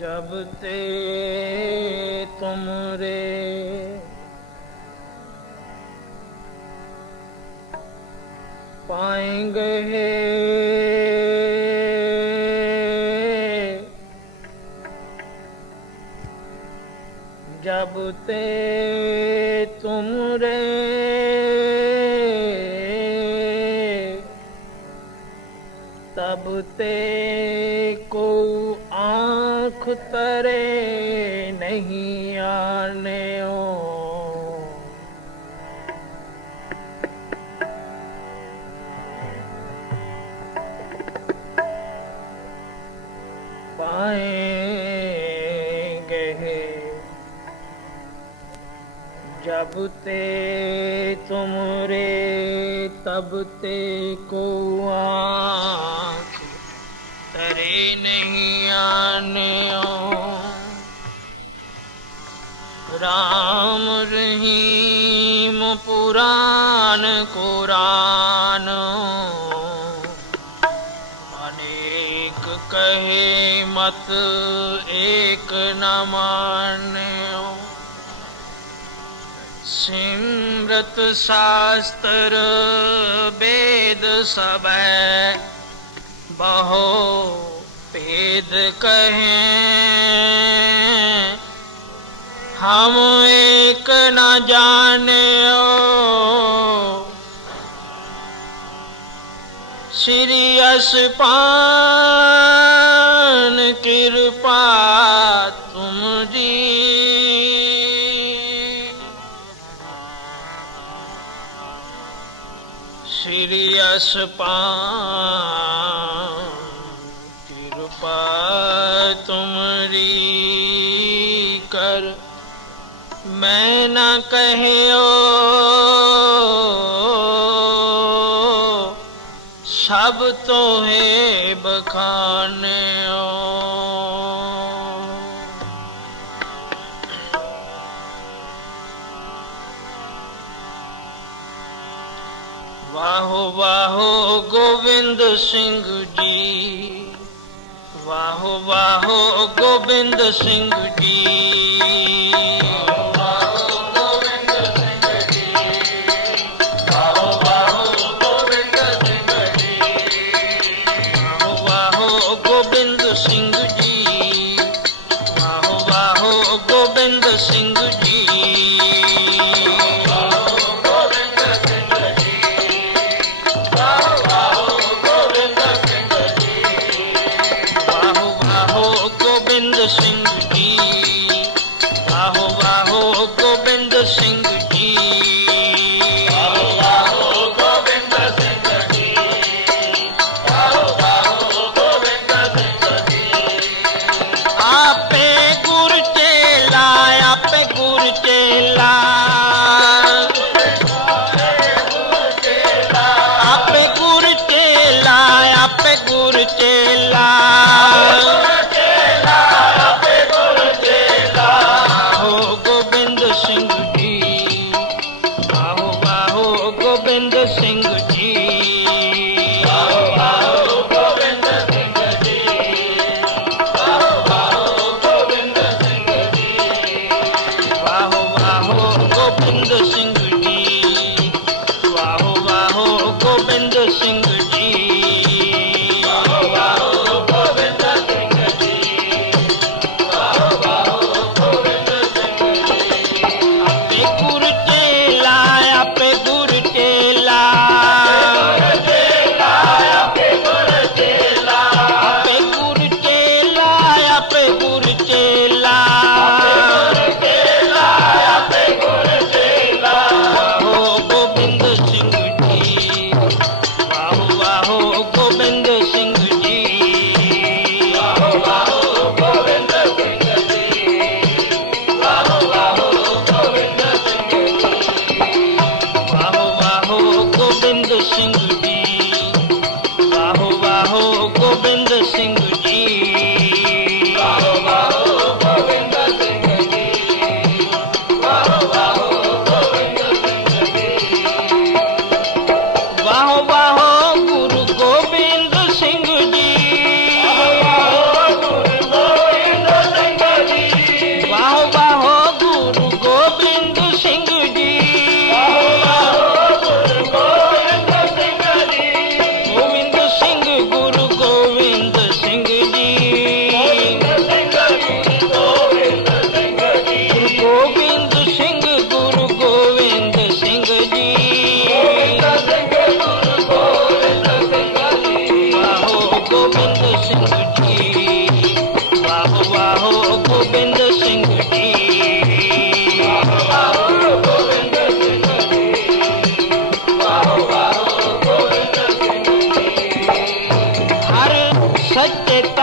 जब ते तुमरे पाएंगे जब ते तुमरे तब ते को आँख तरे नहीं आने ओ पाएंगे जब ते तुमरे तब ते को आँख तरे नहीं आने ओ राम रहीम पुराण कुरान अनेक कहे मत एक न माने ओ सिमरत शास्त्र वेद सब बहु भेद कहें हम एक न जाने ओ श्री असपान कृपा तुम जी श्री असपान कृपा तुमरी कर मैं न कहो सब तो है बखाने ओ वाहो वाहो गोविंद सिंह जी वाहो वाहो गोविंद सिंह जी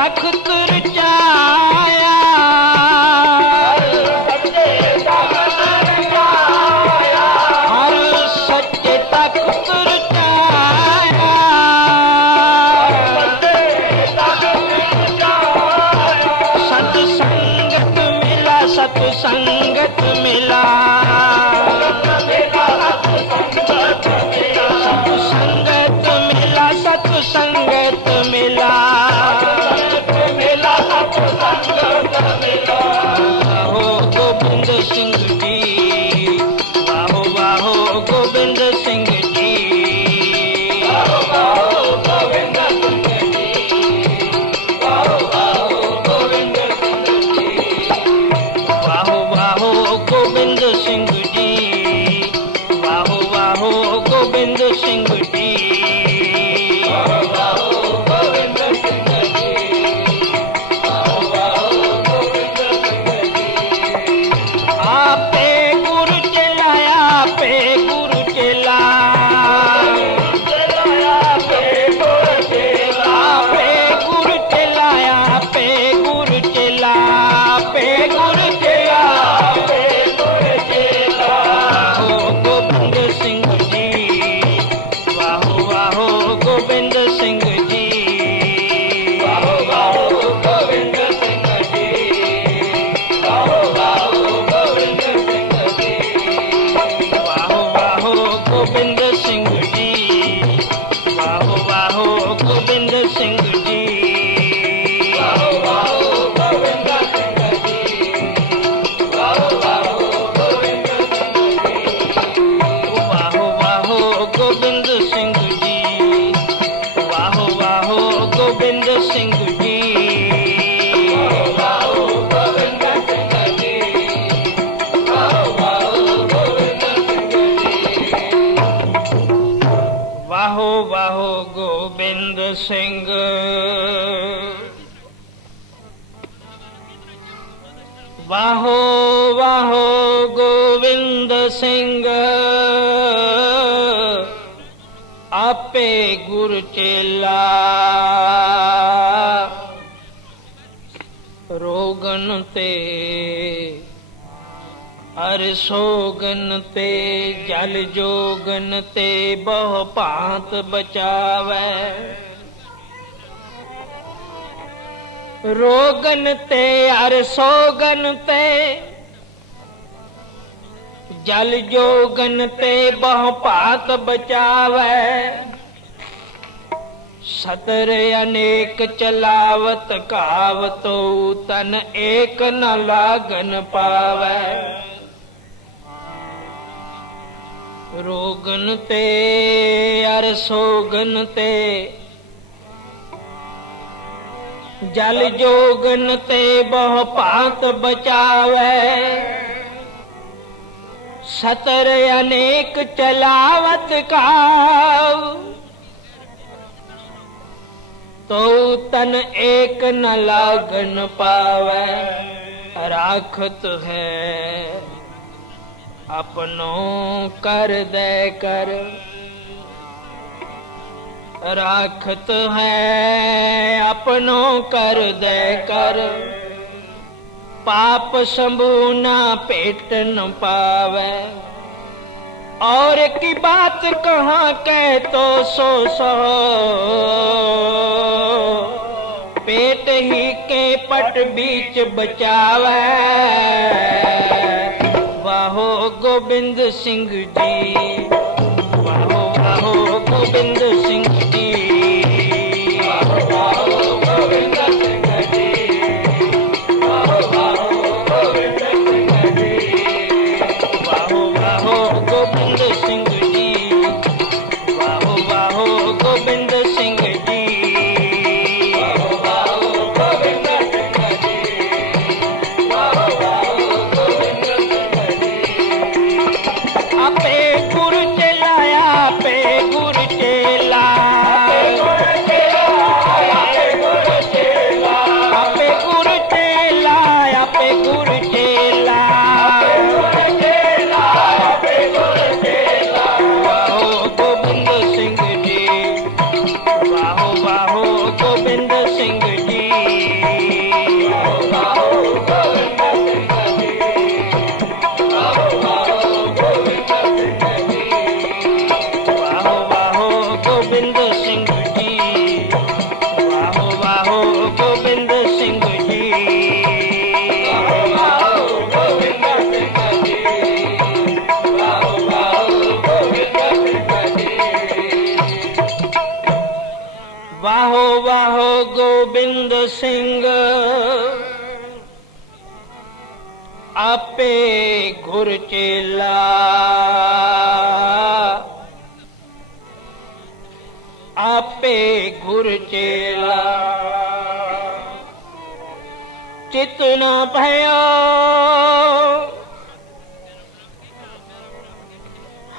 तख्त रचाया, हर सच्चे तख्त रचाया। सत्संगत मिला, सत्संगत मिला, सत्संगत मिला, सत्संगत मिला। वाहो गोविंद सिंह जी, वाहो वाहो गोविंद सिंह जी, वाहो वाहो गोविंद सिंह जी, वाहो वाहो गोविंद सिंह जी, वाहो वाहो गोविंद सिंह जी, वाहो वाहो गोविंद सिंह जी, वाहो वाहो गोविंद सिंह जी, वाहो वाहो गोविंद सिंह जी। आपे गुरु चलाया, आपे गुरु चला, आपे गुरु चला, आपे गुरु चलाया, आपे गुरु चला, आपे गुरु चला, आपे गुरु चला। वाहो गोविंद सिंह जी, वाहो वाहो गोविंद सिंह जी, वाहो वाहो गोविंद सिंह जी, वाहो वाहो गोविंद सिंह जी, वाहो वाहो गोविंद सिंह जी, वाहो वाहो गोविंद सिंह जी, वाहो वाहो गोविंद सिंह जी, वाहो वाहो गोविंद सिंह जी, वाहो वाहो गोविंद सिंह जी, वाहो वाहो गोविंद सिंह जी, वाहो वाहो गोविंद सिंह जी, वाहो वाहो गोविंद सिंह जी, वाहो वाहो गोविंद सिंह, वाहो वाहो गोविंद सिंह। आपे गुरु चेला, रोगन ते हर सोगन ते, जल जोगन ते बहु भांत बचावे। रोगन ते हर सोगन ते, जल जोगन ते बहु भांत बचावे। सतर अनेक चलावत कावतो, तन एक न लागन पावे। रोगन ते अर सोगन ते, जल जोगन ते बहु भांत बचावे। सतर अनेक चलावत काव, तो तन एक न लागन पावे। राखत है अपनों कर दे कर, राखत है अपनों कर दे कर। पाप शंभु ना पेट न पावे। और की बात कहाँ कह तो सो पेट ही के पट बीच बचावे। वाहो गोविंद सिंह जी, वाहो वाहो गोविंद सिंह जी, वाहो वाहो गोविंद सिंह जी, वाहो वाहो गोविंद सिंह जी, वाहो वाहो गोविंद सिंह जी, वाहो वाहो गोविंद सिंह जी, वाहो वाहो गोविंद सिंह जी, वाहो वाहो गोविंद सिंह जी। आपे गुरु चलाया, आपे गुरु चला, आपे गुरु चला, आपे गुरु चला, आपे गुरु चला, आपे गुरु चला। वाहो गोविंद सिंह जी, ਵਾਹੋ ਵਾਹੋ ਗੋਬਿੰਦ ਸਿੰਘ ਆਪੇ ਗੁਰ ਚੇਲਾ, ਆਪੇ ਗੁਰ ਚੇਲਾ। चित न भयो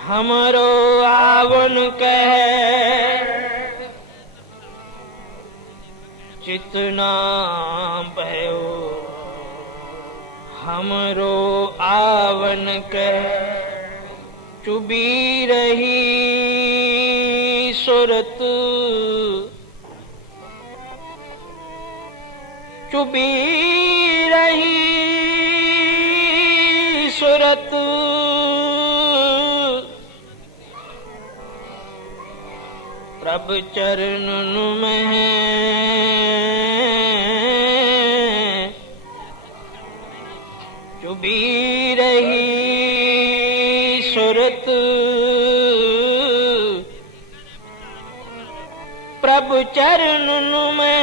हमरो आवन कहे, चित न भयो हमरो आवन कहे। चुबी रही सुरत, चुबी रही सुरत, प्रभ चरणन में चुबी रही सुरत, प्रभ चरणन में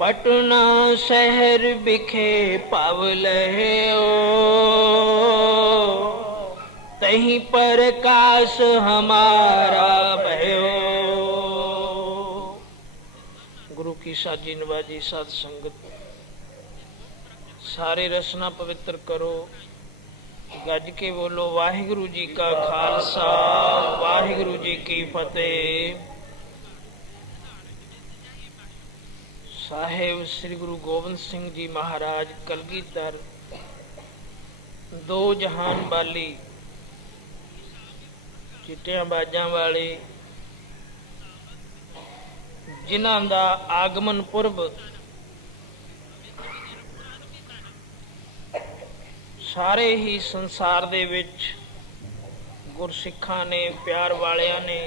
पटना शहर बिखे पावलहे ओ, तहीं पर काश हमारा भयो। गुरु की साजी नवाजी साध संगत सारे रसना पवित्र करो, गज के बोलो वाहिगुरु जी का खालसा वाहिगुरु जी की फतेह। साहेब श्री गुरु गोबिंद सिंह जी महाराज कलगीधर दो जहान वाली चिट्टियां बाजां वाले, जिन्हां दा आगमन पुरब सारे ही संसार दे विच गुरसिखां ने प्यार वालियां ने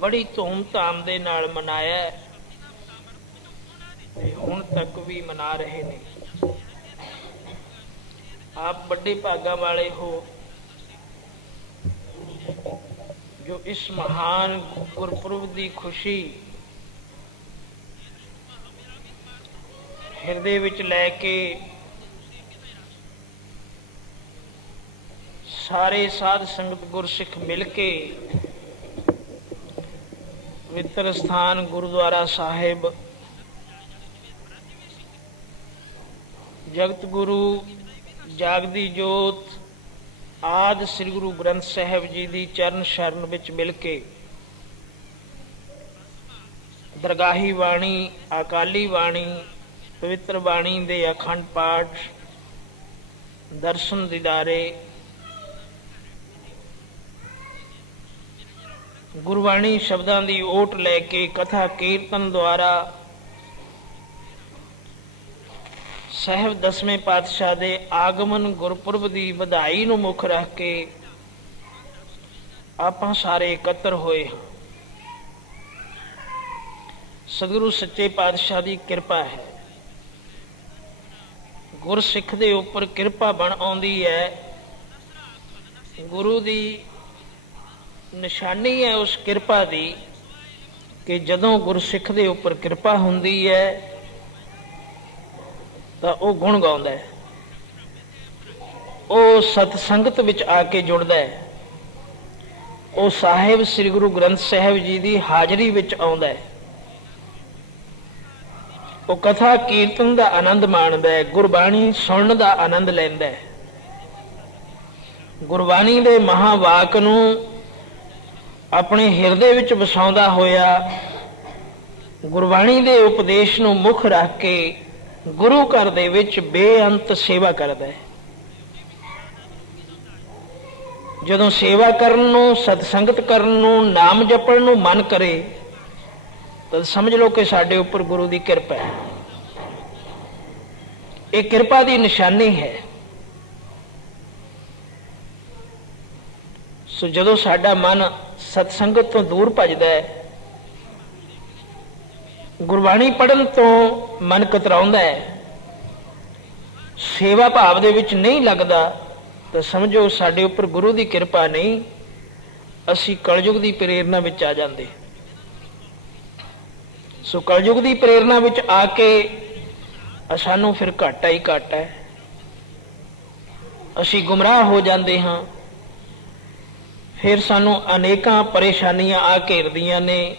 बड़ी धूम धाम दे नाल मनाया, हुण तक भी मना रहे ने। आप बड़े भागा वाले हो जो इस महान गुरपुरब की खुशी हिरदे विच लैके सारे साध संगत गुरसिख मिल के पवित्र स्थान गुरुद्वारा साहिब जगत गुरु जागदी जोत आद श्री गुरु ग्रंथ साहिब जी की चरण शरण विच मिल के दरगाही बाणी अकाली बाणी पवित्र बाणी दे अखंड पाठ दर्शन दीदारे गुरबाणी शब्दां दी ओट लैके कथा कीर्तन द्वारा साहिब दसवें पातशाह दे आगमन गुरपुरब की बधाई नूं मुख रख के आपां सारे एकत्र होए। सतगुरु सच्चे पातशाह की कृपा है, गुरसिख दे उपर कृपा बन आउंदी है। गुरु दी निशानी है उस कृपा दी कि जदों गुरसिख दे उपर कृपा हुंदी है तो वह गुण गाउंदा है, वह सतसंगत विच आके जुड़दा है, वह साहिब श्री गुरु ग्रंथ साहिब जी की हाजरी विच आउंदा है, वह कथा कीर्तन का आनंद माणदा है, गुरबाणी सुनन का आनंद लैंदा है, गुरबाणी के महावाक नूं अपने हिरदे विच वसाउंदा होया गुरबाणी के उपदेश नूं मुख रख के गुरु घर दे विच बेअंत सेवा करदा है। जदों सेवा करन नूं सतसंगत करन नूं नाम जपण नूं मन करे तो समझ लो कि साडे उपर गुरु की कृपा है। एक कृपा की निशानी है। सो जदों साडा मन सतसंगत तो दूर भजदा है, गुरबाणी पढ़न तो मन कतराउंदा है, सेवा भाव दे विच नहीं लगदा, तो ਤਾਂ ਸਮਝੋ ਸਾਡੇ ਉੱਪਰ ਗੁਰੂ ਦੀ ਕਿਰਪਾ ਨਹੀਂ, ਅਸੀਂ ਕਲਯੁਗ ਦੀ ਪ੍ਰੇਰਨਾ ਵਿੱਚ ਆ ਜਾਂਦੇ। ਸੋ ਕਲਯੁਗ ਦੀ ਪ੍ਰੇਰਨਾ ਵਿੱਚ ਆ ਕੇ ਸਾਨੂੰ ਫਿਰ ਘਾਟਾ ਹੀ ਘਾਟਾ ਹੈ, ਅਸੀਂ ਗੁੰਮਰਾਹ ਹੋ ਜਾਂਦੇ ਹਾਂ। ਫਿਰ ਸਾਨੂੰ ਅਨੇਕਾਂ ਪਰੇਸ਼ਾਨੀਆਂ ਆ ਘੇਰਦੀਆਂ ਨੇ,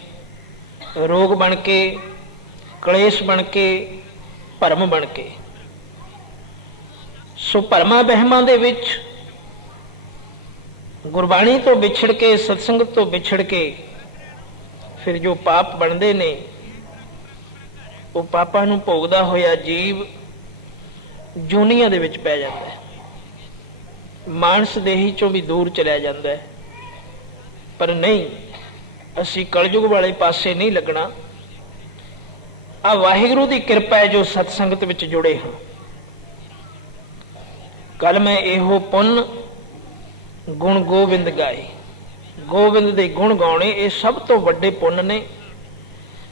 ਰੋਗ ਬਣ ਕੇ, ਕਲੇਸ਼ ਬਣ ਕੇ, ਭਰਮ ਬਣ ਕੇ। ਸੋ ਭਰਮਾਂ ਵਹਿਮਾਂ ਦੇ ਵਿੱਚ ਗੁਰਬਾਣੀ ਤੋਂ ਵਿਛੜ ਕੇ, ਸਤਸੰਗਤ ਤੋਂ ਵਿਛੜ ਕੇ ਫਿਰ ਜੋ ਪਾਪ ਬਣਦੇ ਨੇ, ਉਹ ਪਾਪਾਂ ਨੂੰ ਭੋਗਦਾ ਹੋਇਆ ਜੀਵ ਜੂਨੀਆਂ ਦੇ ਵਿੱਚ ਪੈ ਜਾਂਦਾ ਹੈ, ਮਾਨਸ ਦੇਹੀ ਚੋਂ ਵੀ ਦੂਰ ਚਲਿਆ ਜਾਂਦਾ ਹੈ। ਪਰ ਨਹੀਂ, ਅਸੀਂ ਕਲਯੁਗ ਵਾਲੇ ਪਾਸੇ ਨਹੀਂ ਲੱਗਣਾ। ਆ ਵਾਹਿਗੁਰੂ ਦੀ ਕਿਰਪਾ ਹੈ ਜੋ ਸਤਸੰਗਤ ਵਿੱਚ ਜੁੜੇ ਹਾਂ। ਕੱਲ ਮੈਂ ਇਹੋ ਪੁੰਨ ਗੁਣ ਗੋਬਿੰਦ ਗਾਏ, ਗੋਬਿੰਦ ਦੇ ਗੁਣ ਗਾਉਣੇ ਇਹ ਸਭ ਤੋਂ ਵੱਡੇ ਪੁੰਨ ਨੇ।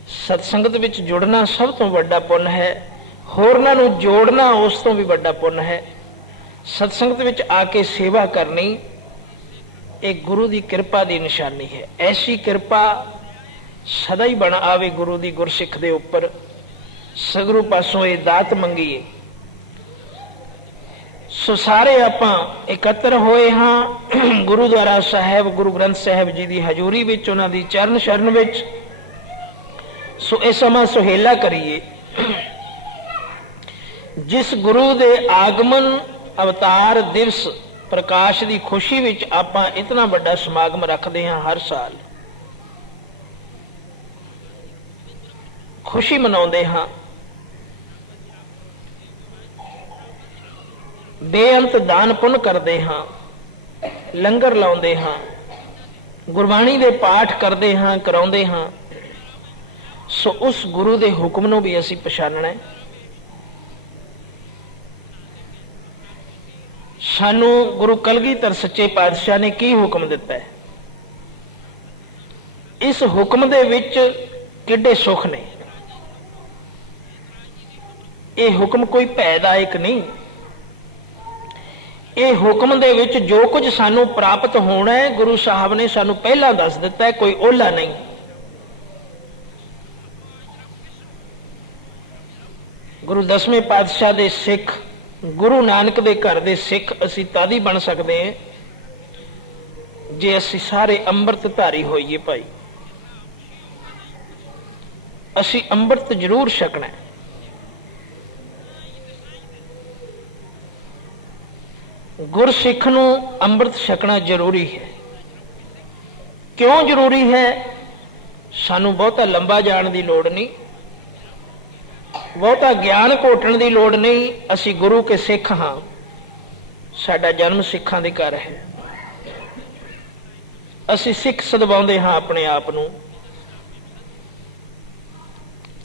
ਸਤਸੰਗਤ ਵਿੱਚ ਜੁੜਨਾ ਸਭ ਤੋਂ ਵੱਡਾ ਪੁੰਨ ਹੈ, ਹੋਰਨਾਂ ਨੂੰ ਜੋੜਨਾ ਉਸ ਤੋਂ ਵੀ ਵੱਡਾ ਪੁੰਨ ਹੈ। ਸਤਸੰਗਤ ਵਿੱਚ ਆ ਕੇ ਸੇਵਾ ਕਰਨੀ ਇਹ ਗੁਰੂ ਦੀ ਕਿਰਪਾ ਦੀ ਨਿਸ਼ਾਨੀ ਹੈ। ਐਸੀ ਕਿਰਪਾ ਸਦਾ ਹੀ ਬਣ ਆਵੇ ਗੁਰੂ ਦੀ ਗੁਰਸਿੱਖ ਦੇ ਉੱਪਰ। ਸਗਰੂ ਪਾਸੋਂ ਇਹ ਦਾਤ ਮੰਗੀਏ। ਸੋ ਸਾਰੇ ਆਪਾਂ ਇਕੱਤਰ ਹੋਏ ਹਾਂ ਗੁਰੂਦੁਆਰਾ ਸਾਹਿਬ, ਗੁਰੂ ਗ੍ਰੰਥ ਸਾਹਿਬ ਜੀ ਦੀ ਹਜ਼ੂਰੀ ਵਿੱਚ, ਉਹਨਾਂ ਦੀ ਚਰਨ ਸ਼ਰਨ ਵਿੱਚ। ਸੋ ਇਹ ਸਮਾਂ ਸੁਹੇਲਾ ਕਰੀਏ। ਜਿਸ ਗੁਰੂ ਦੇ ਆਗਮਨ ਅਵਤਾਰ ਦਿਵਸ ਪ੍ਰਕਾਸ਼ ਦੀ ਖੁਸ਼ੀ ਵਿੱਚ ਆਪਾਂ ਇਤਨਾ ਵੱਡਾ ਸਮਾਗਮ ਰੱਖਦੇ ਹਾਂ, ਹਰ ਸਾਲ ਖੁਸ਼ੀ ਮਨਾਉਂਦੇ ਹਾਂ, ਬੇਅੰਤ ਦਾਨ ਪੁੰਨ ਕਰਦੇ ਹਾਂ, ਲੰਗਰ ਲਾਉਂਦੇ ਹਾਂ, ਗੁਰਬਾਣੀ ਦੇ ਪਾਠ ਕਰਦੇ ਹਾਂ, ਕਰਾਉਂਦੇ ਹਾਂ। ਸੋ ਉਸ ਗੁਰੂ ਦੇ ਹੁਕਮ ਨੂੰ ਵੀ ਅਸੀਂ ਪਛਾਣਨਾ ਹੈ। ਸਾਨੂੰ ਗੁਰੂ ਕਲਗੀਧਰ ਸੱਚੇ ਪਾਤਸ਼ਾਹ ਨੇ ਕੀ ਹੁਕਮ ਦਿੱਤਾ ਹੈ? ਇਸ ਹੁਕਮ ਦੇ ਵਿੱਚ ਕਿੱਡੇ ਸੁੱਖ ਨੇ। ਇਹ ਹੁਕਮ ਕੋਈ ਭੈਦਾਇਕ ਨਹੀਂ। ਇਹ ਹੁਕਮ ਦੇ ਵਿੱਚ ਜੋ ਕੁਝ ਸਾਨੂੰ ਪ੍ਰਾਪਤ ਹੋਣਾ ਹੈ, ਗੁਰੂ ਸਾਹਿਬ ਨੇ ਸਾਨੂੰ ਪਹਿਲਾਂ ਦੱਸ ਦਿੱਤਾ ਹੈ, ਕੋਈ ਓਹਲਾ ਨਹੀਂ। ਗੁਰੂ ਦਸਵੇਂ ਪਾਤਸ਼ਾਹ ਦੇ ਸਿੱਖ, ਗੁਰੂ ਨਾਨਕ ਦੇ ਘਰ ਦੇ ਸਿੱਖ ਅਸੀਂ ਤਦ ਹੀ ਬਣ ਸਕਦੇ ਹਾਂ ਜੇ ਅਸੀਂ ਸਾਰੇ ਅੰਮ੍ਰਿਤ ਧਾਰੀ ਹੋਈਏ। ਭਾਈ ਅਸੀਂ ਅੰਮ੍ਰਿਤ ਜ਼ਰੂਰ ਛਕਣਾ ਹੈ। ਗੁਰਸਿੱਖ ਨੂੰ ਅੰਮ੍ਰਿਤ ਛਕਣਾ ਜ਼ਰੂਰੀ ਹੈ। ਕਿਉਂ ਜ਼ਰੂਰੀ ਹੈ? ਸਾਨੂੰ ਬਹੁਤਾ ਲੰਬਾ ਜਾਣ ਦੀ ਲੋੜ ਨਹੀਂ, ਬਹੁਤਾ ਗਿਆਨ ਘੋਟਣ ਦੀ ਲੋੜ ਨਹੀਂ। ਅਸੀਂ ਗੁਰੂ ਕੇ ਸਿੱਖ ਹਾਂ, ਸਾਡਾ ਜਨਮ ਸਿੱਖਾਂ ਦੇ ਘਰ ਹੈ, ਅਸੀਂ ਸਿੱਖ ਸਦਵਾਉਂਦੇ ਹਾਂ ਆਪਣੇ ਆਪ ਨੂੰ।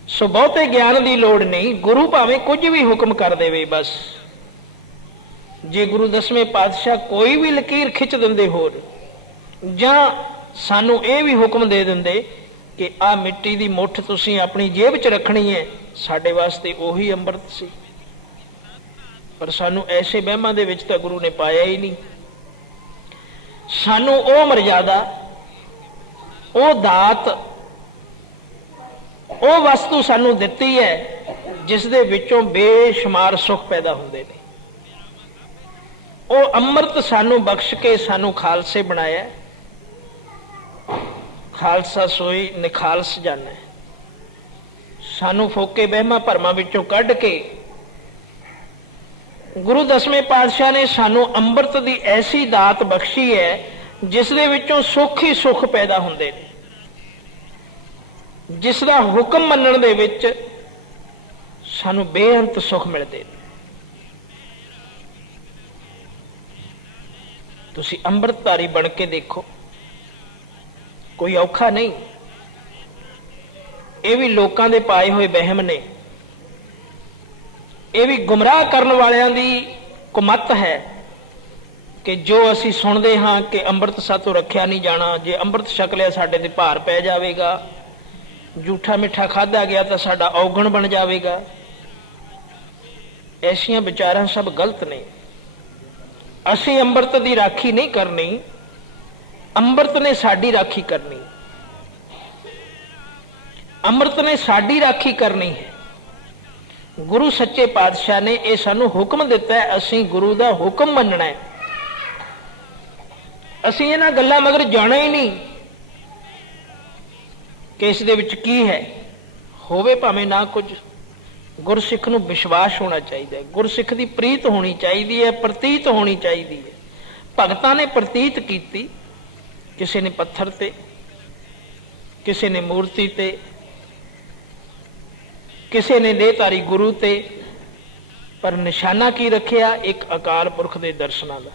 ਸੋ ਬਹੁਤੇ ਗਿਆਨ ਦੀ ਲੋੜ ਨਹੀਂ। ਗੁਰੂ ਭਾਵੇਂ ਕੁਝ ਵੀ ਹੁਕਮ ਕਰ ਦੇਵੇ, ਬਸ ਜੇ ਗੁਰੂ ਦਸਵੇਂ ਪਾਤਸ਼ਾਹ ਕੋਈ ਵੀ ਲਕੀਰ ਖਿੱਚ ਦਿੰਦੇ ਹੋਰ, ਜਾਂ ਸਾਨੂੰ ਇਹ ਵੀ ਹੁਕਮ ਦੇ ਦਿੰਦੇ ਕਿ ਆਹ ਮਿੱਟੀ ਦੀ ਮੁੱਠ ਤੁਸੀਂ ਆਪਣੀ ਜੇਬ 'ਚ ਰੱਖਣੀ ਹੈ, ਸਾਡੇ ਵਾਸਤੇ ਉਹੀ ਅੰਮ੍ਰਿਤ ਸੀ। ਪਰ ਸਾਨੂੰ ਐਸੇ ਵਹਿਮਾਂ ਦੇ ਵਿੱਚ ਤਾਂ ਗੁਰੂ ਨੇ ਪਾਇਆ ਹੀ ਨਹੀਂ। ਸਾਨੂੰ ਉਹ ਮਰਜ਼ਾਦਾ, ਉਹ ਦਾਤ, ਉਹ ਵਸਤੂ ਸਾਨੂੰ ਦਿੱਤੀ ਹੈ ਜਿਸ ਦੇ ਵਿੱਚੋਂ ਬੇਸ਼ੁਮਾਰ ਸੁੱਖ ਪੈਦਾ ਹੁੰਦੇ ਨੇ। ਉਹ ਅੰਮ੍ਰਿਤ ਸਾਨੂੰ ਬਖਸ਼ ਕੇ ਸਾਨੂੰ ਖਾਲਸੇ ਬਣਾਇਆ। ਖਾਲਸਾ ਸੋਈ ਨਿਖਾਲਸ ਜਾਣਾ। ਸਾਨੂੰ ਫੋਕੇ ਵਹਿਮਾਂ ਭਰਮਾਂ ਵਿੱਚੋਂ ਕੱਢ ਕੇ ਗੁਰੂ ਦਸਵੇਂ ਪਾਤਸ਼ਾਹ ਨੇ ਸਾਨੂੰ ਅੰਮ੍ਰਿਤ ਦੀ ਐਸੀ ਦਾਤ ਬਖਸ਼ੀ ਹੈ ਜਿਸ ਦੇ ਵਿੱਚੋਂ ਸੁੱਖ ਹੀ ਸੁੱਖ ਪੈਦਾ ਹੁੰਦੇ ਨੇ, ਜਿਸ ਦਾ ਹੁਕਮ ਮੰਨਣ ਦੇ ਵਿੱਚ ਸਾਨੂੰ ਬੇਅੰਤ ਸੁੱਖ ਮਿਲਦੇ ਨੇ। ਤੁਸੀਂ ਅੰਮ੍ਰਿਤਧਾਰੀ ਬਣ ਕੇ ਦੇਖੋ, ਕੋਈ ਔਖਾ ਨਹੀਂ। ਇਹ ਵੀ ਲੋਕਾਂ ਦੇ ਪਾਏ ਹੋਏ ਵਹਿਮ ਨੇ, ਇਹ ਵੀ ਗੁੰਮਰਾਹ ਕਰਨ ਵਾਲਿਆਂ ਦੀ ਕੁਮੱਤ ਹੈ ਕਿ ਜੋ ਅਸੀਂ ਸੁਣਦੇ ਹਾਂ ਕਿ ਅੰਮ੍ਰਿਤ ਸਾਤੋਂ ਰੱਖਿਆ ਨਹੀਂ ਜਾਣਾ, ਜੇ ਅੰਮ੍ਰਿਤ ਛਕ ਲਿਆ ਸਾਡੇ ਤੇ ਭਾਰ ਪੈ ਜਾਵੇਗਾ, ਝੂਠਾ ਮਿੱਠਾ ਖਾਧਾ ਗਿਆ ਤਾਂ ਸਾਡਾ ਔਗਣ ਬਣ ਜਾਵੇਗਾ। ਐਸੀਆਂ ਵਿਚਾਰਾਂ ਸਭ ਗਲਤ ਨੇ। ਅਸੀਂ ਅੰਮ੍ਰਿਤ ਦੀ ਰਾਖੀ ਨਹੀਂ ਕਰਨੀ, ਅੰਮ੍ਰਿਤ ਨੇ ਸਾਡੀ ਰਾਖੀ ਕਰਨੀ। ਅੰਮ੍ਰਿਤ ਨੇ ਸਾਡੀ ਰਾਖੀ ਕਰਨੀ ਹੈ। ਗੁਰੂ ਸੱਚੇ ਪਾਤਸ਼ਾਹ ਨੇ ਇਹ ਸਾਨੂੰ ਹੁਕਮ ਦਿੱਤਾ ਹੈ, ਅਸੀਂ ਗੁਰੂ ਦਾ ਹੁਕਮ ਮੰਨਣਾ ਹੈ। ਅਸੀਂ ਇਹਨਾਂ ਗੱਲਾਂ ਮਗਰ ਜਾਣਾ ਹੀ ਨਹੀਂ ਕਿ ਇਸ ਦੇ ਵਿੱਚ ਕੀ ਹੈ, ਹੋਵੇ ਭਾਵੇਂ ਨਾ ਕੁਝ। ਗੁਰਸਿੱਖ ਨੂੰ ਵਿਸ਼ਵਾਸ ਹੋਣਾ ਚਾਹੀਦਾ ਹੈ, ਗੁਰਸਿੱਖ ਦੀ ਪ੍ਰੀਤ ਹੋਣੀ ਚਾਹੀਦੀ ਹੈ, ਪ੍ਰਤੀਤ ਹੋਣੀ ਚਾਹੀਦੀ ਹੈ। ਭਗਤਾਂ ਨੇ ਪ੍ਰਤੀਤ ਕੀਤੀ, ਕਿਸੇ ਨੇ ਪੱਥਰ ਤੇ, ਕਿਸੇ ਨੇ ਮੂਰਤੀ ਤੇ, ਕਿਸੇ ਨੇ ਦੇਹਧਾਰੀ ਗੁਰੂ ਤੇ, ਪਰ ਨਿਸ਼ਾਨਾ ਕੀ ਰੱਖਿਆ? ਇੱਕ ਅਕਾਲ ਪੁਰਖ ਦੇ ਦਰਸ਼ਨਾਂ ਦਾ,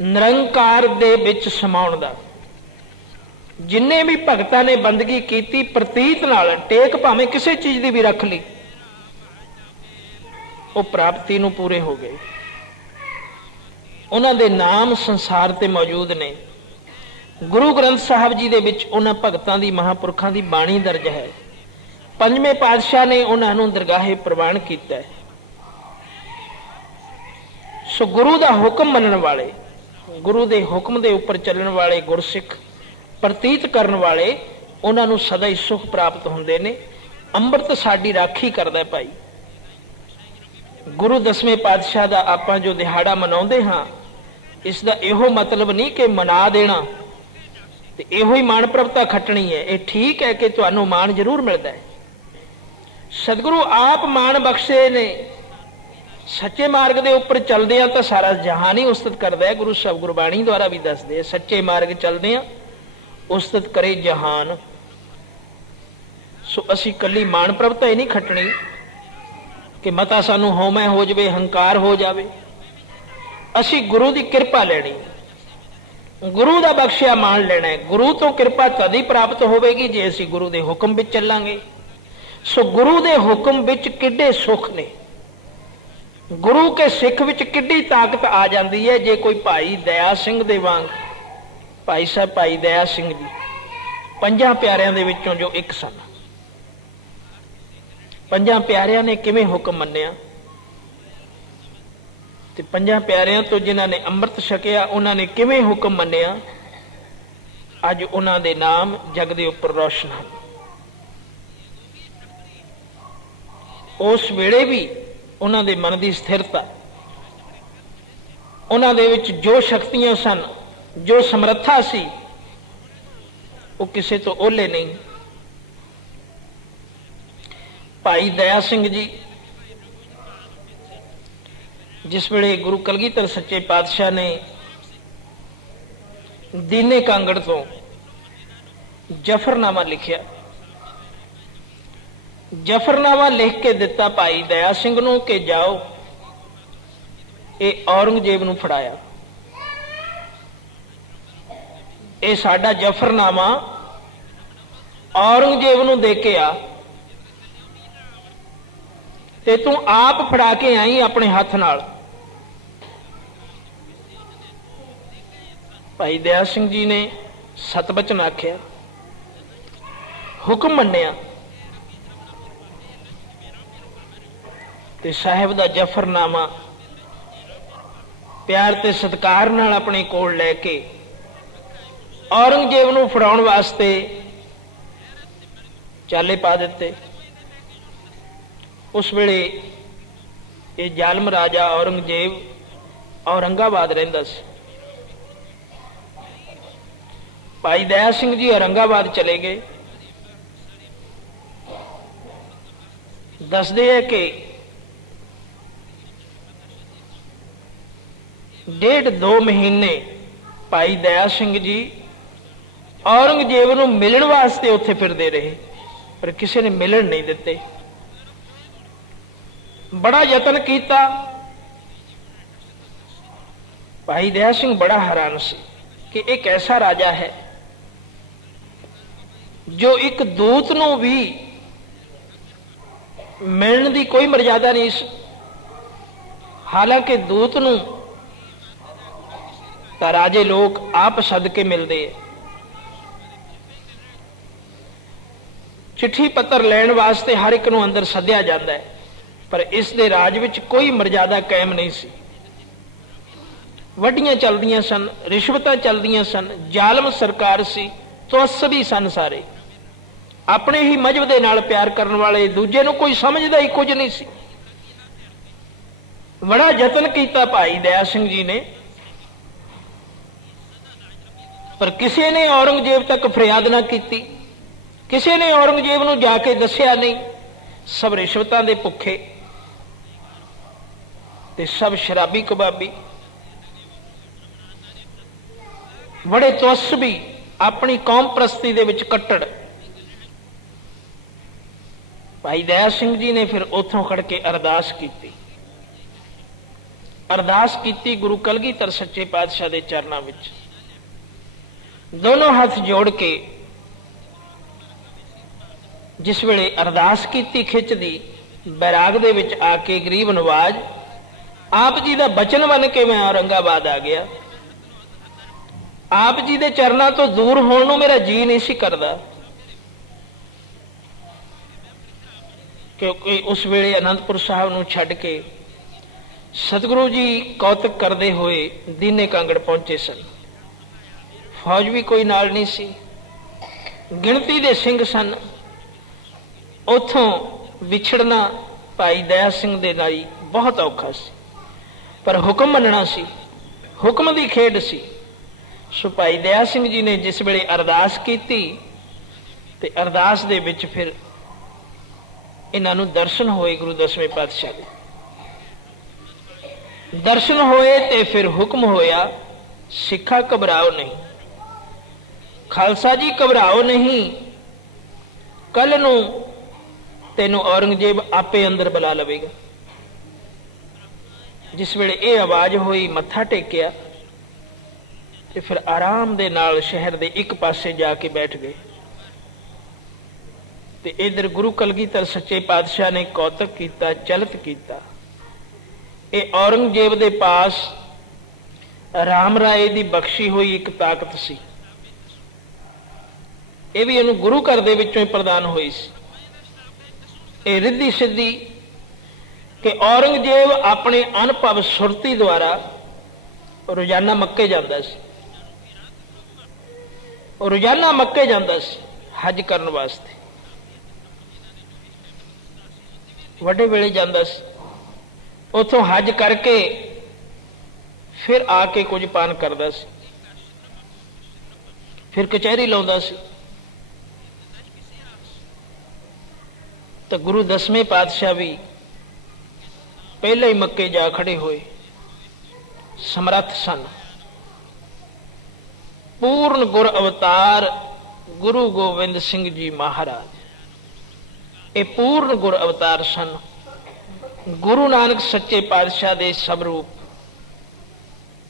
ਨਿਰੰਕਾਰ ਦੇ ਵਿੱਚ ਸਮਾਉਣ ਦਾ। ਜਿੰਨੇ ਵੀ ਭਗਤਾਂ ਨੇ ਬੰਦਗੀ ਕੀਤੀ ਪ੍ਰਤੀਤ ਨਾਲ, ਟੇਕ ਭਾਵੇਂ ਕਿਸੇ ਚੀਜ਼ ਦੀ ਵੀ ਰੱਖ ਲਈ, ਉਹ ਪ੍ਰਾਪਤੀ ਨੂੰ ਪੂਰੇ ਹੋ ਗਏ। ਉਹਨਾਂ ਦੇ ਨਾਮ ਸੰਸਾਰ ਤੇ ਮੌਜੂਦ ਨੇ। ਗੁਰੂ ਗ੍ਰੰਥ ਸਾਹਿਬ ਜੀ ਦੇ ਵਿੱਚ ਉਹਨਾਂ ਭਗਤਾਂ ਦੀ, ਮਹਾਂਪੁਰਖਾਂ ਦੀ ਬਾਣੀ ਦਰਜ ਹੈ। ਪੰਜਵੇਂ ਪਾਤਸ਼ਾਹ ਨੇ ਉਹਨਾਂ ਨੂੰ ਦਰਗਾਹੇ ਪ੍ਰਵਾਨ ਕੀਤਾ ਹੈ। ਸੋ ਗੁਰੂ ਦਾ ਹੁਕਮ ਮੰਨਣ ਵਾਲੇ, ਗੁਰੂ ਦੇ ਹੁਕਮ ਦੇ ਉੱਪਰ ਚੱਲਣ ਵਾਲੇ ਗੁਰਸਿੱਖ, ਪ੍ਰਤੀਤ ਕਰਨ ਵਾਲੇ, ਉਹਨਾਂ ਨੂੰ ਸਦਾ ਹੀ ਸੁਖ ਪ੍ਰਾਪਤ ਹੁੰਦੇ ਨੇ। ਅੰਮ੍ਰਿਤ ਸਾਡੀ ਰਾਖੀ ਕਰਦਾ ਭਾਈ। ਗੁਰੂ ਦਸਵੇਂ ਪਾਤਸ਼ਾਹ ਦਾ ਆਪਾਂ ਜੋ ਦਿਹਾੜਾ ਮਨਾਉਂਦੇ ਹਾਂ, ਇਸ ਦਾ ਇਹੋ ਮਤਲਬ ਨਹੀਂ ਕਿ ਮਨਾ ਦੇਣਾ ਤੇ ਇਹੋ ਹੀ ਮਾਣ ਪ੍ਰਭਤਾ ਖੱਟਣੀ ਹੈ। ਇਹ ਠੀਕ ਹੈ ਕਿ ਤੁਹਾਨੂੰ ਮਾਣ ਜ਼ਰੂਰ ਮਿਲਦਾ ਹੈ। ਸਤਿਗੁਰੂ ਆਪ ਮਾਣ ਬਖਸ਼ੇ ਨੇ। ਸੱਚੇ ਮਾਰਗ ਦੇ ਉੱਪਰ ਚੱਲਦੇ ਆ ਤਾਂ ਸਾਰਾ ਜਹਾਨ ਹੀ ਉਸਤਤ ਕਰਦਾ ਹੈ। ਗੁਰੂ ਸਾਹਿਬ ਗੁਰਬਾਣੀ ਦੁਆਰਾ ਵੀ ਦੱਸਦੇ, ਸੱਚੇ ਮਾਰਗ ਚੱਲਦੇ ਆ ਉਸਤਤ ਕਰੇ ਜਹਾਨ। ਸੋ ਅਸੀਂ ਕੱਲੀ ਮਾਣ ਪ੍ਰਭਤਾ ਹੀ ਨਹੀਂ ਖੱਟਣੀ ਕਿ ਮਤਾ ਸਾਨੂੰ ਹਉਮੈ ਹੋ ਜਾਵੇ, ਹੰਕਾਰ ਹੋ ਜਾਵੇ। ਅਸੀਂ ਗੁਰੂ ਦੀ ਕਿਰਪਾ ਲੈਣੀ, ਗੁਰੂ ਦਾ ਬਖਸ਼ਿਆ ਮਾਣ ਲੈਣਾ ਹੈ। ਗੁਰੂ ਤੋਂ ਕਿਰਪਾ ਤਦ ਹੀ ਪ੍ਰਾਪਤ ਹੋਵੇਗੀ ਜੇ ਅਸੀਂ ਗੁਰੂ ਦੇ ਹੁਕਮ ਵਿੱਚ ਚੱਲਾਂਗੇ। ਸੋ ਗੁਰੂ ਦੇ ਹੁਕਮ ਵਿੱਚ ਕਿੱਡੇ ਸੁੱਖ ਨੇ, ਗੁਰੂ ਕੇ ਸਿੱਖ ਵਿੱਚ ਕਿੱਡੀ ਤਾਕਤ ਆ ਜਾਂਦੀ ਹੈ। ਜੇ ਕੋਈ ਭਾਈ ਦਇਆ ਸਿੰਘ ਦੇ ਵਾਂਗ, ਭਾਈ ਸਾਹਿਬ ਭਾਈ ਦਇਆ ਸਿੰਘ ਜੀ ਪੰਜਾਂ ਪਿਆਰਿਆਂ ਦੇ ਵਿੱਚੋਂ ਜੋ ਇੱਕ ਸਨ, ਪੰਜਾਂ ਪਿਆਰਿਆਂ ਨੇ ਕਿਵੇਂ ਹੁਕਮ ਮੰਨਿਆ, ਤੇ ਪੰਜਾਂ ਪਿਆਰਿਆਂ ਤੋਂ ਜਿਨ੍ਹਾਂ ਨੇ ਅੰਮ੍ਰਿਤ ਛਕਿਆ ਉਹਨਾਂ ਨੇ ਕਿਵੇਂ ਹੁਕਮ ਮੰਨਿਆ, ਅੱਜ ਉਹਨਾਂ ਦੇ ਨਾਮ ਜਗ ਦੇ ਉੱਪਰ ਰੌਸ਼ਨ ਹਨ। ਉਸ ਵੇਲੇ ਵੀ ਉਹਨਾਂ ਦੇ ਮਨ ਦੀ ਸਥਿਰਤਾ, ਉਹਨਾਂ ਦੇ ਵਿੱਚ ਜੋ ਸ਼ਕਤੀਆਂ ਸਨ, ਜੋ ਸਮਰੱਥਾ ਸੀ, ਉਹ ਕਿਸੇ ਤੋਂ ਓਹਲੇ ਨਹੀਂ। ਭਾਈ ਦਇਆ ਸਿੰਘ ਜੀ ਜਿਸ ਵੇਲੇ ਗੁਰੂ ਕਲਗੀਧਰ ਸੱਚੇ ਪਾਤਸ਼ਾਹ ਨੇ ਦੀਨੇ ਕਾਂਗੜ ਤੋਂ ਜਫਰਨਾਮਾ ਲਿਖਿਆ, ਜਫਰਨਾਮਾ ਲਿਖ ਕੇ ਦਿੱਤਾ ਭਾਈ ਦਇਆ ਸਿੰਘ ਨੂੰ ਕਿ ਜਾਓ ਇਹ ਔਰੰਗਜ਼ੇਬ ਨੂੰ ਫੜਾਇਆ। ਇਹ ਸਾਡਾ ਜਫਰਨਾਮਾ ਔਰੰਗਜ਼ੇਬ ਨੂੰ ਦੇ ਕੇ ਆ, ਤੇ ਤੂੰ ਆਪ ਫੜਾ ਕੇ ਆਈ ਆਪਣੇ ਹੱਥ ਨਾਲ। ਭਾਈ ਦਇਆ ਸਿੰਘ ਜੀ ਨੇ ਸਤਬਚਨ ਆਖਿਆ, ਹੁਕਮ ਮੰਨਿਆ, ਤੇ ਸਾਹਿਬ ਦਾ ਜਫਰਨਾਮਾ ਪਿਆਰ ਤੇ ਸਤਿਕਾਰ ਨਾਲ ਆਪਣੇ ਕੋਲ ਲੈ ਕੇ ਔਰੰਗਜ਼ੇਬ ਨੂੰ ਫੜਾਉਣ ਵਾਸਤੇ ਚਾਲੇ ਪਾ ਦਿੱਤੇ। ਉਸ ਵੇਲੇ ਇਹ ਜ਼ਾਲਮ ਰਾਜਾ ਔਰੰਗਜ਼ੇਬ ਔਰੰਗਾਬਾਦ ਰਹਿੰਦਾ ਸੀ। ਭਾਈ ਦਇਆ ਸਿੰਘ ਜੀ ਔਰੰਗਾਬਾਦ ਚਲੇ ਗਏ। ਦੱਸਦੇ ਹੈ ਕਿ 1.5-2 ਮਹੀਨੇ ਭਾਈ ਦਇਆ ਸਿੰਘ ਜੀ ਔਰੰਗਜ਼ੇਬ ਨੂੰ ਮਿਲਣ ਵਾਸਤੇ ਉੱਥੇ ਫਿਰਦੇ ਰਹੇ, ਪਰ ਕਿਸੇ ਨੇ ਮਿਲਣ ਨਹੀਂ ਦਿੱਤੇ। ਬੜਾ ਯਤਨ ਕੀਤਾ। ਭਾਈ ਦਇਆ ਸਿੰਘ ਬੜਾ ਹੈਰਾਨ ਸੀ ਕਿ ਇੱਕ ਐਸਾ ਰਾਜਾ ਹੈ ਜੋ ਇੱਕ ਦੂਤ ਨੂੰ ਵੀ ਮਿਲਣ ਦੀ ਕੋਈ ਮਰਜ਼ਾਦਾ ਨਹੀਂ ਸੀ। ਹਾਲਾਂਕਿ ਦੂਤ ਨੂੰ ਤਾਂ ਰਾਜੇ ਲੋਕ ਆਪ ਸੱਦ ਕੇ ਮਿਲਦੇ ਹੈ, ਚਿੱਠੀ ਪੱਤਰ ਲੈਣ ਵਾਸਤੇ ਹਰ ਇੱਕ ਨੂੰ ਅੰਦਰ ਸੱਦਿਆ ਜਾਂਦਾ ਹੈ, ਪਰ ਇਸ ਦੇ ਰਾਜ ਵਿੱਚ ਕੋਈ ਮਰਜ਼ਾਦਾ ਕਾਇਮ ਨਹੀਂ ਸੀ। ਵੱਡੀਆਂ ਚੱਲਦੀਆਂ ਸਨ, ਰਿਸ਼ਵਤਾਂ ਚੱਲਦੀਆਂ ਸਨ, ਜ਼ਾਲਮ ਸਰਕਾਰ ਸੀ, ਤੁਅੱਸਬੀ ਸਨ ਸਾਰੇ। ਆਪਣੇ ਹੀ ਮਜ਼ਹਬ ਦੇ ਨਾਲ ਪਿਆਰ ਕਰਨ ਵਾਲੇ, ਦੂਜੇ ਨੂੰ ਕੋਈ ਸਮਝਦਾ ਹੀ ਕੁਝ ਨਹੀਂ ਸੀ। ਬੜਾ ਯਤਨ ਕੀਤਾ ਭਾਈ ਦਇਆ ਸਿੰਘ ਜੀ ਨੇ, ਪਰ ਕਿਸੇ ਨੇ ਔਰੰਗਜ਼ੇਬ ਤੱਕ ਫਰਿਆਦ ਨਾ ਕੀਤੀ, ਕਿਸੇ ਨੇ ਔਰੰਗਜ਼ੇਬ ਨੂੰ ਜਾ ਕੇ ਦੱਸਿਆ ਨਹੀਂ। ਸਭ ਰਿਸ਼ਵਤਾਂ ਦੇ ਭੁੱਖੇ ਤੇ ਸਭ ਸ਼ਰਾਬੀ ਕਬਾਬੀ, ਬੜੇ ਤੁਅੱਸਬੀ, ਆਪਣੀ ਕੌਮ ਪ੍ਰਸਤੀ ਦੇ ਵਿੱਚ ਕੱਟੜ। ਭਾਈ ਦਇਆ ਸਿੰਘ ਜੀ ਨੇ ਫਿਰ ਉੱਥੋਂ ਖੜ ਕੇ ਅਰਦਾਸ ਕੀਤੀ। ਅਰਦਾਸ ਕੀਤੀ ਗੁਰੂ ਕਲਗੀਧਰ ਸੱਚੇ ਪਾਤਸ਼ਾਹ ਦੇ ਚਰਨਾਂ ਵਿੱਚ, ਦੋਨੋਂ ਹੱਥ ਜੋੜ ਕੇ। ਜਿਸ ਵੇਲੇ ਅਰਦਾਸ ਕੀਤੀ ਖਿੱਚਦੀ, ਬੈਰਾਗ ਦੇ ਵਿੱਚ ਆ ਕੇ ਗਰੀਬ ਨਵਾਜ ਆਪ ਜੀ ਦਾ ਬਚਨ ਬਣ ਕੇ ਮੈਂ ਔਰੰਗਾਬਾਦ ਆ ਗਿਆ। ਆਪ ਜੀ ਦੇ ਚਰਨਾਂ ਤੋਂ ਦੂਰ ਹੋਣ ਨੂੰ ਮੇਰਾ ਜੀ ਨਹੀਂ ਸੀ ਕਰਦਾ, ਕਿਉਂਕਿ ਉਸ ਵੇਲੇ ਅਨੰਦਪੁਰ ਸਾਹਿਬ ਨੂੰ ਛੱਡ ਕੇ ਸਤਿਗੁਰੂ ਜੀ ਕੌਤਕ ਕਰਦੇ ਹੋਏ ਦੀਨੇ ਕਾਂਗੜ ਪਹੁੰਚੇ ਸਨ। ਫੌਜ ਵੀ ਕੋਈ ਨਾਲ ਨਹੀਂ ਸੀ, ਗਿਣਤੀ ਦੇ ਸਿੰਘ ਸਨ। ਉੱਥੋਂ ਵਿਛੜਨਾ ਭਾਈ ਦਇਆ ਸਿੰਘ ਦੇ ਲਈ ਬਹੁਤ ਔਖਾ ਸੀ, ਪਰ ਹੁਕਮ ਮੰਨਣਾ ਸੀ, ਹੁਕਮ ਦੀ ਖੇਡ ਸੀ। ਸੋ ਭਾਈ ਦਇਆ ਸਿੰਘ ਜੀ ਨੇ ਜਿਸ ਵੇਲੇ ਅਰਦਾਸ ਕੀਤੀ ਤੇ ਅਰਦਾਸ ਦੇ ਵਿੱਚ ਫਿਰ ਇਹਨਾਂ ਨੂੰ ਦਰਸ਼ਨ ਹੋਏ, ਗੁਰੂ ਦਸਵੇਂ ਪਾਤਸ਼ਾਹ ਦੇ ਦਰਸ਼ਨ ਹੋਏ ਤੇ ਫਿਰ ਹੁਕਮ ਹੋਇਆ, ਸਿੱਖਾ ਘਬਰਾਓ ਨਹੀਂ, ਖਾਲਸਾ ਜੀ ਘਬਰਾਓ ਨਹੀਂ, ਕੱਲ ਨੂੰ ਤੈਨੂੰ ਔਰੰਗਜ਼ੇਬ ਆਪੇ ਅੰਦਰ ਬੁਲਾ ਲਵੇਗਾ। ਜਿਸ ਵੇਲੇ ਇਹ ਆਵਾਜ਼ ਹੋਈ, ਮੱਥਾ ਟੇਕਿਆ ਤੇ ਫਿਰ ਆਰਾਮ ਦੇ ਨਾਲ ਸ਼ਹਿਰ ਦੇ ਇੱਕ ਪਾਸੇ ਜਾ ਕੇ ਬੈਠ ਗਏ। ਤੇ ਇਧਰ ਗੁਰੂ ਕਲਗੀਧਰ ਸੱਚੇ ਪਾਤਸ਼ਾਹ ਨੇ ਕੌਤਕ ਕੀਤਾ, ਚਲਤ ਕੀਤਾ। ਇਹ ਔਰੰਗਜ਼ੇਬ ਦੇ ਪਾਸ ਰਾਮ ਰਾਏ ਦੀ ਬਖਸ਼ੀ ਹੋਈ ਇੱਕ ਤਾਕਤ ਸੀ, ਇਹ ਵੀ ਇਹਨੂੰ ਗੁਰੂ ਘਰ ਦੇ ਵਿੱਚੋਂ ਹੀ ਪ੍ਰਦਾਨ ਹੋਈ ਸੀ। ਇਹ ਰਿੱਧੀ ਸਿੱਧੀ ਕਿ ਔਰੰਗਜ਼ੇਬ ਆਪਣੇ ਅਨੁਭਵ ਸੁਰਤੀ ਦੁਆਰਾ ਰੋਜ਼ਾਨਾ ਮੱਕੇ ਜਾਂਦਾ ਸੀ, ਰੋਜ਼ਾਨਾ ਮੱਕੇ ਜਾਂਦਾ ਸੀ ਹਜ ਕਰਨ ਵਾਸਤੇ। ਵੱਡੇ ਵੇਲੇ ਜਾਂਦਾ ਸੀ, ਉੱਥੋਂ ਹਜ ਕਰਕੇ ਫਿਰ ਆ ਕੇ ਕੁਝ ਪਾਨ ਕਰਦਾ ਸੀ, ਫਿਰ ਕਚਹਿਰੀ ਲਾਉਂਦਾ ਸੀ। ਤਾਂ ਗੁਰੂ ਦਸਵੇਂ ਪਾਤਸ਼ਾਹ ਵੀ ਪਹਿਲੇ ਹੀ ਮੱਕੇ ਜਾ ਖੜੇ ਹੋਏ, ਸਮਰੱਥ ਸਨ। ਪੂਰਨ ਗੁਰ ਅਵਤਾਰ ਗੁਰੂ ਗੋਬਿੰਦ ਸਿੰਘ ਜੀ ਮਹਾਰਾਜ, ਇਹ ਪੂਰਨ ਗੁਰ ਅਵਤਾਰ ਸਨ। ਗੁਰੂ ਨਾਨਕ ਸੱਚੇ ਪਾਤਸ਼ਾਹ ਦੇ ਸਭ ਰੂਪ,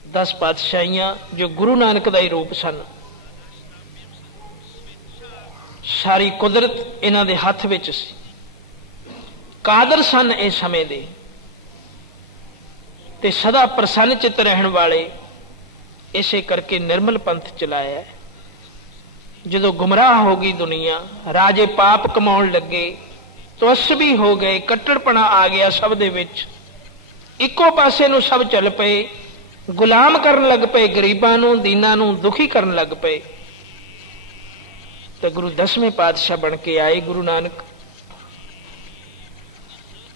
10 ਪਾਤਸ਼ਾਹੀਆਂ ਜੋ ਗੁਰੂ ਨਾਨਕ ਦਾ ਹੀ ਰੂਪ ਸਨ। ਸਾਰੀ ਕੁਦਰਤ ਇਹਨਾਂ ਦੇ ਹੱਥ ਵਿੱਚ ਸੀ, ਕਾਦਰ ਸਨ ਇਹ ਸਮੇਂ ਦੇ, ਤੇ ਸਦਾ ਪ੍ਰਸੰਨ ਚਿੱਤ ਰਹਿਣ ਵਾਲੇ। ਇਸੇ ਕਰਕੇ ਨਿਰਮਲ ਪੰਥ ਚਲਾਇਆ। ਜਦੋਂ ਗੁੰਮਰਾਹ ਹੋ ਗਈ ਦੁਨੀਆ, ਰਾਜੇ ਪਾਪ ਕਮਾਉਣ ਲੱਗੇ, ਤੁਅੱਸਬੀ ਹੋ ਗਏ, ਕੱਟੜਪਣਾ ਆ ਗਿਆ ਸਭ ਦੇ ਵਿੱਚ, ਇੱਕੋ ਪਾਸੇ ਨੂੰ ਸਭ ਚੱਲ ਪਏ, ਗੁਲਾਮ ਕਰਨ ਲੱਗ ਪਏ, ਗਰੀਬਾਂ ਨੂੰ, ਦੀਨਾਂ ਨੂੰ ਦੁਖੀ ਕਰਨ ਲੱਗ ਪਏ। ਤਾਂ ਗੁਰੂ ਦਸਵੇਂ ਪਾਤਸ਼ਾਹ ਬਣ ਕੇ ਆਏ ਗੁਰੂ ਨਾਨਕ।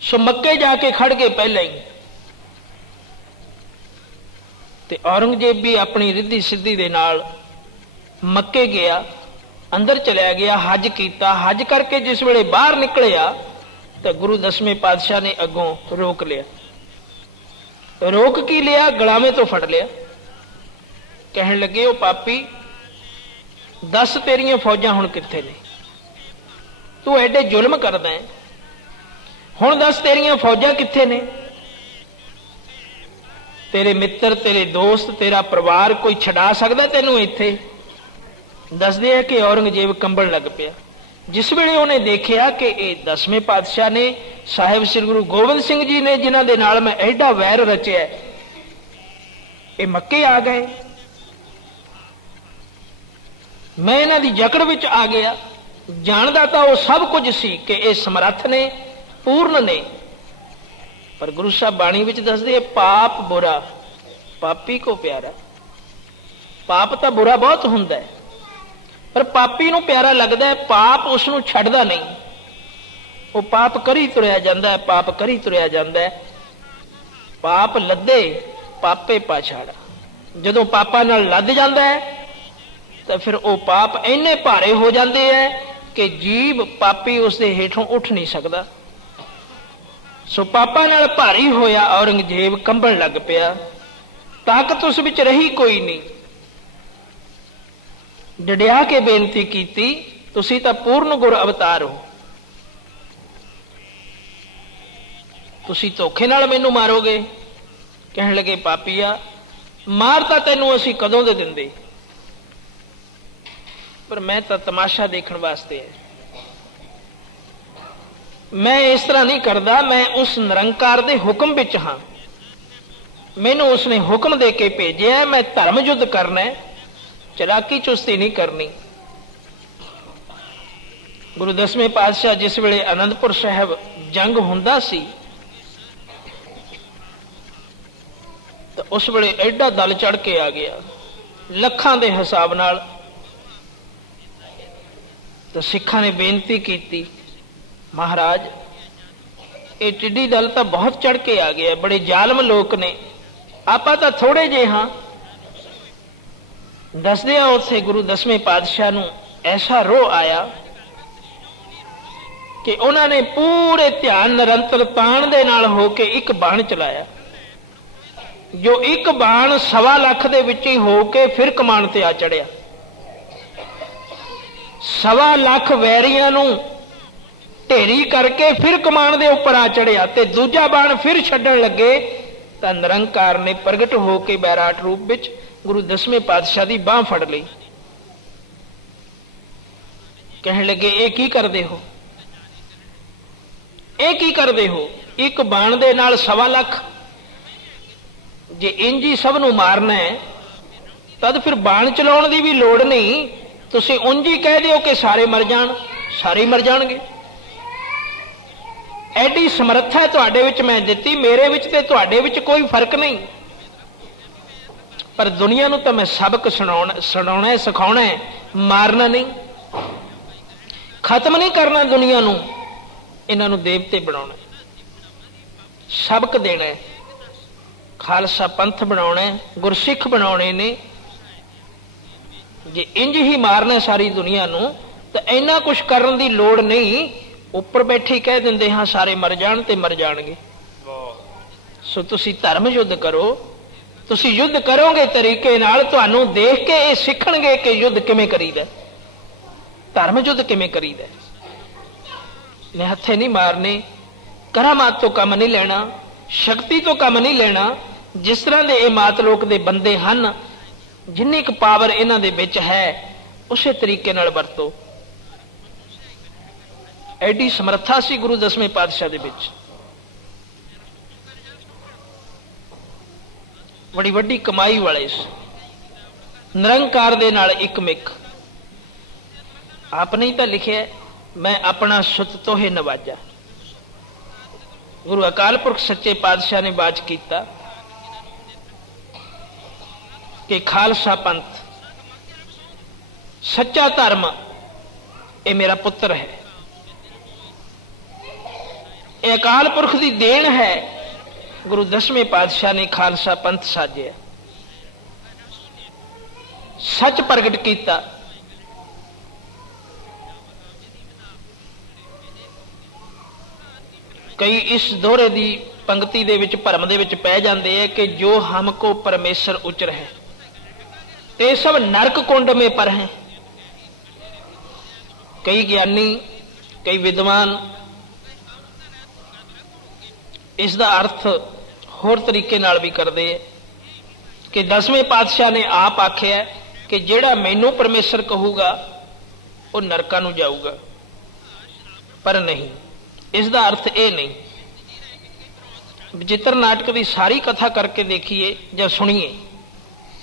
ਸੋ ਮੱਕੇ ਜਾ ਕੇ ਖੜ ਗਏ ਪਹਿਲਾਂ ਹੀ, ਤੇ ਔਰੰਗਜ਼ੇਬ ਵੀ ਆਪਣੀ ਰਿੱਧੀ ਸਿੱਧੀ ਦੇ ਨਾਲ ਮੱਕੇ ਗਿਆ, ਅੰਦਰ ਚਲਿਆ ਗਿਆ, ਹਜ ਕੀਤਾ। ਹਜ ਕਰਕੇ ਜਿਸ ਵੇਲੇ ਬਾਹਰ ਨਿਕਲਿਆ ਤਾਂ ਗੁਰੂ ਦਸਵੇਂ ਪਾਤਸ਼ਾਹ ਨੇ ਅੱਗੋਂ ਰੋਕ ਲਿਆ। ਰੋਕ ਕੀ ਲਿਆ? ਗਲਾਵੇਂ ਤੋਂ ਫੜ ਲਿਆ। ਕਹਿਣ ਲੱਗੇ, ਉਹ ਪਾਪੀ, ਦੱਸ ਤੇਰੀਆਂ ਫੌਜਾਂ ਹੁਣ ਕਿੱਥੇ ਨੇ? ਤੂੰ ਐਡੇ ਜ਼ੁਲਮ ਕਰਦਾ ਹੈ, ਹੁਣ ਦੱਸ ਤੇਰੀਆਂ ਫੌਜਾਂ ਕਿੱਥੇ ਨੇ? ਤੇਰੇ ਮਿੱਤਰ, ਤੇਰੇ ਦੋਸਤ, ਤੇਰਾ ਪਰਿਵਾਰ ਕੋਈ ਛਡਾ ਸਕਦਾ ਤੈਨੂੰ ਇੱਥੇ? ਦੱਸਦੇ ਆ ਕਿ ਔਰੰਗਜ਼ੇਬ ਕੰਬਣ ਲੱਗ ਪਿਆ। ਜਿਸ ਵੇਲੇ ਉਹਨੇ ਦੇਖਿਆ ਕਿ ਇਹ ਦਸਵੇਂ ਪਾਤਸ਼ਾਹ ਨੇ, ਸਾਹਿਬ ਸ੍ਰੀ ਗੁਰੂ ਗੋਬਿੰਦ ਸਿੰਘ ਜੀ ਨੇ, ਜਿਨ੍ਹਾਂ ਦੇ ਨਾਲ ਮੈਂ ਐਡਾ ਵੈਰ ਰਚਿਆ, ਇਹ ਮੱਕੇ ਆ ਗਏ, ਮੈਂ ਇਹਨਾਂ ਦੀ ਜਕੜ ਵਿੱਚ ਆ ਗਿਆ। ਜਾਣਦਾ ਤਾਂ ਉਹ ਸਭ ਕੁਝ ਸੀ ਕਿ ਇਹ ਸਮਰੱਥ ਨੇ, ਪੂਰਨ ਨੇ, ਪਰ ਗੁਰੂ ਸਾਹਿਬ ਬਾਣੀ ਵਿੱਚ ਦੱਸਦੇ ਪਾਪ ਬੁਰਾ, ਪਾਪੀ ਕੋ ਪਿਆਰਾ। ਪਾਪ ਤਾਂ ਬੁਰਾ ਬਹੁਤ ਹੁੰਦਾ ਹੈ, ਪਰ ਪਾਪੀ ਨੂੰ ਪਿਆਰਾ ਲੱਗਦਾ ਹੈ। ਪਾਪ ਉਸ ਨੂੰ ਛੱਡਦਾ ਨਹੀਂ, ਉਹ ਪਾਪ ਕਰੀ ਤੁਰਿਆ ਜਾਂਦਾ ਹੈ, ਪਾਪ ਕਰੀ ਤੁਰਿਆ ਜਾਂਦਾ ਹੈ। ਪਾਪ ਲੱਦੇ ਪਾਪੇ ਪਾਛਾੜਾ। ਜਦੋਂ ਪਾਪਾਂ ਨਾਲ ਲੱਦ ਜਾਂਦਾ ਹੈ ਤਾਂ ਫਿਰ ਉਹ ਪਾਪ ਇੰਨੇ ਭਾਰੇ ਹੋ ਜਾਂਦੇ ਹੈ ਕਿ ਜੀਵ ਪਾਪੀ ਉਸ ਦੇ ਹੇਠੋਂ ਉੱਠ ਨਹੀਂ ਸਕਦਾ। ਸੋ ਪਾਪਾਂ ਨਾਲ ਭਾਰੀ ਹੋਇਆ ਔਰੰਗਜ਼ੇਬ ਕੰਬਣ ਲੱਗ ਪਿਆ। ਤਾਕਤ ਉਸ ਵਿੱਚ ਰਹੀ ਕੋਈ ਨਹੀਂ। ਡਿੜਿਆ ਕੇ ਬੇਨਤੀ ਕੀਤੀ, ਤੁਸੀਂ ਤਾਂ ਪੂਰਨ ਗੁਰ ਅਵਤਾਰ ਹੋ, ਤੁਸੀਂ ਧੋਖੇ ਨਾਲ ਮੈਨੂੰ ਮਾਰੋਗੇ। ਕਹਿਣ ਲੱਗੇ, ਪਾਪੀਆ, ਮਾਰ ਤਾਂ ਤੈਨੂੰ ਅਸੀਂ ਕਦੋਂ ਦੇ ਦਿੰਦੇ, ਪਰ ਮੈਂ ਤਾਂ ਤਮਾਸ਼ਾ ਦੇਖਣ ਵਾਸਤੇ ਹੈ। ਮੈਂ ਇਸ ਤਰ੍ਹਾਂ ਨਹੀਂ ਕਰਦਾ, ਮੈਂ ਉਸ ਨਿਰੰਕਾਰ ਦੇ ਹੁਕਮ ਵਿੱਚ ਹਾਂ। ਮੈਨੂੰ ਉਸਨੇ ਹੁਕਮ ਦੇ ਕੇ ਭੇਜਿਆ, ਮੈਂ ਧਰਮ ਯੁੱਧ ਕਰਨਾ ਹੈ, ਚਲਾਕੀ ਚੁਸਤੀ ਨਹੀਂ ਕਰਨੀ। ਗੁਰੂ ਦਸਵੇਂ ਪਾਤਸ਼ਾਹ ਜਿਸ ਵੇਲੇ ਆਨੰਦਪੁਰ ਸਾਹਿਬ ਜੰਗ ਹੁੰਦਾ ਸੀ ਤਾਂ ਉਸ ਵੇਲੇ ਐਡਾ ਦਲ ਚੜ ਕੇ ਆ ਗਿਆ, ਲੱਖਾਂ ਦੇ ਹਿਸਾਬ ਨਾਲ। ਤਾਂ ਸਿੱਖਾਂ ਨੇ ਬੇਨਤੀ ਕੀਤੀ, ਮਹਾਰਾਜ ਇਹ ਟਿੱਡੀ ਦਲ ਤਾਂ ਬਹੁਤ ਚੜ ਕੇ ਆ ਗਿਆ, ਬੜੇ ਜ਼ਾਲਮ ਲੋਕ ਨੇ, ਆਪਾਂ ਤਾਂ ਥੋੜੇ ਜਿਹੇ ਹਾਂ। ਦੱਸਦੇ ਆ ਉੱਥੇ ਗੁਰੂ ਦਸਵੇਂ ਪਾਤਸ਼ਾਹ ਨੂੰ ਐਸਾ ਰੋਹ ਆਇਆ ਕਿ ਉਹਨਾਂ ਨੇ ਪੂਰੇ ਧਿਆਨ ਨਿਰੰਤਰ ਤਾਣ ਦੇ ਨਾਲ ਹੋ ਕੇ ਇੱਕ ਬਾਣ ਚਲਾਇਆ, ਜੋ ਇੱਕ ਬਾਣ 1.25 ਲੱਖ ਦੇ ਵਿੱਚ ਹੀ ਹੋ ਕੇ ਫਿਰ ਕਮਾਨ ਤੇ ਆ ਚੜਿਆ। 1.25 ਲੱਖ ਵੈਰੀਆਂ ਨੂੰ ਢੇਰੀ ਕਰਕੇ ਫਿਰ ਕਮਾਨ ਦੇ ਉੱਪਰ ਆ ਚੜਿਆ ਤੇ ਦੂਜਾ ਬਾਣ ਫਿਰ ਛੱਡਣ ਲੱਗੇ ਤਾਂ ਨਿਰੰਕਾਰ ਨੇ ਪ੍ਰਗਟ ਹੋ ਕੇ ਬੈਰਾਟ ਰੂਪ ਵਿੱਚ ਗੁਰੂ ਦਸਵੇਂ ਪਾਤਸ਼ਾਹ ਦੀ ਬਾਂਹ ਫੜ ਲਈ। ਕਹਿਣ ਲੱਗੇ, ਇਹ ਕੀ ਕਰਦੇ ਹੋ, ਇਹ ਕੀ ਕਰਦੇ ਹੋ? ਇੱਕ ਬਾਣ ਦੇ ਨਾਲ 1.25 ਲੱਖ, ਜੇ ਇੰਜ ਹੀ ਸਭ ਨੂੰ ਮਾਰਨਾ ਹੈ ਤਦ ਫਿਰ ਬਾਣ ਚਲਾਉਣ ਦੀ ਵੀ ਲੋੜ ਨਹੀਂ, ਤੁਸੀਂ ਉਂਝ ਹੀ ਕਹਿ ਦਿਓ ਕਿ ਸਾਰੇ ਮਰ ਜਾਣ, ਸਾਰੇ ਮਰ ਜਾਣਗੇ। ਐਡੀ ਸਮਰੱਥਾ ਤੁਹਾਡੇ ਵਿੱਚ ਮੈਂ ਦਿੱਤੀ, ਮੇਰੇ ਵਿੱਚ ਤੇ ਤੁਹਾਡੇ ਵਿੱਚ ਕੋਈ ਫਰਕ ਨਹੀਂ। ਪਰ ਦੁਨੀਆ ਨੂੰ ਤਾਂ ਮੈਂ ਸਬਕ ਸੁਣਾਉਣਾ ਸਿਖਾਉਣਾ ਹੈ, ਮਾਰਨਾ ਨਹੀਂ, ਖਤਮ ਨਹੀਂ ਕਰਨਾ ਦੁਨੀਆ ਨੂੰ। ਇਹਨਾਂ ਨੂੰ ਦੇਵਤੇ ਬਣਾਉਣਾ, ਸਬਕ ਦੇਣਾ, ਖਾਲਸਾ ਪੰਥ ਬਣਾਉਣਾ, ਗੁਰਸਿੱਖ ਬਣਾਉਣੇ ਨੇ। ਜੇ ਇੰਜ ਹੀ ਮਾਰਨਾ ਸਾਰੀ ਦੁਨੀਆ ਨੂੰ ਤਾਂ ਇੰਨਾ ਕੁਛ ਕਰਨ ਦੀ ਲੋੜ ਨਹੀਂ। ਉੱਪਰ ਬੈਠੇ ਕਹਿ ਦਿੰਦੇ ਹਾਂ ਸਾਰੇ ਮਰ ਜਾਣ ਤੇ ਮਰ ਜਾਣਗੇ। ਸੋ ਤੁਸੀਂ ਧਰਮ ਯੁੱਧ ਕਰੋ, ਤੁਸੀਂ ਯੁੱਧ ਕਰੋਗੇ ਤਰੀਕੇ ਨਾਲ, ਤੁਹਾਨੂੰ ਦੇਖ ਕੇ ਇਹ ਸਿੱਖਣਗੇ ਕਿ ਯੁੱਧ ਕਿਵੇਂ ਕਰੀਦਾ, ਧਰਮ ਯੁੱਧ ਕਿਵੇਂ ਕਰੀਦਾ। ਨਿਹੱਥੇ ਨਹੀਂ ਮਾਰਨੇ, ਕਰਾਮਾਤ ਤੋਂ ਕੰਮ ਨਹੀਂ ਲੈਣਾ, ਸ਼ਕਤੀ ਤੋਂ ਕੰਮ ਨਹੀਂ ਲੈਣਾ। ਜਿਸ ਤਰ੍ਹਾਂ ਦੇ ਇਹ ਮਾਤਲੋਕ ਦੇ ਬੰਦੇ ਹਨ, ਜਿੰਨੀ ਕੁ ਪਾਵਰ ਇਹਨਾਂ ਦੇ ਵਿੱਚ ਹੈ, ਉਸੇ ਤਰੀਕੇ ਨਾਲ ਵਰਤੋ। ਐਡੀ ਸਮਰੱਥਾ ਸੀ ਗੁਰੂ ਦਸਵੇਂ ਪਾਤਸ਼ਾਹ ਦੇ ਵਿੱਚ, ਬੜੀ ਵੱਡੀ ਕਮਾਈ ਵਾਲੇ ਸੀ, ਨਿਰੰਕਾਰ ਦੇ ਨਾਲ ਇੱਕ ਮਿੱਕ। ਆਪ ਨੇ ਤਾਂ ਲਿਖਿਆ, ਮੈਂ ਆਪਣਾ ਸੁਤ ਤੋਹੇ ਨਵਾਜਾ। ਗੁਰੂ ਅਕਾਲ ਪੁਰਖ ਸੱਚੇ ਪਾਤਸ਼ਾਹ ਨੇ ਬਾਚ ਕੀਤਾ ਕਿ ਖਾਲਸਾ ਪੰਥ, ਸੱਚਾ ਧਰਮ, ਇਹ ਮੇਰਾ ਪੁੱਤਰ ਹੈ, ਇਹ ਅਕਾਲ ਪੁਰਖ ਦੀ ਦੇਣ ਹੈ। ਗੁਰੂ ਦਸਵੇਂ ਪਾਤਸ਼ਾਹ ਨੇ ਖਾਲਸਾ ਪੰਥ ਸਾਜਿਆ, ਸੱਚ ਪ੍ਰਗਟ ਕੀਤਾ। ਕਈ ਇਸ ਦੋਹਰੇ ਦੀ ਪੰਕਤੀ ਦੇ ਵਿੱਚ ਭਰਮ ਦੇ ਵਿੱਚ ਪੈ ਜਾਂਦੇ ਹੈ ਕਿ ਜੋ ਹਮਕੋ ਪਰਮੇਸ਼ਰ ਉਚਰ ਹੈ ਤੇ ਸਭ ਨਰਕ ਕੁੰਡ में पर है। ਕਈ ਗਿਆਨੀ, ਕਈ ਵਿਦਵਾਨ ਇਸ ਦਾ ਅਰਥ ਹੋਰ ਤਰੀਕੇ ਨਾਲ ਵੀ ਕਰਦੇ ਹੈ ਕਿ ਦਸਵੇਂ ਪਾਤਸ਼ਾਹ ਨੇ ਆਪ ਆਖਿਆ ਕਿ ਜਿਹੜਾ ਮੈਨੂੰ ਪਰਮੇਸ਼ਰ ਕਹੂਗਾ ਉਹ ਨਰਕਾਂ ਨੂੰ ਜਾਊਗਾ, ਪਰ ਨਹੀਂ, ਇਸ ਦਾ ਅਰਥ ਇਹ ਨਹੀਂ। ਵਿਚਿੱਤਰ ਨਾਟਕ ਦੀ ਸਾਰੀ ਕਥਾ ਕਰਕੇ ਦੇਖੀਏ ਜਾਂ ਸੁਣੀਏ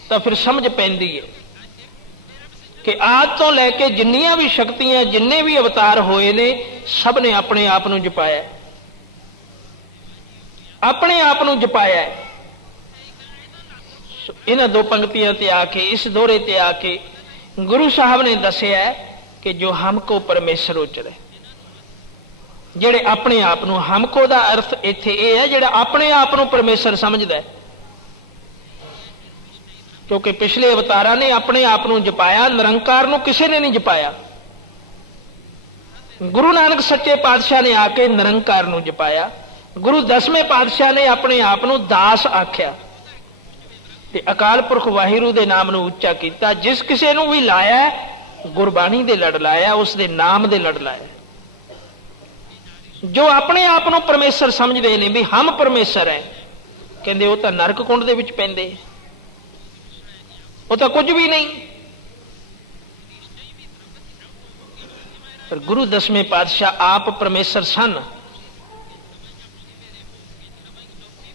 ਤਾਂ ਫਿਰ ਸਮਝ ਪੈਂਦੀ ਹੈ ਕਿ ਆਦ ਤੋਂ ਲੈ ਕੇ ਜਿੰਨੀਆਂ ਵੀ ਸ਼ਕਤੀਆਂ, ਜਿੰਨੇ ਵੀ ਅਵਤਾਰ ਹੋਏ ਨੇ, ਸਭ ਨੇ ਆਪਣੇ ਆਪ ਨੂੰ ਜਪਾਇਆ, ਆਪਣੇ ਆਪ ਨੂੰ ਜਪਾਇਆ। ਇਹਨਾਂ ਦੋ ਪੰਕਤੀਆਂ ਤੇ ਆ ਕੇ, ਇਸ ਦੋਹਰੇ ਤੇ ਆ ਕੇ ਗੁਰੂ ਸਾਹਿਬ ਨੇ ਦੱਸਿਆ ਕਿ ਜੋ ਹਮਕੋ ਪਰਮੇਸ਼ਰ ਉਚਰੇ, ਜਿਹੜੇ ਆਪਣੇ ਆਪ ਨੂੰ, ਹਮਕੋ ਦਾ ਅਰਥ ਇੱਥੇ ਇਹ ਹੈ ਜਿਹੜਾ ਆਪਣੇ ਆਪ ਨੂੰ ਪਰਮੇਸ਼ਰ ਸਮਝਦਾ ਹੈ, ਕਿਉਂਕਿ ਪਿਛਲੇ ਅਵਤਾਰਾਂ ਨੇ ਆਪਣੇ ਆਪ ਨੂੰ ਜਪਾਇਆ, ਨਿਰੰਕਾਰ ਨੂੰ ਕਿਸੇ ਨੇ ਨਹੀਂ ਜਪਾਇਆ। ਗੁਰੂ ਨਾਨਕ ਸੱਚੇ ਪਾਤਸ਼ਾਹ ਨੇ ਆ ਕੇ ਨਿਰੰਕਾਰ ਨੂੰ ਜਪਾਇਆ। ਗੁਰੂ ਦਸਵੇਂ ਪਾਤਸ਼ਾਹ ਨੇ ਆਪਣੇ ਆਪ ਨੂੰ ਦਾਸ ਆਖਿਆ ਤੇ ਅਕਾਲ ਪੁਰਖ ਵਾਹਿਗੁਰੂ ਦੇ ਨਾਮ ਨੂੰ ਉੱਚਾ ਕੀਤਾ। ਜਿਸ ਕਿਸੇ ਨੂੰ ਵੀ ਲਾਇਆ ਗੁਰਬਾਣੀ ਦੇ ਲੜ ਲਾਇਆ, ਉਸ ਦੇ ਨਾਮ ਦੇ ਲੜ ਲਾਇਆ। ਜੋ ਆਪਣੇ ਆਪ ਨੂੰ ਪਰਮੇਸ਼ਰ ਸਮਝਦੇ ਨੇ ਵੀ ਹਮ ਪਰਮੇਸ਼ਰ ਹੈ, ਕਹਿੰਦੇ ਉਹ ਤਾਂ ਨਰਕ ਕੁੰਡ ਦੇ ਵਿੱਚ ਪੈਂਦੇ, ਉਹ ਤਾਂ ਕੁਝ ਵੀ ਨਹੀਂ। ਪਰ ਗੁਰੂ ਦਸਵੇਂ ਪਾਤਸ਼ਾਹ ਆਪ ਪਰਮੇਸ਼ਰ ਸਨ।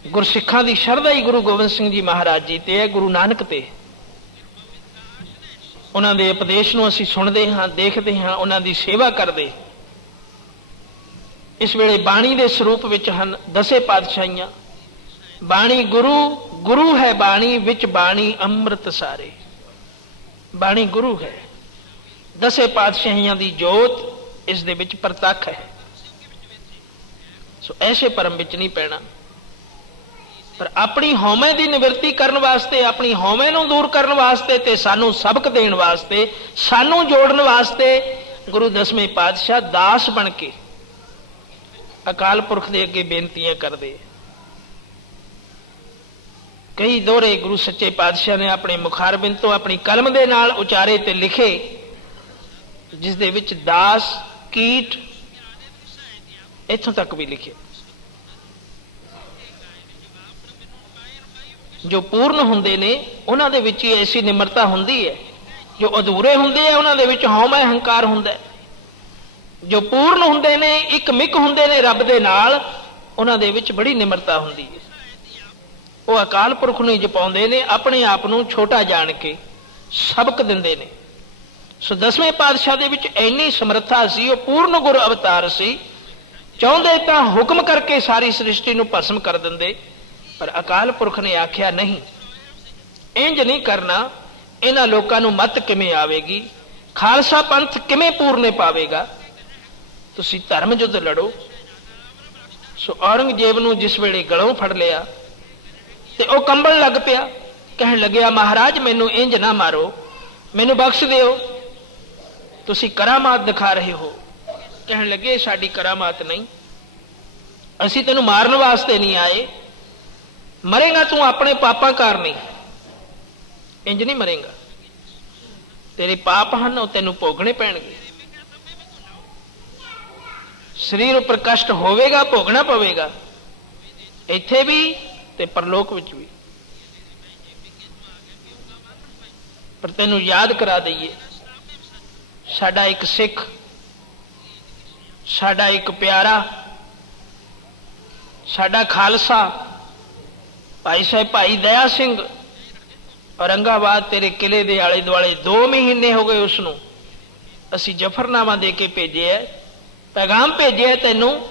ਗੁਰਸਿੱਖਾਂ ਦੀ ਸ਼ਰਧਾ ਹੀ ਗੁਰੂ ਗੋਬਿੰਦ ਸਿੰਘ ਜੀ ਮਹਾਰਾਜ ਜੀ ਤੇ ਹੈ, ਗੁਰੂ ਨਾਨਕ ਤੇ। ਉਹਨਾਂ ਦੇ ਉਪਦੇਸ਼ ਨੂੰ ਅਸੀਂ ਸੁਣਦੇ ਹਾਂ, ਦੇਖਦੇ ਹਾਂ, ਉਹਨਾਂ ਦੀ ਸੇਵਾ ਕਰਦੇ। ਇਸ ਵੇਲੇ ਬਾਣੀ ਦੇ ਸਰੂਪ ਵਿੱਚ ਹਨ ਦਸੇ ਪਾਤਸ਼ਾਹੀਆਂ। ਬਾਣੀ ਗੁਰੂ, ਗੁਰੂ ਹੈ ਬਾਣੀ, ਵਿੱਚ ਬਾਣੀ ਅੰਮ੍ਰਿਤ ਸਾਰੇ। ਬਾਣੀ ਗੁਰੂ ਹੈ, ਦਸੇ ਪਾਤਸ਼ਾਹੀਆਂ ਦੀ ਜੋਤ ਇਸ ਦੇ ਵਿੱਚ ਪ੍ਰਤੱਖ ਹੈ। ਸੋ ਐਸੇ ਭਰਮ ਵਿੱਚ ਨਹੀਂ ਪੈਣਾ, ਪਰ ਆਪਣੀ ਹਉਮੈ ਦੀ ਨਿਵਰਤੀ ਕਰਨ ਵਾਸਤੇ, ਆਪਣੀ ਹਉਮੈ ਨੂੰ ਦੂਰ ਕਰਨ ਵਾਸਤੇ ਤੇ ਸਾਨੂੰ ਸਬਕ ਦੇਣ ਵਾਸਤੇ, ਸਾਨੂੰ ਜੋੜਨ ਵਾਸਤੇ ਗੁਰੂ ਦਸਵੇਂ ਪਾਤਸ਼ਾਹ ਦਾਸ ਬਣ ਕੇ ਅਕਾਲ ਪੁਰਖ ਦੇ ਅੱਗੇ ਬੇਨਤੀਆਂ ਕਰਦੇ। ਕਈ ਦੋਹਰੇ ਗੁਰੂ ਸੱਚੇ ਪਾਤਸ਼ਾਹ ਨੇ ਆਪਣੇ ਮੁਖਾਰਬਿੰਦ ਤੋਂ ਆਪਣੀ ਕਲਮ ਦੇ ਨਾਲ ਉਚਾਰੇ ਤੇ ਲਿਖੇ, ਜਿਸ ਦੇ ਵਿੱਚ ਦਾਸ, ਕੀਟ, ਇੱਥੋਂ ਤੱਕ ਵੀ ਲਿਖੇ। ਜੋ ਪੂਰਨ ਹੁੰਦੇ ਨੇ ਉਹਨਾਂ ਦੇ ਵਿੱਚ ਹੀ ਐਸੀ ਨਿਮਰਤਾ ਹੁੰਦੀ ਹੈ, ਜੋ ਅਧੂਰੇ ਹੁੰਦੇ ਆ ਉਹਨਾਂ ਦੇ ਵਿੱਚ ਹਉਮੈ ਹੰਕਾਰ ਹੁੰਦਾ ਹੈ। ਜੋ ਪੂਰਨ ਹੁੰਦੇ ਨੇ, ਇੱਕ ਮਿਕ ਹੁੰਦੇ ਨੇ ਰੱਬ ਦੇ ਨਾਲ, ਉਹਨਾਂ ਦੇ ਵਿੱਚ ਬੜੀ ਨਿਮਰਤਾ ਹੁੰਦੀ ਹੈ। ਉਹ ਅਕਾਲ ਪੁਰਖ ਨੂੰ ਜਪਾਉਂਦੇ ਨੇ, ਆਪਣੇ ਆਪ ਨੂੰ ਛੋਟਾ ਜਾਣ ਕੇ ਸਬਕ ਦਿੰਦੇ ਨੇ। ਸੋ ਦਸਵੇਂ ਪਾਤਸ਼ਾਹ ਦੇ ਵਿੱਚ ਇੰਨੀ ਸਮਰੱਥਾ ਸੀ, ਉਹ ਪੂਰਨ ਗੁਰ ਅਵਤਾਰ ਸੀ। ਚਾਹੁੰਦੇ ਤਾਂ ਹੁਕਮ ਕਰਕੇ ਸਾਰੀ ਸ੍ਰਿਸ਼ਟੀ ਨੂੰ ਭਸਮ ਕਰ ਦਿੰਦੇ, ਪਰ ਅਕਾਲ ਪੁਰਖ ਨੇ ਆਖਿਆ ਨਹੀਂ, ਇੰਜ ਨਹੀਂ ਕਰਨਾ। ਇਹਨਾਂ ਲੋਕਾਂ ਨੂੰ ਮੱਤ ਕਿਵੇਂ ਆਵੇਗੀ, ਖਾਲਸਾ ਪੰਥ ਕਿਵੇਂ ਪੂਰਨੇ ਪਾਵੇਗਾ, ਤੁਸੀਂ ਧਰਮ ਯੁੱਧ ਲੜੋ। ਸੋ ਔਰੰਗਜ਼ੇਬ ਨੂੰ ਜਿਸ ਵੇਲੇ ਗਲੋਂ ਫੜ ਲਿਆ ਤੇ ਉਹ ਕੰਬਣ ਲੱਗ ਪਿਆ, ਕਹਿਣ ਲੱਗਿਆ ਮਹਾਰਾਜ ਮੈਨੂੰ ਇੰਜ ਨਾ ਮਾਰੋ, ਮੈਨੂੰ ਬਖਸ਼ ਦਿਓ, ਤੁਸੀਂ ਕਰਾਮਾਤ ਦਿਖਾ ਰਹੇ ਹੋ। ਕਹਿਣ ਲੱਗੇ ਸਾਡੀ ਕਰਾਮਾਤ ਨਹੀਂ, ਅਸੀਂ ਤੈਨੂੰ ਮਾਰਨ ਵਾਸਤੇ ਨਹੀਂ ਆਏ, ਮਰੇਗਾ ਤੂੰ ਆਪਣੇ ਪਾਪਾਂ ਕਾਰਨ, ਇੰਜ ਨਹੀਂ ਮਰੇਗਾ, ਤੇਰੇ ਪਾਪ ਹਨ ਉਹ ਤੈਨੂੰ ਭੋਗਣੇ ਪੈਣਗੇ। ਸਰੀਰ ਉੱਪਰ ਕਸ਼ਟ ਹੋਵੇਗਾ, ਭੋਗਣਾ ਪਵੇਗਾ, ਇੱਥੇ ਵੀ ਤੇ ਪਰਲੋਕ ਵਿੱਚ ਵੀ। ਪਰ ਤੈਨੂੰ ਯਾਦ ਕਰਾ ਦਈਏ, ਸਾਡਾ ਇੱਕ ਸਿੱਖ, ਸਾਡਾ ਇੱਕ ਪਿਆਰਾ, ਸਾਡਾ ਖਾਲਸਾ ਭਾਈ ਸਾਹਿਬ ਭਾਈ ਦਇਆ ਸਿੰਘ ਔਰੰਗਾਬਾਦ ਤੇਰੇ ਕਿਲੇ ਦੇ ਆਲੇ ਦੁਆਲੇ 2 ਮਹੀਨੇ ਹੋ ਗਏ, ਉਸ ਨੂੰ ਅਸੀਂ ਜਫਰਨਾਮਾ ਦੇ ਕੇ ਭੇਜਿਆ, ਪੈਗਾਮ ਭੇਜਿਆ ਤੈਨੂੰ।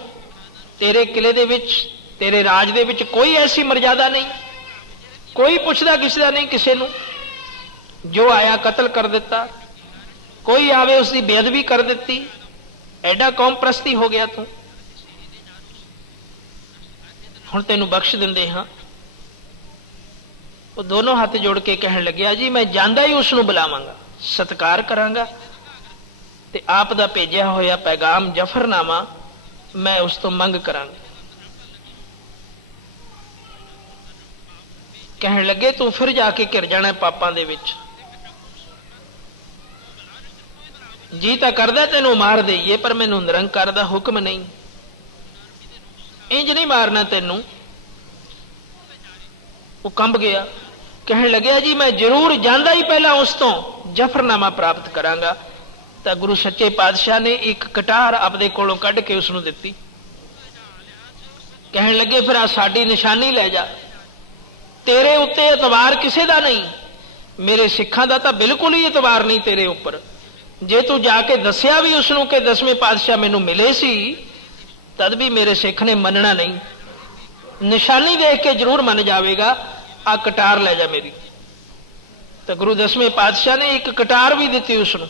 ਤੇਰੇ ਕਿਲੇ ਦੇ ਵਿੱਚ, ਤੇਰੇ ਰਾਜ ਦੇ ਵਿੱਚ ਕੋਈ ਐਸੀ ਮਰਜ਼ਾਦਾ ਨਹੀਂ, ਕੋਈ ਪੁੱਛਦਾ ਕਿਸੇ ਦਾ ਨਹੀਂ ਕਿਸੇ ਨੂੰ। ਜੋ ਆਇਆ ਕਤਲ ਕਰ ਦਿੱਤਾ, ਕੋਈ ਆਵੇ ਉਸ ਦੀ ਬੇਅਦਬੀ ਕਰ ਦਿੱਤੀ। ਐਡਾ ਕੌਮ ਪ੍ਰਸਤੀ ਹੋ ਗਿਆ ਤੂੰ, ਹੁਣ ਤੈਨੂੰ ਬਖਸ਼ ਦਿੰਦੇ ਹਾਂ। ਉਹ ਦੋਨੋਂ ਹੱਥ ਜੋੜ ਕੇ ਕਹਿਣ ਲੱਗਿਆ ਜੀ ਮੈਂ ਜਾਂਦਾ ਹੀ ਉਸ ਨੂੰ ਬੁਲਾਵਾਂਗਾ, ਸਤਿਕਾਰ ਕਰਾਂਗਾ, ਤੇ ਆਪ ਦਾ ਭੇਜਿਆ ਹੋਇਆ ਪੈਗਾਮ ਜਫਰਨਾਮਾ ਮੈਂ ਉਸ ਤੋਂ ਮੰਗ ਕਰਾਂਗਾ। ਕਹਿਣ ਲੱਗੇ ਤੂੰ ਫਿਰ ਜਾ ਕੇ ਘਿਰ ਜਾਣਾ ਪਾਪਾਂ ਦੇ ਵਿੱਚ, ਜੀ ਤਾਂ ਕਰਦਾ ਤੈਨੂੰ ਮਾਰ ਦੇਈਏ, ਪਰ ਮੈਨੂੰ ਨਿਰੰਕਾਰ ਦਾ ਹੁਕਮ ਨਹੀਂ, ਇੰਜ ਨਹੀਂ ਮਾਰਨਾ ਤੈਨੂੰ। ਉਹ ਕੰਬ ਗਿਆ, ਕਹਿਣ ਲੱਗਿਆ ਜੀ ਮੈਂ ਜ਼ਰੂਰ ਜਾਂਦਾ ਹੀ ਪਹਿਲਾਂ ਉਸ ਤੋਂ ਜਫਰਨਾਮਾ ਪ੍ਰਾਪਤ ਕਰਾਂਗਾ। ਤਾਂ ਗੁਰੂ ਸੱਚੇ ਪਾਤਸ਼ਾਹ ਨੇ ਇੱਕ ਕਟਾਰ ਆਪਦੇ ਕੋਲੋਂ ਕੱਢ ਕੇ ਉਸ ਨੂੰ ਦਿੱਤੀ। ਕਹਿਣ ਲੱਗੇ ਫਿਰ ਆ ਸਾਡੀ ਨਿਸ਼ਾਨੀ ਲੈ ਜਾ, ਤੇਰੇ ਉੱਤੇ ਇਤਬਾਰ ਕਿਸੇ ਦਾ ਨਹੀਂ, ਮੇਰੇ ਸਿੱਖਾਂ ਦਾ ਤਾਂ ਬਿਲਕੁਲ ਹੀ ਇਤਬਾਰ ਨਹੀਂ ਤੇਰੇ ਉੱਪਰ। ਜੇ ਤੂੰ ਜਾ ਕੇ ਦੱਸਿਆ ਵੀ ਉਸ ਨੂੰ ਕਿ ਦਸਵੇਂ ਪਾਤਸ਼ਾਹ ਮੈਨੂੰ ਮਿਲੇ ਸੀ, ਤਦ ਵੀ ਮੇਰੇ ਸਿੱਖ ਨੇ ਮੰਨਣਾ ਨਹੀਂ, ਨਿਸ਼ਾਨੀ ਦੇਖ ਕੇ ਜ਼ਰੂਰ ਮੰਨ ਜਾਵੇਗਾ। ਆ ਕਟਾਰ ਲੈ ਜਾ ਮੇਰੀ। तो गुरु 10वें पातशाह ने एक कटार भी दी उसनों,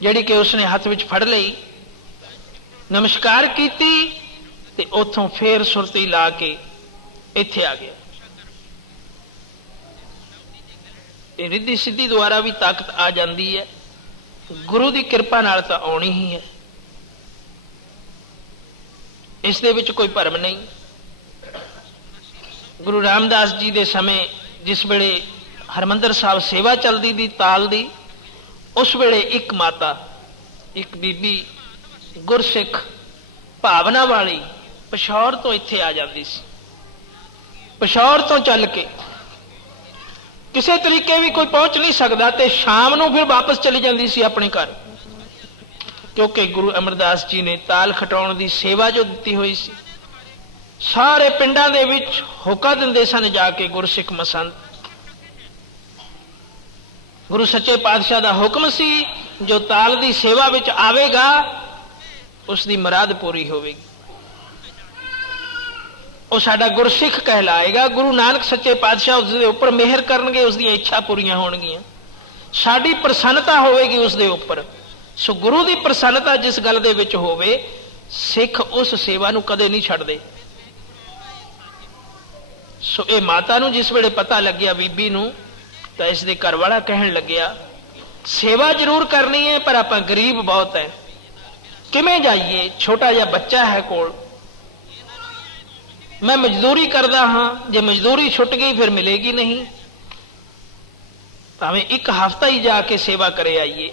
जिहड़ी कि उसने हथ विच फड़ लई, नमस्कार कीती ते उथों फिर सुरती ला के इत्थे आ गया। ये रिद्धि सिद्धि द्वारा भी ताकत आ जाती है, गुरु की कृपा नाल तां आउणी ही है, इस दे विच कोई भरम नहीं। गुरु रामदास जी के समय जिस वेले हरमंदर साहब सेवा चलती थी ताल दी, उस वेले एक माता, एक बीबी गुरसिख भावना वाली पिशौर तो इत्थे आ जाती सी। पिशौर तो चल के किसी तरीके भी कोई पहुंच नहीं सकता, तो शाम को फिर वापस चली जाती सी अपने घर, क्योंकि गुरु अमरदास जी ने ताल खटाउण की सेवा जो दी हुई सी। सारे पिंडां दे विच होका दिंदे सन जाके गुरसिख मसंद। गुरु सच्चे पातशाह का हुक्म सी, जो ताल की सेवा विच आवेगा उसकी मुराद पूरी होवेगी, वो साडा गुरसिख कहलाएगा। गुरु नानक सच्चे पातशाह उसके उपर मेहर करनगे, उसकी इच्छा पूरियां होणगियां, साडी प्रसन्नता होवेगी उसके उपर। सो गुरु की प्रसन्नता जिस गल दे विच होवे, सिख उस सेवा नूं कदे नहीं छड्डदे। सो ये माता नूं जिस वेले पता लग्या बीबी नूं, तो इसके घर वाला कहन लग्या, सेवा जरूर करनी है पर आपां गरीब बहुत है, किवें जाइए, छोटा जिहा बच्चा है कोल, मैं मजदूरी करदा हाँ, जे मजदूरी छुट गई फिर मिलेगी नहीं, भावें एक हफ्ता ही जाके सेवा करे आइए,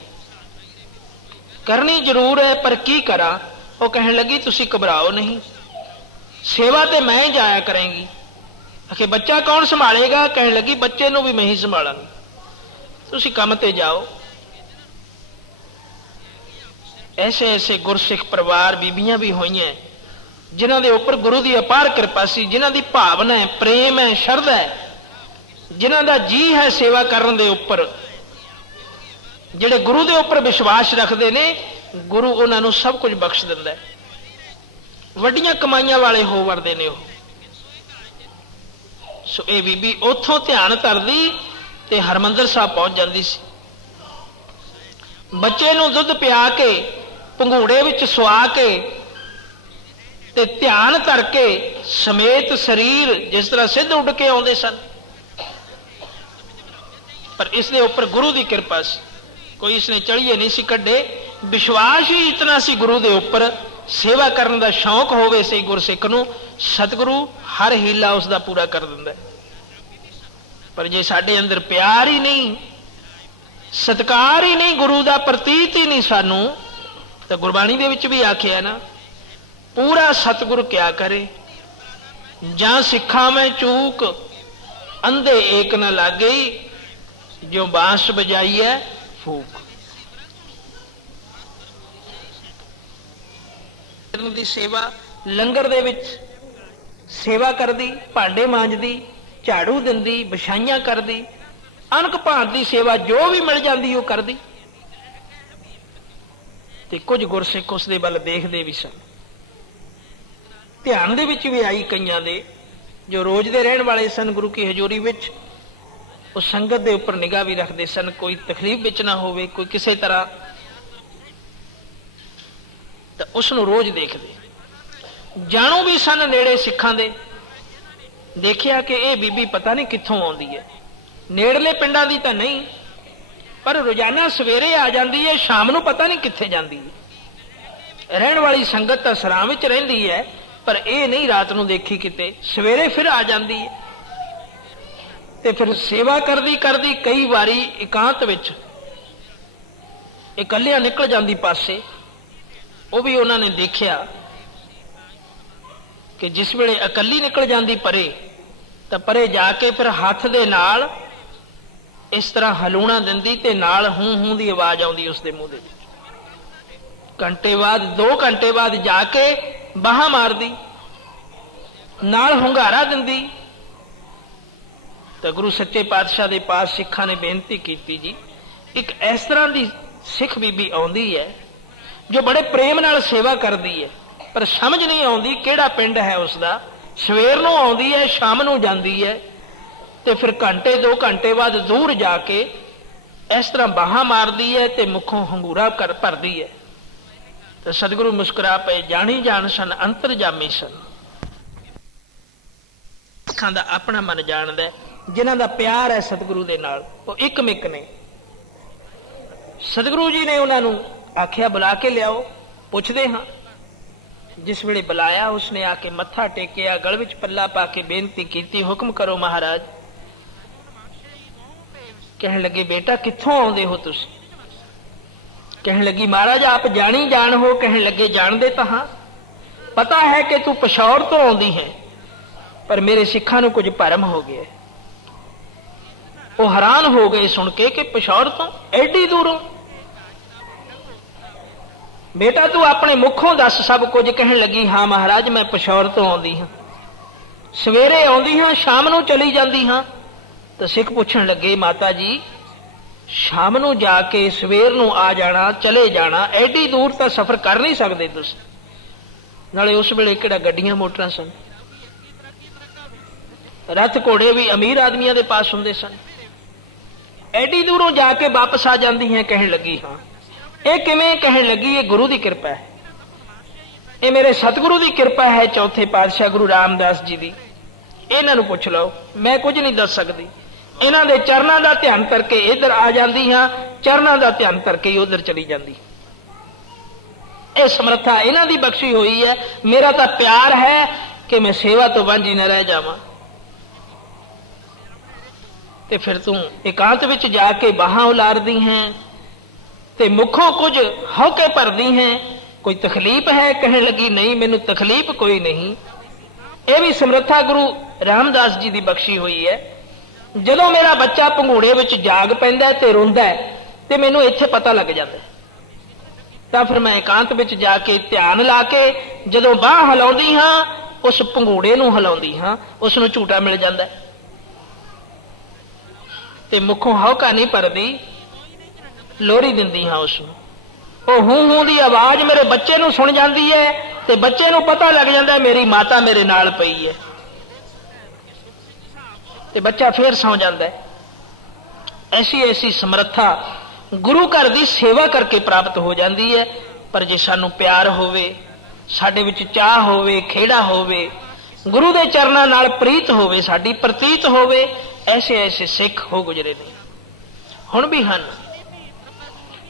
करनी जरूर है पर की करा। वो कहन लगी तुसी घबराओ नहीं, सेवा तो मैं ही जाया करेंगी। आखिर बच्चा कौन संभालेगा? कहने लगी बच्चे नूं भी मैं ही संभालांगी, तुसी काम ते जाओ। ऐसे ऐसे गुरसिख परिवार बीबियां भी हुई हैं जिन्हां दे उपर गुरु की अपार कृपा सी, जिन्हां दी भावना है, प्रेम है, शरधा है, जिन्हां दा जी है सेवा करन दे उपर, जिहड़े गुरु दे उपर विश्वास रखते ने, गुरु उन्हां नूं सब कुछ बख्श दिंदा है, वड्डियां कमाइयां वाले हो वरदे ने। सो ये बीबी उथों ध्यान धरदी ते हरमंदर साहब पहुंच जाती सी। बच्चे नूं दुध पिया के पंघूड़े विच सुआ के ते ध्यान धर के समेत शरीर जिस तरह सिद्ध उड़ के आउंदे सन, पर इसके उपर गुरु की कृपा सी, कोई इसने चढ़िए नहीं सी कढ़े, विश्वास ही इतना सी गुरु के उपर, सेवा करने का शौक होवे सी गुरसिख नूं, सतगुरु हर हीला उसका पूरा कर दिंदा। पर जे साडे अंदर प्यार ही नहीं, सत्कार ही नहीं, गुरु का प्रतीत ही नहीं सानू, तो गुरबाणी दे विच भी आखिया ना, पूरा सतगुरु क्या करे, जां सिखा में चूक अंधे एक न लागे, जो बांस बजाई है फूक। दी सेवा लंगर दे विच सेवा करदी, भांडे मांजदी, झाड़ू दिंदी, बिछाइयां करदी, अनक भांत की सेवा जो भी मिल जाती वो करदी। ते कुछ गुरसिख उसदे वल देखदे भी सन, ध्यान दे विच भी आई कईयां दे, जो रोज दे रहण वाले सन गुरु की हजूरी विच, उस संगत दे उपर निगाह भी रखते सन, कोई तकलीफ विच ना होवे, कोई किसी तरह, तो उसनूं रोज देखते। जाणू भी सन नेड़े सिखां दे, देखिया कि यह बीबी पता नहीं कित्थों आउंदी है, नेड़ले पिंडां दी तां नहीं, पर रोजाना सवेरे आ जाती है, शाम नूं पता नहीं कित्थे जाती है। रहण वाली संगत तां सरां विच रहिंदी है, पर यह नहीं रात नूं देखी किते, सवेरे फिर आ जाती है। ते फिर सेवा करदी करदी कई बारी एकांत विच इकल्लियां निकल जाती पासे, वो भी उन्होंने देखिया कि जिस वेले अकली निकल जाती परे, तो परे जाके फिर हाथ दे नाल इस तरह हलूणा दिंदी ते नाल हूं हूं की आवाज आउंदी उसके मुंह दे विच। घंटे बाद 2 घंटे बाद जाके बाहां मारदी, नाल हुंगारा दिंदी। तो गुरु सच्चे पातशाह के पास सिखां ने बेनती की, जी एक इस तरह की सिख बीबी आउंदी है जो बड़े प्रेम नाल सेवा करती है, पर समझ नहीं आती किहड़ा पिंड है उसका, सवेर नूं आउंदी है, शाम नूं जांदी है, ਤੇ ਫਿਰ ਘੰਟੇ 2 ਘੰਟੇ ਬਾਅਦ ਦੂਰ ਜਾ ਕੇ ਇਸ ਤਰ੍ਹਾਂ ਬਾਹਾਂ ਮਾਰਦੀ ਹੈ ਤੇ ਮੁਖੋਂ ਹੰਗੂਰਾ ਕਰ ਭਰਦੀ ਹੈ। ਤੇ ਸਤਿਗੁਰੂ ਮੁਸਕਰਾ ਪਏ, ਜਾਣੀ ਜਾਣ ਸਨ ਅੰਤਰਜਾਮੀ ਸਨ। ਸਿੱਖਾਂ ਦਾ ਆਪਣਾ ਮਨ ਜਾਣਦਾ, ਜਿਨ੍ਹਾਂ ਦਾ ਪਿਆਰ ਹੈ ਸਤਿਗੁਰੂ ਦੇ ਨਾਲ, ਉਹ ਇੱਕ ਮਿੱਕ ਨੇ। ਸਤਿਗੁਰੂ ਜੀ ਨੇ ਉਹਨਾਂ ਨੂੰ ਆਖਿਆ ਬੁਲਾ ਕੇ ਲਿਆਓ। ਪੁੱਛਦੇ ਹਾਂ। ਜਿਸ ਵੇਲੇ ਬੁਲਾਇਆ ਉਸਨੇ ਆ ਕੇ ਮੱਥਾ ਟੇਕਿਆ, ਗਲ ਵਿੱਚ ਪੱਲਾ ਪਾ ਕੇ ਬੇਨਤੀ ਕੀਤੀ, ਹੁਕਮ ਕਰੋ ਮਹਾਰਾਜ। ਕਹਿਣ ਲੱਗੇ ਬੇਟਾ ਕਿੱਥੋਂ ਆਉਂਦੇ ਹੋ ਤੁਸੀਂ? ਕਹਿਣ ਲੱਗੀ ਮਹਾਰਾਜ ਆਪ ਜਾਣੀ ਜਾਣ ਹੋ। ਕਹਿਣ ਲੱਗੇ ਜਾਣਦੇ ਤਾਂ ਹਾਂ, ਪਤਾ ਹੈ ਕਿ ਤੂੰ ਪਿਸ਼ੌਰ ਤੋਂ ਆਉਂਦੀ ਹੈ, ਪਰ ਮੇਰੇ ਸਿੱਖਾਂ ਨੂੰ ਕੁਝ ਭਰਮ ਹੋ ਗਿਆ। ਉਹ ਹੈਰਾਨ ਹੋ ਗਏ ਸੁਣ ਕੇ ਕਿ ਪਿਸ਼ੌਰ ਤੋਂ ਐਡੀ ਦੂਰੋਂ। ਬੇਟਾ ਤੂੰ ਆਪਣੇ ਮੁਖੋਂ ਦੱਸ ਸਭ ਕੁਝ। ਕਹਿਣ ਲੱਗੀ ਹਾਂ ਮਹਾਰਾਜ ਮੈਂ ਪਿਸ਼ੌਰ ਤੋਂ ਆਉਂਦੀ ਹਾਂ, ਸਵੇਰੇ ਆਉਂਦੀ ਹਾਂ, ਸ਼ਾਮ ਨੂੰ ਚਲੀ ਜਾਂਦੀ ਹਾਂ। ਤਾਂ ਸਿੱਖ ਪੁੱਛਣ ਲੱਗੇ ਮਾਤਾ ਜੀ ਸ਼ਾਮ ਨੂੰ ਜਾ ਕੇ ਸਵੇਰ ਨੂੰ ਆ ਜਾਣਾ, ਚਲੇ ਜਾਣਾ, ਐਡੀ ਦੂਰ ਤਾਂ ਸਫ਼ਰ ਕਰ ਨਹੀਂ ਸਕਦੇ ਤੁਸੀਂ। ਨਾਲੇ ਉਸ ਵੇਲੇ ਕਿਹੜਾ ਗੱਡੀਆਂ ਮੋਟਰਾਂ ਸਨ, ਰੱਥ ਘੋੜੇ ਵੀ ਅਮੀਰ ਆਦਮੀਆਂ ਦੇ ਪਾਸ ਹੁੰਦੇ ਸਨ। ਐਡੀ ਦੂਰੋਂ ਜਾ ਕੇ ਵਾਪਸ ਆ ਜਾਂਦੀ ਹੈ। ਕਹਿਣ ਲੱਗੀ ਹਾਂ ਇਹ ਕਿਵੇਂ? ਕਹਿਣ ਲੱਗੀ ਇਹ ਗੁਰੂ ਦੀ ਕਿਰਪਾ ਹੈ, ਇਹ ਮੇਰੇ ਸਤਿਗੁਰੂ ਦੀ ਕਿਰਪਾ ਹੈ, ਚੌਥੇ ਪਾਤਸ਼ਾਹ ਗੁਰੂ ਰਾਮਦਾਸ ਜੀ ਦੀ। ਇਹਨਾਂ ਨੂੰ ਪੁੱਛ ਲਓ, ਮੈਂ ਕੁਝ ਨਹੀਂ ਦੱਸ ਸਕਦੀ। ਇਹਨਾਂ ਦੇ ਚਰਨਾਂ ਦਾ ਧਿਆਨ ਕਰਕੇ ਇੱਧਰ ਆ ਜਾਂਦੀ ਹਾਂ, ਚਰਨਾਂ ਦਾ ਧਿਆਨ ਕਰਕੇ ਹੀ ਉੱਧਰ ਚਲੀ ਜਾਂਦੀ। ਇਹ ਸਮਰੱਥਾ ਇਹਨਾਂ ਦੀ ਬਖਸ਼ੀ ਹੋਈ ਹੈ। ਮੇਰਾ ਤਾਂ ਪਿਆਰ ਹੈ ਕਿ ਮੈਂ ਸੇਵਾ ਤੋਂ ਵਾਂਝੀ ਨਾ ਰਹਿ ਜਾਵਾਂ। ਤੇ ਫਿਰ ਤੂੰ ਇਕਾਂਤ ਵਿੱਚ ਜਾ ਕੇ ਬਾਹਾਂ ਉਲਾਰਦੀ ਹੈ ਤੇ ਮੁਖੋਂ ਕੁਝ ਹੌਕੇ ਭਰਦੀ ਹੈ, ਕੋਈ ਤਕਲੀਫ ਹੈ? ਕਹਿਣ ਲੱਗੀ ਨਹੀਂ ਮੈਨੂੰ ਤਕਲੀਫ ਕੋਈ ਨਹੀਂ। ਇਹ ਵੀ ਸਮਰੱਥਾ ਗੁਰੂ ਰਾਮਦਾਸ ਜੀ ਦੀ ਬਖਸ਼ੀ ਹੋਈ ਹੈ। ਜਦੋਂ ਮੇਰਾ ਬੱਚਾ ਭੰਗੂੜੇ ਵਿੱਚ ਜਾਗ ਪੈਂਦਾ ਤੇ ਰੋਂਦਾ ਤੇ ਮੈਨੂੰ ਇੱਥੇ ਪਤਾ ਲੱਗ ਜਾਂਦਾ, ਤਾਂ ਫਿਰ ਮੈਂ ਇਕਾਂਤ ਵਿੱਚ ਜਾ ਕੇ ਧਿਆਨ ਲਾ ਕੇ ਜਦੋਂ ਬਾਹ ਹਿਲਾਉਂਦੀ ਹਾਂ ਉਸ ਭੰਗੂੜੇ ਨੂੰ ਹਿਲਾਉਂਦੀ ਹਾਂ, ਉਸ ਨੂੰ ਝੂਟਾ ਮਿਲ ਜਾਂਦਾ ਤੇ ਮੁਖੋਂ ਹੌਕਾ ਨਹੀਂ ਭਰਦੀ, ਲੋਰੀ ਦਿੰਦੀ ਹਾਂ ਉਸ ਨੂੰ। ਉਹ ਹੂੰ ਹੂੰ ਦੀ ਆਵਾਜ਼ ਮੇਰੇ ਬੱਚੇ ਨੂੰ ਸੁਣ ਜਾਂਦੀ ਹੈ ਤੇ ਬੱਚੇ ਨੂੰ ਪਤਾ ਲੱਗ ਜਾਂਦਾ ਮੇਰੀ ਮਾਤਾ ਮੇਰੇ ਨਾਲ ਪਈ ਹੈ, ਤੇ ਬੱਚਾ ਫੇਰ ਸੌਂ ਜਾਂਦਾ ਹੈ। ਐਸੀ ਐਸੀ ਸਮਰੱਥਾ ਗੁਰੂ ਘਰ ਦੀ ਸੇਵਾ ਕਰਕੇ ਪ੍ਰਾਪਤ ਹੋ ਜਾਂਦੀ ਹੈ। ਪਰ ਜੇ ਸਾਨੂੰ ਪਿਆਰ ਹੋਵੇ, ਸਾਡੇ ਵਿੱਚ ਚਾਹ ਹੋਵੇ, ਖੇੜਾ ਹੋਵੇ, ਗੁਰੂ ਦੇ ਚਰਨਾਂ ਨਾਲ ਪ੍ਰੀਤ ਹੋਵੇ, ਸਾਡੀ ਪ੍ਰਤੀਤ ਹੋਵੇ, ਐਸੇ ਐਸੇ ਸਿੱਖ ਹੋ ਗੁਜਰੇ ਨੇ। ਹੁਣ ਵੀ ਹਨ,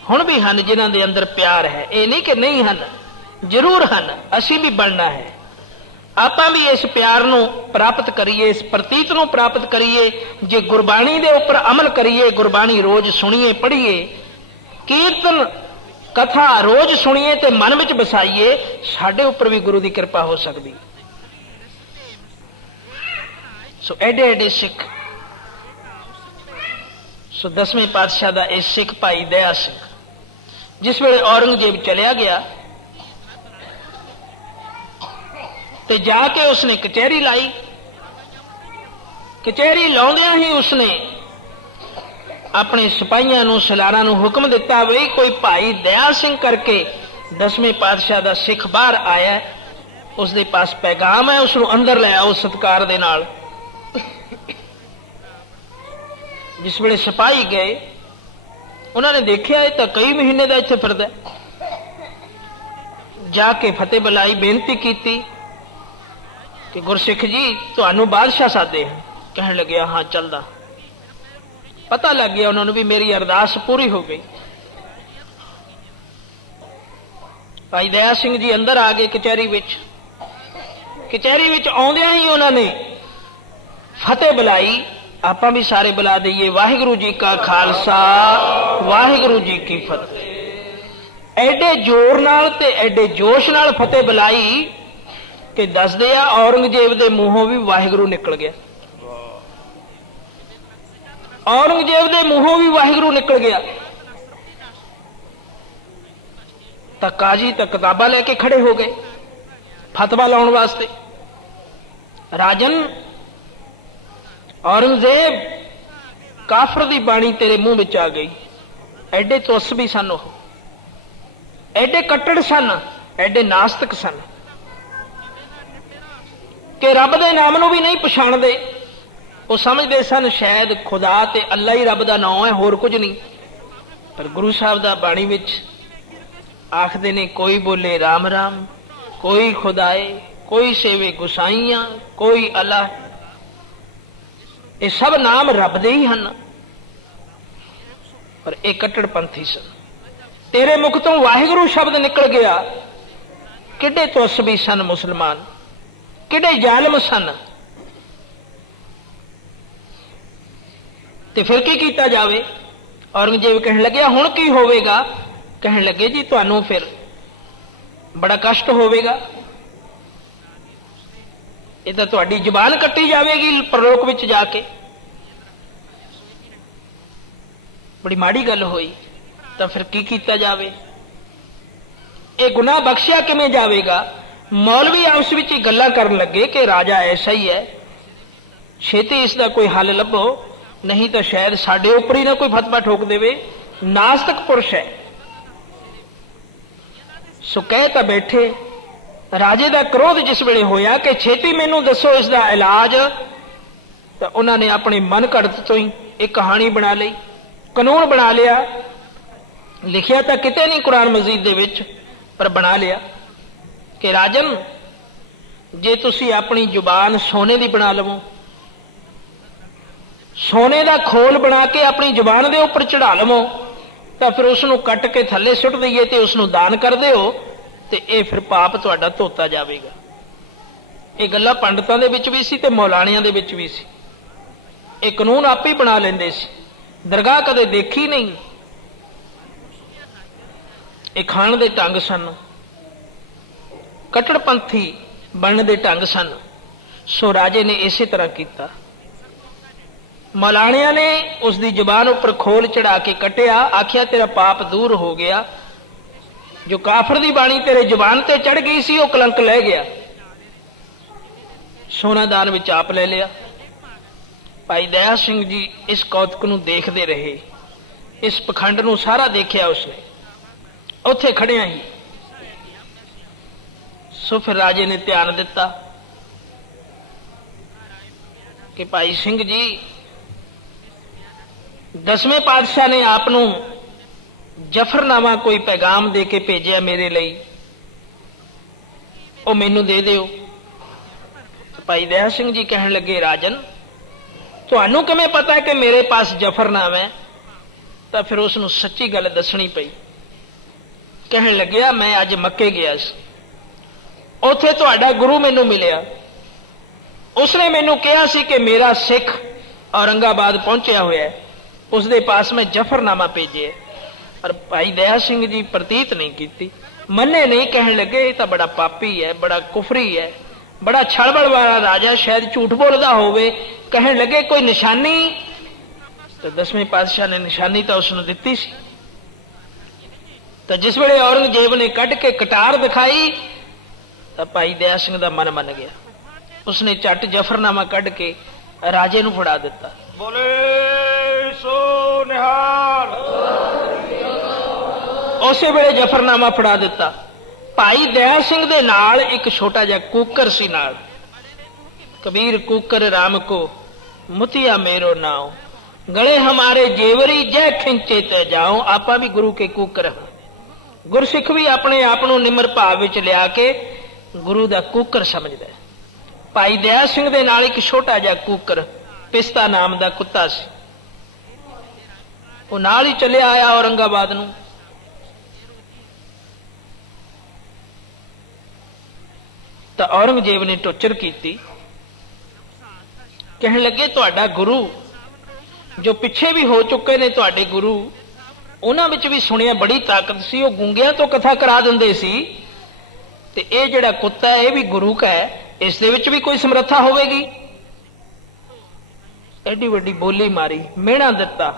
ਹੁਣ ਵੀ ਹਨ ਜਿਨ੍ਹਾਂ ਦੇ ਅੰਦਰ ਪਿਆਰ ਹੈ। ਇਹ ਨਹੀਂ ਕਿ ਨਹੀਂ ਹਨ, ਜ਼ਰੂਰ ਹਨ। ਅਸੀਂ ਵੀ ਬਣਨਾ ਹੈ। ਆਪਾਂ ਵੀ ਇਸ ਪਿਆਰ ਨੂੰ ਪ੍ਰਾਪਤ ਕਰੀਏ, ਇਸ ਪ੍ਰਤੀਤ ਨੂੰ ਪ੍ਰਾਪਤ ਕਰੀਏ। ਜੇ ਗੁਰਬਾਣੀ ਦੇ ਉੱਪਰ ਅਮਲ ਕਰੀਏ, ਗੁਰਬਾਣੀ ਰੋਜ਼ ਸੁਣੀਏ, ਪੜ੍ਹੀਏ, ਕੀਰਤਨ ਕਥਾ ਰੋਜ਼ ਸੁਣੀਏ ਤੇ ਮਨ ਵਿੱਚ ਵਸਾਈਏ, ਸਾਡੇ ਉੱਪਰ ਵੀ ਗੁਰੂ ਦੀ ਕਿਰਪਾ ਹੋ ਸਕਦੀ। ਸੋ ਐਡੇ ਐਡੇ ਸਿੱਖ। ਸੋ 10ਵੇਂ ਪਾਤਸ਼ਾਹ ਦਾ ਇਹ ਸਿੱਖ ਭਾਈ ਦਇਆ ਸਿੰਘ ਜਿਸ ਵੇਲੇ ਔਰੰਗਜ਼ੇਬ ਚਲਿਆ ਗਿਆ ਤੇ ਜਾ ਕੇ ਉਸਨੇ ਕਚਹਿਰੀ ਲਾਈ। ਕਚਹਿਰੀ ਲਾਉਂਦਿਆਂ ਹੀ ਉਸਨੇ ਆਪਣੇ ਸਿਪਾਹੀਆਂ ਨੂੰ, ਸਲਾਰਾਂ ਨੂੰ ਹੁਕਮ ਦਿੱਤਾ ਵੀ ਕੋਈ ਭਾਈ ਦਇਆ ਸਿੰਘ ਕਰਕੇ 10ਵੇਂ ਪਾਤਸ਼ਾਹ ਦਾ ਸਿੱਖ ਬਾਹਰ ਆਇਆ, ਉਸਦੇ ਪਾਸ ਪੈਗਾਮ ਹੈ, ਉਸ ਨੂੰ ਅੰਦਰ ਲੈ ਆਓ ਸਤਿਕਾਰ ਦੇ ਨਾਲ। ਜਿਸ ਵੇਲੇ ਸਿਪਾਹੀ ਗਏ ਉਹਨਾਂ ਨੇ ਦੇਖਿਆ ਇਹ ਤਾਂ ਕਈ ਮਹੀਨੇ ਦਾ ਇੱਥੇ ਫਿਰਦਾ। ਜਾ ਕੇ ਫਤਿਹ ਬੁਲਾਈ, ਬੇਨਤੀ ਕੀਤੀ ਕਿ ਗੁਰਸਿੱਖ ਜੀ ਤੁਹਾਨੂੰ ਬਾਦਸ਼ਾਹ ਸਾਦੇ ਹੈ। ਕਹਿਣ ਲੱਗਿਆ ਹਾਂ ਚੱਲਦਾ। ਪਤਾ ਲੱਗ ਗਿਆ ਉਹਨਾਂ ਨੂੰ ਵੀ ਮੇਰੀ ਅਰਦਾਸ ਪੂਰੀ ਹੋ ਗਈ। ਭਾਈ ਦਇਆ ਸਿੰਘ ਜੀ ਅੰਦਰ ਆ ਗਏ ਕਚਹਿਰੀ ਵਿੱਚ। ਕਚਹਿਰੀ ਵਿੱਚ ਆਉਂਦਿਆਂ ਹੀ ਉਹਨਾਂ ਨੇ ਫਤਿਹ ਬੁਲਾਈ। ਆਪਾਂ ਵੀ ਸਾਰੇ ਬੁਲਾ ਦਈਏ, ਵਾਹਿਗੁਰੂ ਜੀ ਕਾ ਖਾਲਸਾ ਵਾਹਿਗੁਰੂ ਜੀ ਕੀ ਫਤਿਹ। ਐਡੇ ਜ਼ੋਰ ਨਾਲ ਤੇ ਐਡੇ ਜੋਸ਼ ਨਾਲ ਫਤਿਹ ਬੁਲਾਈ ਕਿ ਦੱਸਦੇ ਆ ਔਰੰਗਜ਼ੇਬ ਦੇ ਮੂੰਹੋਂ ਵੀ ਵਾਹਿਗੁਰੂ ਨਿਕਲ ਗਿਆ। ਔਰੰਗਜ਼ੇਬ ਦੇ ਮੂੰਹੋਂ ਵੀ ਵਾਹਿਗੁਰੂ ਨਿਕਲ ਗਿਆ। ਤਾਂ ਕਾਜੀ ਤਾਂ ਕਿਤਾਬਾਂ ਲੈ ਕੇ ਖੜੇ ਹੋ ਗਏ ਫਤਵਾ ਲਾਉਣ ਵਾਸਤੇ। ਰਾਜਨ ਔਰੰਗਜ਼ੇਬ, ਕਾਫਰ ਦੀ ਬਾਣੀ ਤੇਰੇ ਮੂੰਹ ਵਿੱਚ ਆ ਗਈ। ਐਡੇ ਤੁਸਬੀ ਸਨ ਉਹ, ਐਡੇ ਕੱਟੜ ਸਨ, ਐਡੇ ਨਾਸਤਕ ਸਨ ਕਿ ਰੱਬ ਦੇ ਨਾਮ ਨੂੰ ਵੀ ਨਹੀਂ ਪਛਾਣਦੇ। ਉਹ ਸਮਝਦੇ ਸਨ ਸ਼ਾਇਦ ਖੁਦਾ ਤੇ ਅੱਲਾ ਹੀ ਰੱਬ ਦਾ ਨਾਮ ਹੈ, ਹੋਰ ਕੁਝ ਨਹੀਂ। ਪਰ ਗੁਰੂ ਸਾਹਿਬ ਦਾ ਬਾਣੀ ਵਿੱਚ ਆਖਦੇ ਨੇ, ਕੋਈ ਬੋਲੇ ਰਾਮ ਰਾਮ, ਕੋਈ ਖੁਦਾਏ, ਕੋਈ ਸੇਵੇ ਗੁਸਾਈਆਂ, ਕੋਈ ਅੱਲਾ। ਇਹ ਸਭ ਨਾਮ ਰੱਬ ਦੇ ਹੀ ਹਨ, ਪਰ ਇਹ ਕੱਟੜਪੰਥੀ ਸਨ। ਤੇਰੇ ਮੁਖ ਤੋਂ ਵਾਹਿਗੁਰੂ ਸ਼ਬਦ ਨਿਕਲ ਗਿਆ, ਕਿੱਡੇ ਤੁਸਬੀ ਸਨ ਮੁਸਲਮਾਨ, ਕਿੱਡੇ ਜ਼ਾਲਮ ਸਨ। ਤੇ ਫਿਰ ਕੀ ਕੀਤਾ ਜਾਵੇ? ਔਰੰਗਜ਼ੇਬ ਕਹਿਣ ਲੱਗਿਆ, ਹੁਣ ਕੀ ਹੋਵੇਗਾ? ਕਹਿਣ ਲੱਗੇ, ਜੀ ਤੁਹਾਨੂੰ ਫਿਰ ਬੜਾ ਕਸ਼ਟ ਹੋਵੇਗਾ, ਇਹ ਤਾਂ ਤੁਹਾਡੀ ਜ਼ੁਬਾਨ ਕੱਟੀ ਜਾਵੇਗੀ ਪਰਲੋਕ ਵਿੱਚ ਜਾ ਕੇ। ਬੜੀ ਮਾੜੀ ਗੱਲ ਹੋਈ। ਤਾਂ ਫਿਰ ਕੀ ਕੀਤਾ ਜਾਵੇ? ਇਹ ਗੁਨਾਹ ਬਖਸ਼ਿਆ ਕਿਵੇਂ ਜਾਵੇਗਾ? ਮੌਲਵੀ ਆਪਸ ਵਿੱਚ ਹੀ ਗੱਲਾਂ ਕਰਨ ਲੱਗੇ ਕਿ ਰਾਜਾ ਐਸਾ ਹੀ ਹੈ, ਛੇਤੀ ਇਸ ਦਾ ਕੋਈ ਹੱਲ ਲੱਭੋ, ਨਹੀਂ ਤਾਂ ਸ਼ਾਇਦ ਸਾਡੇ ਉੱਪਰ ਹੀ ਨਾ ਕੋਈ ਫਤਵਾ ਠੋਕ ਦੇਵੇ। ਨਾਸਤਕ ਪੁਰਸ਼ ਹੈ। ਸੋ ਕਹਿ ਤਾਂ ਬੈਠੇ। ਰਾਜੇ ਦਾ ਕ੍ਰੋਧ ਜਿਸ ਵੇਲੇ ਹੋਇਆ ਕਿ ਛੇਤੀ ਮੈਨੂੰ ਦੱਸੋ ਇਸ ਦਾ ਇਲਾਜ, ਤਾਂ ਉਹਨਾਂ ਨੇ ਆਪਣੇ ਮਨ ਘੜਤ ਤੋਂ ਹੀ ਇੱਕ ਕਹਾਣੀ ਬਣਾ ਲਈ, ਕਾਨੂੰਨ ਬਣਾ ਲਿਆ। ਲਿਖਿਆ ਤਾਂ ਕਿਤੇ ਨਹੀਂ ਕੁਰਾਨ ਮਜੀਦ ਦੇ ਵਿੱਚ, ਪਰ ਬਣਾ ਲਿਆ ਕਿ ਰਾਜਨ, ਜੇ ਤੁਸੀਂ ਆਪਣੀ ਜ਼ੁਬਾਨ ਸੋਨੇ ਦੀ ਬਣਾ ਲਵੋ, ਸੋਨੇ ਦਾ ਖੋਲ ਬਣਾ ਕੇ ਆਪਣੀ ਜ਼ੁਬਾਨ ਦੇ ਉੱਪਰ ਚੜਾ ਲਵੋ, ਤਾਂ ਫਿਰ ਉਸ ਨੂੰ ਕੱਟ ਕੇ ਥੱਲੇ ਸੁੱਟ ਦਈਏ ਤੇ ਉਸ ਨੂੰ ਦਾਨ ਕਰ ਦਿਓ, ਤੇ ਇਹ ਫਿਰ ਪਾਪ ਤੁਹਾਡਾ ਧੋਤਾ ਜਾਵੇਗਾ। ਇਹ ਗੱਲਾਂ ਪੰਡਤਾਂ ਦੇ ਵਿੱਚ ਵੀ ਸੀ ਤੇ ਮੌਲਾਣਿਆਂ ਦੇ ਵਿੱਚ ਵੀ ਸੀ। ਇਹ ਕਾਨੂੰਨ ਆਪੇ ਹੀ ਬਣਾ ਲੈਂਦੇ ਸੀ, ਦਰਗਾਹ ਕਦੇ ਦੇਖੀ ਨਹੀਂ। ਇਹ ਖਾਣ ਦੇ ਢੰਗ ਸਨ, ਕੱਟੜਪੰਥੀ ਬਣਨ ਦੇ ਢੰਗ ਸਨ। ਸੋ ਰਾਜੇ ਨੇ ਇਸੇ ਤਰ੍ਹਾਂ ਕੀਤਾ। ਮੌਲਾਣਿਆਂ ਨੇ ਉਸ ਦੀ ਜ਼ੁਬਾਨ ਉੱਪਰ ਖੋਲ ਚੜਾ ਕੇ ਕੱਟਿਆ, ਆਖਿਆ ਤੇਰਾ ਪਾਪ ਦੂਰ ਹੋ ਗਿਆ, ਜੋ ਕਾਫਰ ਦੀ ਬਾਣੀ ਤੇਰੇ ਜ਼ੁਬਾਨ ਤੇ ਚੜ ਗਈ ਸੀ ਉਹ ਕਲੰਕ ਲੈ ਗਿਆ। ਸੋਨਾ ਦਾਨ ਵਿੱਚ ਆਪ ਲੈ ਲਿਆ। ਭਾਈ ਦਇਆ ਸਿੰਘ ਜੀ ਇਸ ਕੌਤਕ ਨੂੰ ਦੇਖਦੇ ਰਹੇ, ਇਸ ਪਖੰਡ ਨੂੰ ਸਾਰਾ ਦੇਖਿਆ ਉਸਨੇ, ਉੱਥੇ ਖੜਿਆ ਹੀ। ਸੋ ਫਿਰ ਰਾਜੇ ਨੇ ਧਿਆਨ ਦਿੱਤਾ ਕਿ ਭਾਈ ਸਿੰਘ ਜੀ, 10ਵੇਂ ਪਾਤਸ਼ਾਹ ਨੇ ਆਪ ਨੂੰ ਜਫਰਨਾਮਾ ਕੋਈ ਪੈਗਾਮ ਦੇ ਕੇ ਭੇਜਿਆ ਮੇਰੇ ਲਈ, ਉਹ ਮੈਨੂੰ ਦੇ ਦਿਓ। ਭਾਈ ਦਇਆ ਸਿੰਘ ਜੀ ਕਹਿਣ ਲੱਗੇ, ਰਾਜਨ, ਤੁਹਾਨੂੰ ਕਿਵੇਂ ਪਤਾ ਕਿ ਮੇਰੇ ਪਾਸ ਜਫਰਨਾਮਾ ਹੈ? ਤਾਂ ਫਿਰ ਉਸ ਨੂੰ ਸੱਚੀ ਗੱਲ ਦੱਸਣੀ ਪਈ। ਕਹਿਣ ਲੱਗਿਆ, ਮੈਂ ਅੱਜ ਮੱਕੇ ਗਿਆ ਸੀ, ਉੱਥੇ ਤੁਹਾਡਾ ਗੁਰੂ ਮੈਨੂੰ ਮਿਲਿਆ। ਉਸਨੇ ਮੈਨੂੰ ਕਿਹਾ ਸੀ ਕਿ ਮੇਰਾ ਸਿੱਖ ਔਰੰਗਾਬਾਦ ਪਹੁੰਚਿਆ ਹੋਇਆ, ਉਸਦੇ ਪਾਸ ਮੈਂ ਜਫਰਨਾਮਾ ਭੇਜਿਆ। ਪਰ ਭਾਈ ਦਇਆ ਸਿੰਘ ਜੀ ਪ੍ਰਤੀਤ ਨਹੀਂ ਕੀਤੀ, ਮੰਨੇ ਨਹੀਂ। ਕਹਿਣ ਲੱਗੇ, ਇਹ ਤਾਂ ਬੜਾ ਪਾਪੀ ਹੈ, ਬੜਾ ਕੁਫਰੀ ਹੈ, ਬੜਾ ਛਲਬੜ ਵਾਲਾ ਰਾਜਾ, ਸ਼ਾਇਦ ਝੂਠ ਬੋਲਦਾ ਹੋਵੇ। ਕਹਿਣ ਲੱਗੇ, ਕੋਈ ਨਿਸ਼ਾਨੀ? ਤਾਂ 10ਵੇਂ ਪਾਤਸ਼ਾਹ ਨੇ ਨਿਸ਼ਾਨੀ ਤਾਂ ਉਸ ਨੂੰ ਦਿੱਤੀ ਸੀ। ਤਾਂ ਜਿਸ ਵੇਲੇ ਔਰੰਗਜ਼ੇਬ ਨੇ ਕੱਢ ਕੇ ਕਟਾਰ ਦਿਖਾਈ ਤਾਂ ਭਾਈ ਦਇਆ ਸਿੰਘ ਦਾ ਮਨ ਮੰਨ ਗਿਆ। ਉਸਨੇ ਝੱਟ ਜਫਰਨਾਮਾ ਕੱਢ ਕੇ ਰਾਜੇ ਨੂੰ ਫੜਾ ਦਿੱਤਾ। ਬੋਲੇ ਸੋ ਨਿਹਾਲ। ਉਸੇ ਵੇਲੇ ਜਫਰਨਾਮਾ ਫੜਾ ਦਿੱਤਾ। ਭਾਈ ਦਇਆ ਸਿੰਘ ਦੇ ਨਾਲ ਇੱਕ ਛੋਟਾ ਜਿਹਾ ਕੂਕਰ ਸੀ ਨਾਲ। ਕਬੀਰ ਕੂਕਰ ਰਾਮ ਕੋ ਮੁਤੀਆ ਮੇਰੋ ਨਾਉ, ਗਲੇ ਹਮਾਰੇ ਜੇਵਰੀ ਜੈ ਖਿੰਚੇ ਤੇ ਜਾਓ। ਆਪਾਂ ਵੀ ਗੁਰੂ ਕੇ ਕੂਕਰ ਹਾਂ। ਗੁਰਸਿੱਖ ਵੀ ਆਪਣੇ ਆਪ ਨੂੰ ਨਿਮਰ ਭਾਵ ਵਿੱਚ ਲਿਆ ਕੇ ਗੁਰੂ ਦਾ ਕੂਕਰ ਸਮਝਦਾ। ਭਾਈ ਦਇਆ ਸਿੰਘ ਦੇ ਨਾਲ ਇੱਕ ਛੋਟਾ ਜਿਹਾ ਕੂਕਰ, ਪਿਸਤਾ ਨਾਮ ਦਾ ਕੁੱਤਾ ਸੀ, ਉਹ ਨਾਲ ਹੀ ਚੱਲਿਆ ਆਇਆ ਔਰੰਗਾਬਾਦ ਨੂੰ। ਤਾਂ ਔਰੰਗਜ਼ੇਬ ਨੇ ਟੋਚਰ ਕੀਤੀ। ਕਹਿਣ ਲੱਗੇ, ਤੁਹਾਡਾ ਗੁਰੂ, ਜੋ ਪਿੱਛੇ ਵੀ ਹੋ ਚੁੱਕੇ ਨੇ ਤੁਹਾਡੇ ਗੁਰੂ, ਉਹਨਾਂ ਵਿੱਚ ਵੀ ਸੁਣਿਆ ਬੜੀ ਤਾਕਤ ਸੀ, ਉਹ ਗੂੰਗਿਆਂ ਤੋਂ ਕਥਾ ਕਰਾ ਦਿੰਦੇ ਸੀ, ਤੇ ਇਹ ਜਿਹੜਾ ਕੁੱਤਾ ਹੈ ਇਹ ਵੀ ਗੁਰੂ ਕਾ ਹੈ, ਇਸ ਦੇ ਵਿੱਚ ਵੀ ਕੋਈ ਸਮਰੱਥਾ ਹੋਵੇਗੀ। ਐਡੀ ਵੱਡੀ ਬੋਲੀ ਮਾਰੀ, ਮਿਹਣਾ ਦਿੱਤਾ।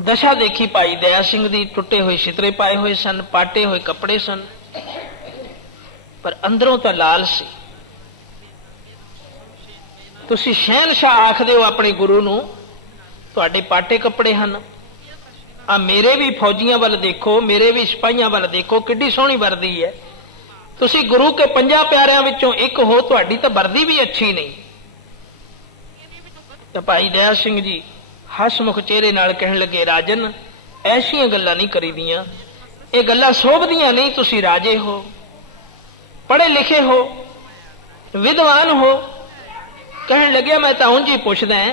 ਦਸ਼ਾ ਦੇਖੀ ਭਾਈ ਦਇਆ ਸਿੰਘ ਦੀ, ਟੁੱਟੇ ਹੋਏ ਛਿਤਰੇ ਪਾਏ ਹੋਏ ਸਨ, ਪਾਟੇ ਹੋਏ ਕੱਪੜੇ ਸਨ, ਪਰ ਅੰਦਰੋਂ ਤਾਂ ਲਾਲ ਸੀ। ਤੁਸੀਂ ਸ਼ਹਿਨਸ਼ਾਹ ਆਖਦੇ ਹੋ ਆਪਣੇ ਗੁਰੂ ਨੂੰ, ਤੁਹਾਡੇ ਪਾਟੇ ਕੱਪੜੇ ਹਨ। ਆ ਮੇਰੇ ਵੀ ਫੌਜੀਆਂ ਵੱਲ ਦੇਖੋ, ਮੇਰੇ ਵੀ ਸਿਪਾਹੀਆਂ ਵੱਲ ਦੇਖੋ, ਕਿੱਡੀ ਸੋਹਣੀ ਵਰਦੀ ਹੈ, ਤੁਸੀਂ ਗੁਰੂ ਕੇ 5 ਪਿਆਰਿਆਂ ਵਿੱਚੋਂ ਇੱਕ ਹੋ, ਤੁਹਾਡੀ ਤਾਂ ਵਰਦੀ ਵੀ ਅੱਛੀ ਨਹੀਂ। ਤਾਂ ਭਾਈ ਦਇਆ ਸਿੰਘ ਜੀ ਹਸਮੁਖ ਚਿਹਰੇ ਨਾਲ ਕਹਿਣ ਲੱਗੇ, ਰਾਜਨ ਐਸੀਆਂ ਗੱਲਾਂ ਨਹੀਂ ਕਰੀਦੀਆਂ, ਇਹ ਗੱਲਾਂ ਸੋਭਦੀਆਂ ਨਹੀਂ। ਤੁਸੀਂ ਰਾਜੇ ਹੋ, ਪੜ੍ਹੇ ਲਿਖੇ ਹੋ, ਵਿਦਵਾਨ ਹੋ। ਕਹਿਣ ਲੱਗਿਆ, ਮੈਂ ਤਾਂ ਉਂਝ ਹੀ ਪੁੱਛਦਾ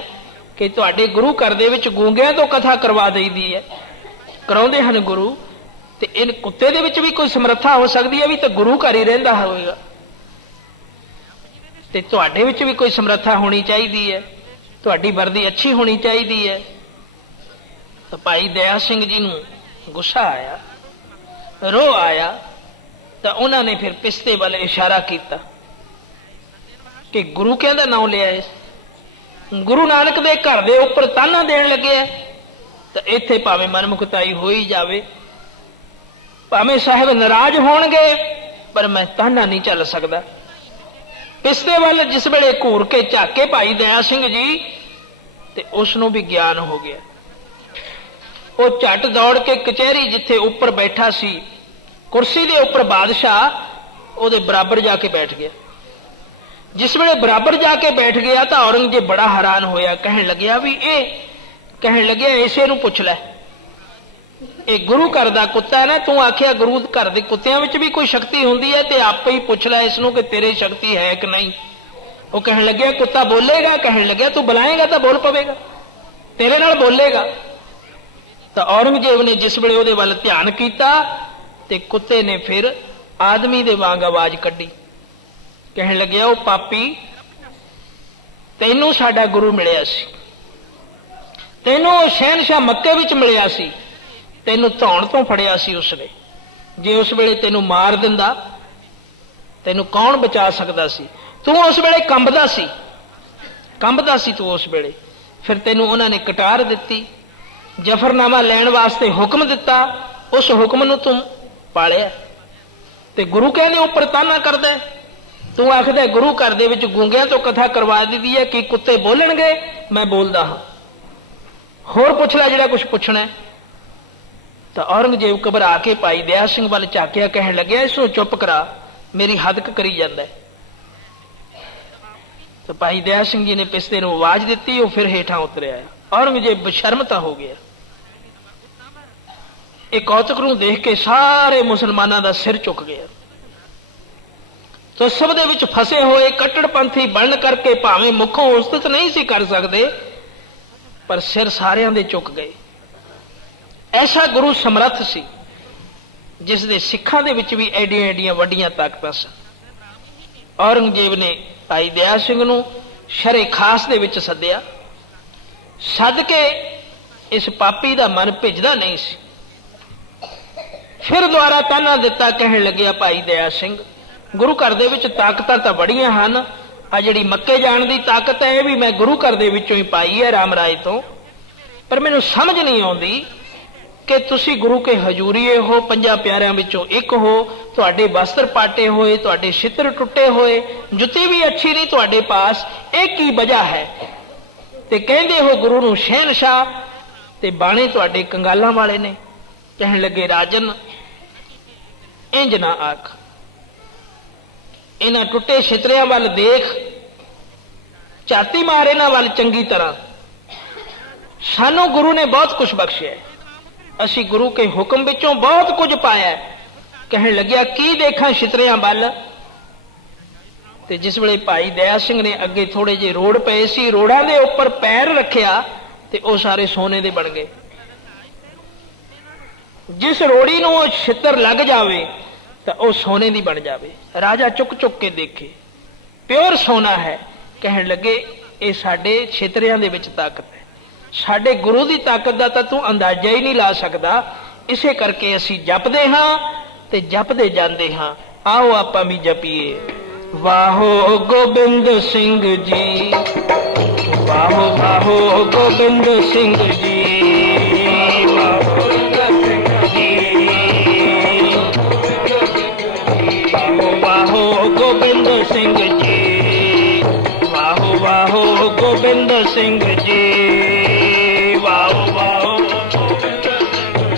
ਕਿ ਤੁਹਾਡੇ ਗੁਰੂ ਘਰ ਦੇ ਵਿੱਚ ਗੂੰਗਿਆਂ ਤੋਂ ਕਥਾ ਕਰਵਾ ਦਈਦੀ ਹੈ, ਕਰਾਉਂਦੇ ਹਨ ਗੁਰੂ, ਤੇ ਇਹ ਕੁੱਤੇ ਦੇ ਵਿੱਚ ਵੀ ਕੋਈ ਸਮਰੱਥਾ ਹੋ ਸਕਦੀ ਹੈ, ਵੀ ਤਾਂ ਗੁਰੂ ਘਰ ਹੀ ਰਹਿੰਦਾ ਹੋਵੇਗਾ, ਤੇ ਤੁਹਾਡੇ ਵਿੱਚ ਵੀ ਕੋਈ ਸਮਰੱਥਾ ਹੋਣੀ ਚਾਹੀਦੀ ਹੈ, ਤੁਹਾਡੀ ਵਰਦੀ ਅੱਛੀ ਹੋਣੀ ਚਾਹੀਦੀ ਹੈ। ਤਾਂ ਭਾਈ ਦਇਆ ਸਿੰਘ ਜੀ ਨੂੰ ਗੁੱਸਾ ਆਇਆ, ਰੋਹ ਆਇਆ, ਤਾਂ ਉਹਨਾਂ ਨੇ ਫਿਰ ਪਿਸਤੇ ਵੱਲ ਇਸ਼ਾਰਾ ਕੀਤਾ ਕਿ ਗੁਰੂ ਕਹਿੰਦਾ ਨਾਮ ਲਿਆ ਇਸ ਗੁਰੂ ਨਾਨਕ ਦੇ ਘਰ ਦੇ ਉੱਪਰ ਤਾਨਾ ਦੇਣ ਲੱਗਿਆ। ਤਾਂ ਇੱਥੇ ਭਾਵੇਂ ਮਨਮੁਖਤਾਈ ਹੋਈ ਜਾਵੇ, ਭਾਵੇਂ ਸਾਹਿਬ ਨਾਰਾਜ਼ ਹੋਣਗੇ, ਪਰ ਮੈਂ ਤਾਨਾ ਨਹੀਂ ਚੱਲ ਸਕਦਾ। ਪਿਸਤੇ ਵੱਲ ਜਿਸ ਵੇਲੇ ਘੂਰ ਕੇ ਝਾਕੇ ਭਾਈ ਦਇਆ ਸਿੰਘ ਜੀ, ਤੇ ਉਸ ਨੂੰ ਵੀ ਗਿਆਨ ਹੋ ਗਿਆ। ਉਹ ਝੱਟ ਦੌੜ ਕੇ ਕਚਹਿਰੀ ਜਿੱਥੇ ਉੱਪਰ ਬੈਠਾ ਸੀ, ਕੁਰਸੀ ਦੇ ਉੱਪਰ ਬਾਦਸ਼ਾਹ, ਉਹਦੇ ਬਰਾਬਰ ਜਾ ਕੇ ਬੈਠ ਗਿਆ। ਜਿਸ ਵੇਲੇ ਬਰਾਬਰ ਜਾ ਕੇ ਬੈਠ ਗਿਆ ਤਾਂ ਔਰੰਗਜ਼ੇਬ ਬੜਾ ਹੈਰਾਨ ਹੋਇਆ। ਕਹਿਣ ਲੱਗਿਆ ਵੀ ਕਹਿਣ ਲੱਗਿਆ ਇਸੇ ਨੂੰ ਪੁੱਛ ਲੈ, ਇਹ ਗੁਰੂ ਘਰ ਦਾ ਕੁੱਤਾ ਹੈ ਨਾ, ਤੂੰ ਆਖਿਆ ਗੁਰੂ ਘਰ ਦੇ ਕੁੱਤਿਆਂ ਵਿੱਚ ਵੀ ਕੋਈ ਸ਼ਕਤੀ ਹੁੰਦੀ ਹੈ, ਤੇ ਆਪੇ ਹੀ ਪੁੱਛ ਲੈ ਇਸ ਨੂੰ ਕਿ ਤੇਰੇ ਸ਼ਕਤੀ ਹੈ ਕਿ ਨਹੀਂ। ਉਹ ਕਹਿਣ ਲੱਗਿਆ, ਕੁੱਤਾ ਬੋਲੇਗਾ? ਕਹਿਣ ਲੱਗਿਆ, ਤੂੰ ਬੁਲਾਏਗਾ ਤਾਂ ਬੋਲ ਪਵੇਗਾ, ਤੇਰੇ ਨਾਲ ਬੋਲੇਗਾ। ਤਾਂ ਔਰੰਗਜ਼ੇਬ ਨੇ ਜਿਸ ਵੇਲੇ ਉਹਦੇ ਵੱਲ ਧਿਆਨ ਕੀਤਾ, ਤੇ ਕੁੱਤੇ ਨੇ ਫਿਰ ਆਦਮੀ ਦੇ ਵਾਂਗ ਆਵਾਜ਼ ਕੱਢੀ। ਕਹਿਣ ਲੱਗਿਆ, ਉਹ ਪਾਪੀ, ਤੈਨੂੰ ਸਾਡਾ ਗੁਰੂ ਮਿਲਿਆ ਸੀ, ਤੈਨੂੰ ਉਹ ਸ਼ਹਿਨਸ਼ਾਹ ਮੱਕੇ ਵਿੱਚ ਮਿਲਿਆ ਸੀ, ਤੈਨੂੰ ਧੌਣ ਤੋਂ ਫੜਿਆ ਸੀ ਉਸਨੇ। ਜੇ ਉਸ ਵੇਲੇ ਤੈਨੂੰ ਮਾਰ ਦਿੰਦਾ, ਤੈਨੂੰ ਕੌਣ ਬਚਾ ਸਕਦਾ ਸੀ? ਤੂੰ ਉਸ ਵੇਲੇ ਕੰਬਦਾ ਸੀ ਤੂੰ ਉਸ ਵੇਲੇ। ਫਿਰ ਤੈਨੂੰ ਉਹਨਾਂ ਨੇ ਕਟਾਰ ਦਿੱਤੀ, ਜਫਰਨਾਮਾ ਲੈਣ ਵਾਸਤੇ ਹੁਕਮ ਦਿੱਤਾ, ਉਸ ਹੁਕਮ ਨੂੰ ਤੂੰ ਪਾਲਿਆ, ਤੇ ਗੁਰੂ ਕਹਿੰਦੇ ਉੱਪਰ ਤਾਨਾ ਕਰਦਾ। ਤੂੰ ਆਖਦਾ ਗੁਰੂ ਘਰ ਦੇ ਵਿੱਚ ਗੂੰਗਿਆਂ ਤੋਂ ਕਥਾ ਕਰਵਾ ਦਿੱਤੀ ਹੈ, ਕਿ ਕੁੱਤੇ ਬੋਲਣਗੇ? ਮੈਂ ਬੋਲਦਾ ਹਾਂ, ਹੋਰ ਪੁੱਛ ਲੈ ਜਿਹੜਾ ਕੁਝ ਪੁੱਛਣਾ। ਤਾਂ ਔਰੰਗਜ਼ੇਬ ਘਬਰਾ ਕੇ ਭਾਈ ਦਇਆ ਸਿੰਘ ਵੱਲ ਝਾਕਿਆ, ਕਹਿਣ ਲੱਗਿਆ, ਇਸ ਨੂੰ ਚੁੱਪ ਕਰਾ, ਮੇਰੀ ਹੱਦਕ ਕਰੀ ਜਾਂਦਾ। ਤਾਂ ਭਾਈ ਦਇਆ ਸਿੰਘ ਜੀ ਨੇ ਪਿਸਤੇ ਨੂੰ ਆਵਾਜ਼ ਦਿੱਤੀ, ਉਹ ਫਿਰ ਹੇਠਾਂ ਉਤਰਿਆ। ਔਰੰਗਜ਼ੇਬ ਬਸ਼ਰਮਤਾ ਹੋ ਗਿਆ। ਇਹ ਕੌਤਕ ਨੂੰ ਦੇਖ ਕੇ ਸਾਰੇ ਮੁਸਲਮਾਨਾਂ ਦਾ ਸਿਰ ਝੁਕ ਗਿਆ। ਤਾਂ ਸਭ ਦੇ ਵਿੱਚ ਫਸੇ ਹੋਏ ਕੱਟੜਪੰਥੀ ਬਣਨ ਕਰਕੇ ਭਾਵੇਂ ਮੁੱਖੋਂ ਉਸਤਤ ਨਹੀਂ ਸੀ ਕਰ ਸਕਦੇ, ਪਰ ਸਿਰ ਸਾਰਿਆਂ ਦੇ ਝੁਕ ਗਏ। ਐਸਾ ਗੁਰੂ ਸਮਰੱਥ ਸੀ, ਜਿਸ ਦੇ ਸਿੱਖਾਂ ਦੇ ਵਿੱਚ ਵੀ ਐਡੀਆਂ ਐਡੀਆਂ ਵੱਡੀਆਂ ਤਾਕਤਾਂ ਸਨ। ਔਰੰਗਜ਼ੇਬ ਨੇ ਭਾਈ ਦਇਆ ਸਿੰਘ ਨੂੰ ਸ਼ਰੇ ਖਾਸ ਦੇ ਵਿੱਚ ਸੱਦਿਆ। ਸੱਦ ਕੇ ਇਸ ਪਾਪੀ ਦਾ ਮਨ ਭਿੱਜਦਾ ਨਹੀਂ ਸੀ। ਫਿਰ ਦੁਆਰਾ ਤਾਨਾ ਦਿੱਤਾ। ਕਹਿਣ ਲੱਗਿਆ, ਭਾਈ ਦਇਆ ਸਿੰਘ, ਗੁਰੂ ਘਰ ਦੇ ਵਿੱਚ ਤਾਕਤਾਂ ਤਾਂ ਬੜੀਆਂ ਹਨ, ਆ ਜਿਹੜੀ ਮੱਕੇ ਜਾਣ ਦੀ ਤਾਕਤ ਹੈ, ਇਹ ਵੀ ਮੈਂ ਗੁਰੂ ਘਰ ਦੇ ਵਿੱਚੋਂ ਹੀ ਪਾਈ ਹੈ, ਰਾਮ ਰਾਏ ਤੋਂ। ਪਰ ਮੈਨੂੰ ਸਮਝ ਨਹੀਂ ਆਉਂਦੀ ਕਿ ਤੁਸੀਂ ਗੁਰੂ ਕੇ ਹਜ਼ੂਰੀਏ ਹੋ, 5 ਪਿਆਰਿਆਂ ਵਿੱਚੋਂ ਇੱਕ ਹੋ, ਤੁਹਾਡੇ ਵਸਤਰ ਪਾਟੇ ਹੋਏ, ਤੁਹਾਡੇ ਛਿੱਤਰ ਟੁੱਟੇ ਹੋਏ, ਜੁੱਤੀ ਵੀ ਅੱਛੀ ਨਹੀਂ ਤੁਹਾਡੇ ਪਾਸ, ਇਹ ਕੀ ਵਜ੍ਹਾ ਹੈ? ਤੇ ਕਹਿੰਦੇ ਹੋ ਗੁਰੂ ਨੂੰ ਸ਼ਹਿਨਸ਼ਾਹ, ਤੇ ਬਾਣੇ ਤੁਹਾਡੇ ਕੰਗਾਲਾਂ ਵਾਲੇ ਨੇ। ਕਹਿਣ ਲੱਗੇ, ਰਾਜਨ ਇੰਜ ਨਾ ਆਖ, ਇਹਨਾਂ ਟੁੱਟੇ ਛਿੱਤਰਿਆਂ ਵੱਲ ਦੇਖ, ਝਾਤੀ ਮਾਰ ਇਹਨਾਂ ਵੱਲ ਚੰਗੀ ਤਰ੍ਹਾਂ। ਸਾਨੂੰ ਗੁਰੂ ਨੇ ਬਹੁਤ ਕੁਝ ਬਖਸ਼ਿਆ, ਅਸੀਂ ਗੁਰੂ ਕੇ ਹੁਕਮ ਵਿੱਚੋਂ ਬਹੁਤ ਕੁਝ ਪਾਇਆ। ਕਹਿਣ ਲੱਗਿਆ, ਕੀ ਦੇਖਾਂ ਛਿੱਤਰਿਆਂ ਵੱਲ? ਤੇ ਜਿਸ ਵੇਲੇ ਭਾਈ ਦਇਆ ਸਿੰਘ ਨੇ ਅੱਗੇ ਥੋੜੇ ਜਿਹੇ ਰੋੜ ਪਏ ਸੀ, ਰੋੜਾਂ ਦੇ ਉੱਪਰ ਪੈਰ ਰੱਖਿਆ, ਤੇ ਉਹ ਸਾਰੇ ਸੋਨੇ ਦੇ ਬਣ ਗਏ। ਜਿਸ ਰੋੜੀ ਨੂੰ ਉਹ ਛਿੱਤਰ ਲੱਗ ਜਾਵੇ ਤਾਂ ਉਹ ਸੋਨੇ ਦੀ ਬਣ ਜਾਵੇ। ਰਾਜਾ ਚੁੱਕ ਚੁੱਕ ਕੇ ਦੇਖੇ, ਪਿਓਰ ਸੋਨਾ ਹੈ। ਕਹਿਣ ਲੱਗੇ, ਇਹ ਸਾਡੇ ਛਿੱਤਰਿਆਂ ਦੇ ਵਿੱਚ ਤਾਕਤ ਹੈ, ਸਾਡੇ ਗੁਰੂ ਦੀ ਤਾਕਤ ਦਾ ਤਾਂ ਤੂੰ ਅੰਦਾਜ਼ਾ ਹੀ ਨਹੀਂ ਲਾ ਸਕਦਾ। ਇਸੇ ਕਰਕੇ ਅਸੀਂ ਜਪਦੇ ਹਾਂ ਤੇ ਜਪਦੇ ਜਾਂਦੇ ਹਾਂ। ਆਓ ਆਪਾਂ ਵੀ ਜਪੀਏ। ਵਾਹੋ ਗੋਬਿੰਦ ਸਿੰਘ ਜੀ, ਵਾਹੋ ਵਾਹੋ ਗੋਬਿੰਦ ਸਿੰਘ ਜੀ, ਗੋਬਿੰਦ ਸਿੰਘ ਜੀ, ਵਾਹੋ ਵਾਹੋ ਗੋਬਿੰਦ ਸਿੰਘ ਜੀ, ਵਾਹੋ ਵਾਹੋ ਗੋਬਿੰਦ ਸਿੰਘ ਜੀ, ਵਾਹੋ ਵਾਹੋ ਗੋਬਿੰਦ ਸਿੰਘ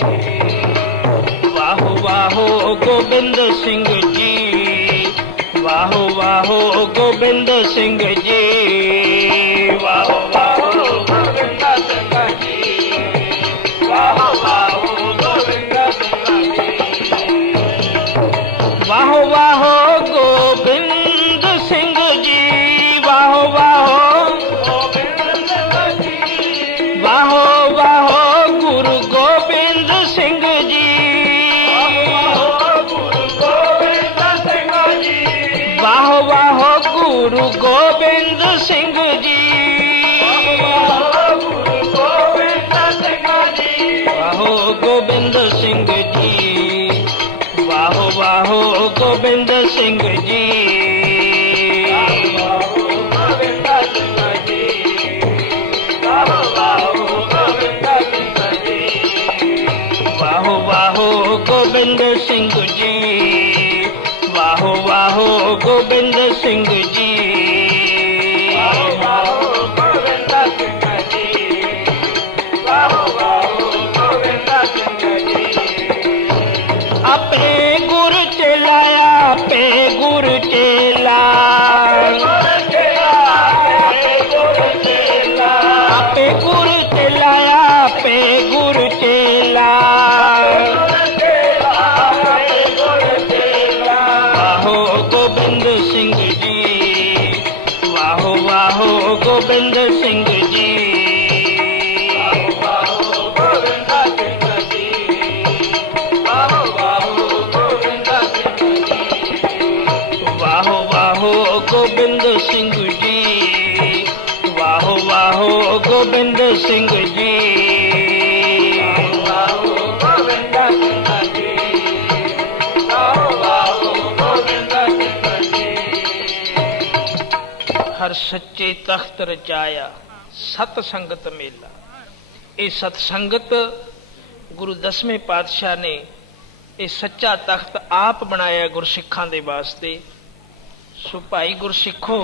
ਜੀ। गोबिंद सिंह जी, वाहो वाहो गोबिंद सिंह जी, वाहो वाहो गोबिंद सिंह जी, वाहो वाहो गोबिंद सिंह जी, वाहो वाहो गोबिंद सिंह जी, वाहो वाहो गोबिंद सिंह जी, वाहो वाहो गुरु गोबिंद सिंह जी, वाहो गुरु गोबिंद सिंह जी, वाहो वाहो गुरु गोबिंद सिंह जी, वाहो गुरु गोबिंद सिंह जी, वाहो गोबिंद सिंह जी, वाहो वाहो गोबिंद सिंह जी, वाहो गोबिंद सिंह जी, वाहो वाहो गोबिंद सिंह जी, वाहो वाहो गोबिंद सिंह जी, वाहो वाहो गोबिंद सिंह जी, वाहो वाहो गोबिंद सिंह जी, वाहो वाहो गोबिंद सिंह जी, अपने गुरु चलाया पे गुरु चेला, पे गुरु चलाया पे गुरु चेला, वाहो गोबिंद सिंह जी, वाहो वाहो गोबिंद सिंह जी, वाहो वाहो गोबिंद सिंह जी, वाहो वाहो गोबिंद सिंह जी, वाहो वाहो गोबिंद सिंह जी, वाहो वाहो गोबिंद सिंह जी, वाहो गोबिंद सिंह जी, वाहो वाहो गोबिंद सिंह जी, हर सच्चे तख्त रचाया सत संगत मेला। ਇਹ ਸਤ ਸੰਗਤ ਗੁਰੂ 10ਵੇਂ ਪਾਤਸ਼ਾਹ ਨੇ ਇਹ ਸੱਚਾ ਤਖਤ ਆਪ ਬਣਾਇਆ ਗੁਰਸਿੱਖਾਂ ਦੇ ਵਾਸਤੇ। ਸੋ ਭਾਈ ਗੁਰਸਿੱਖੋ,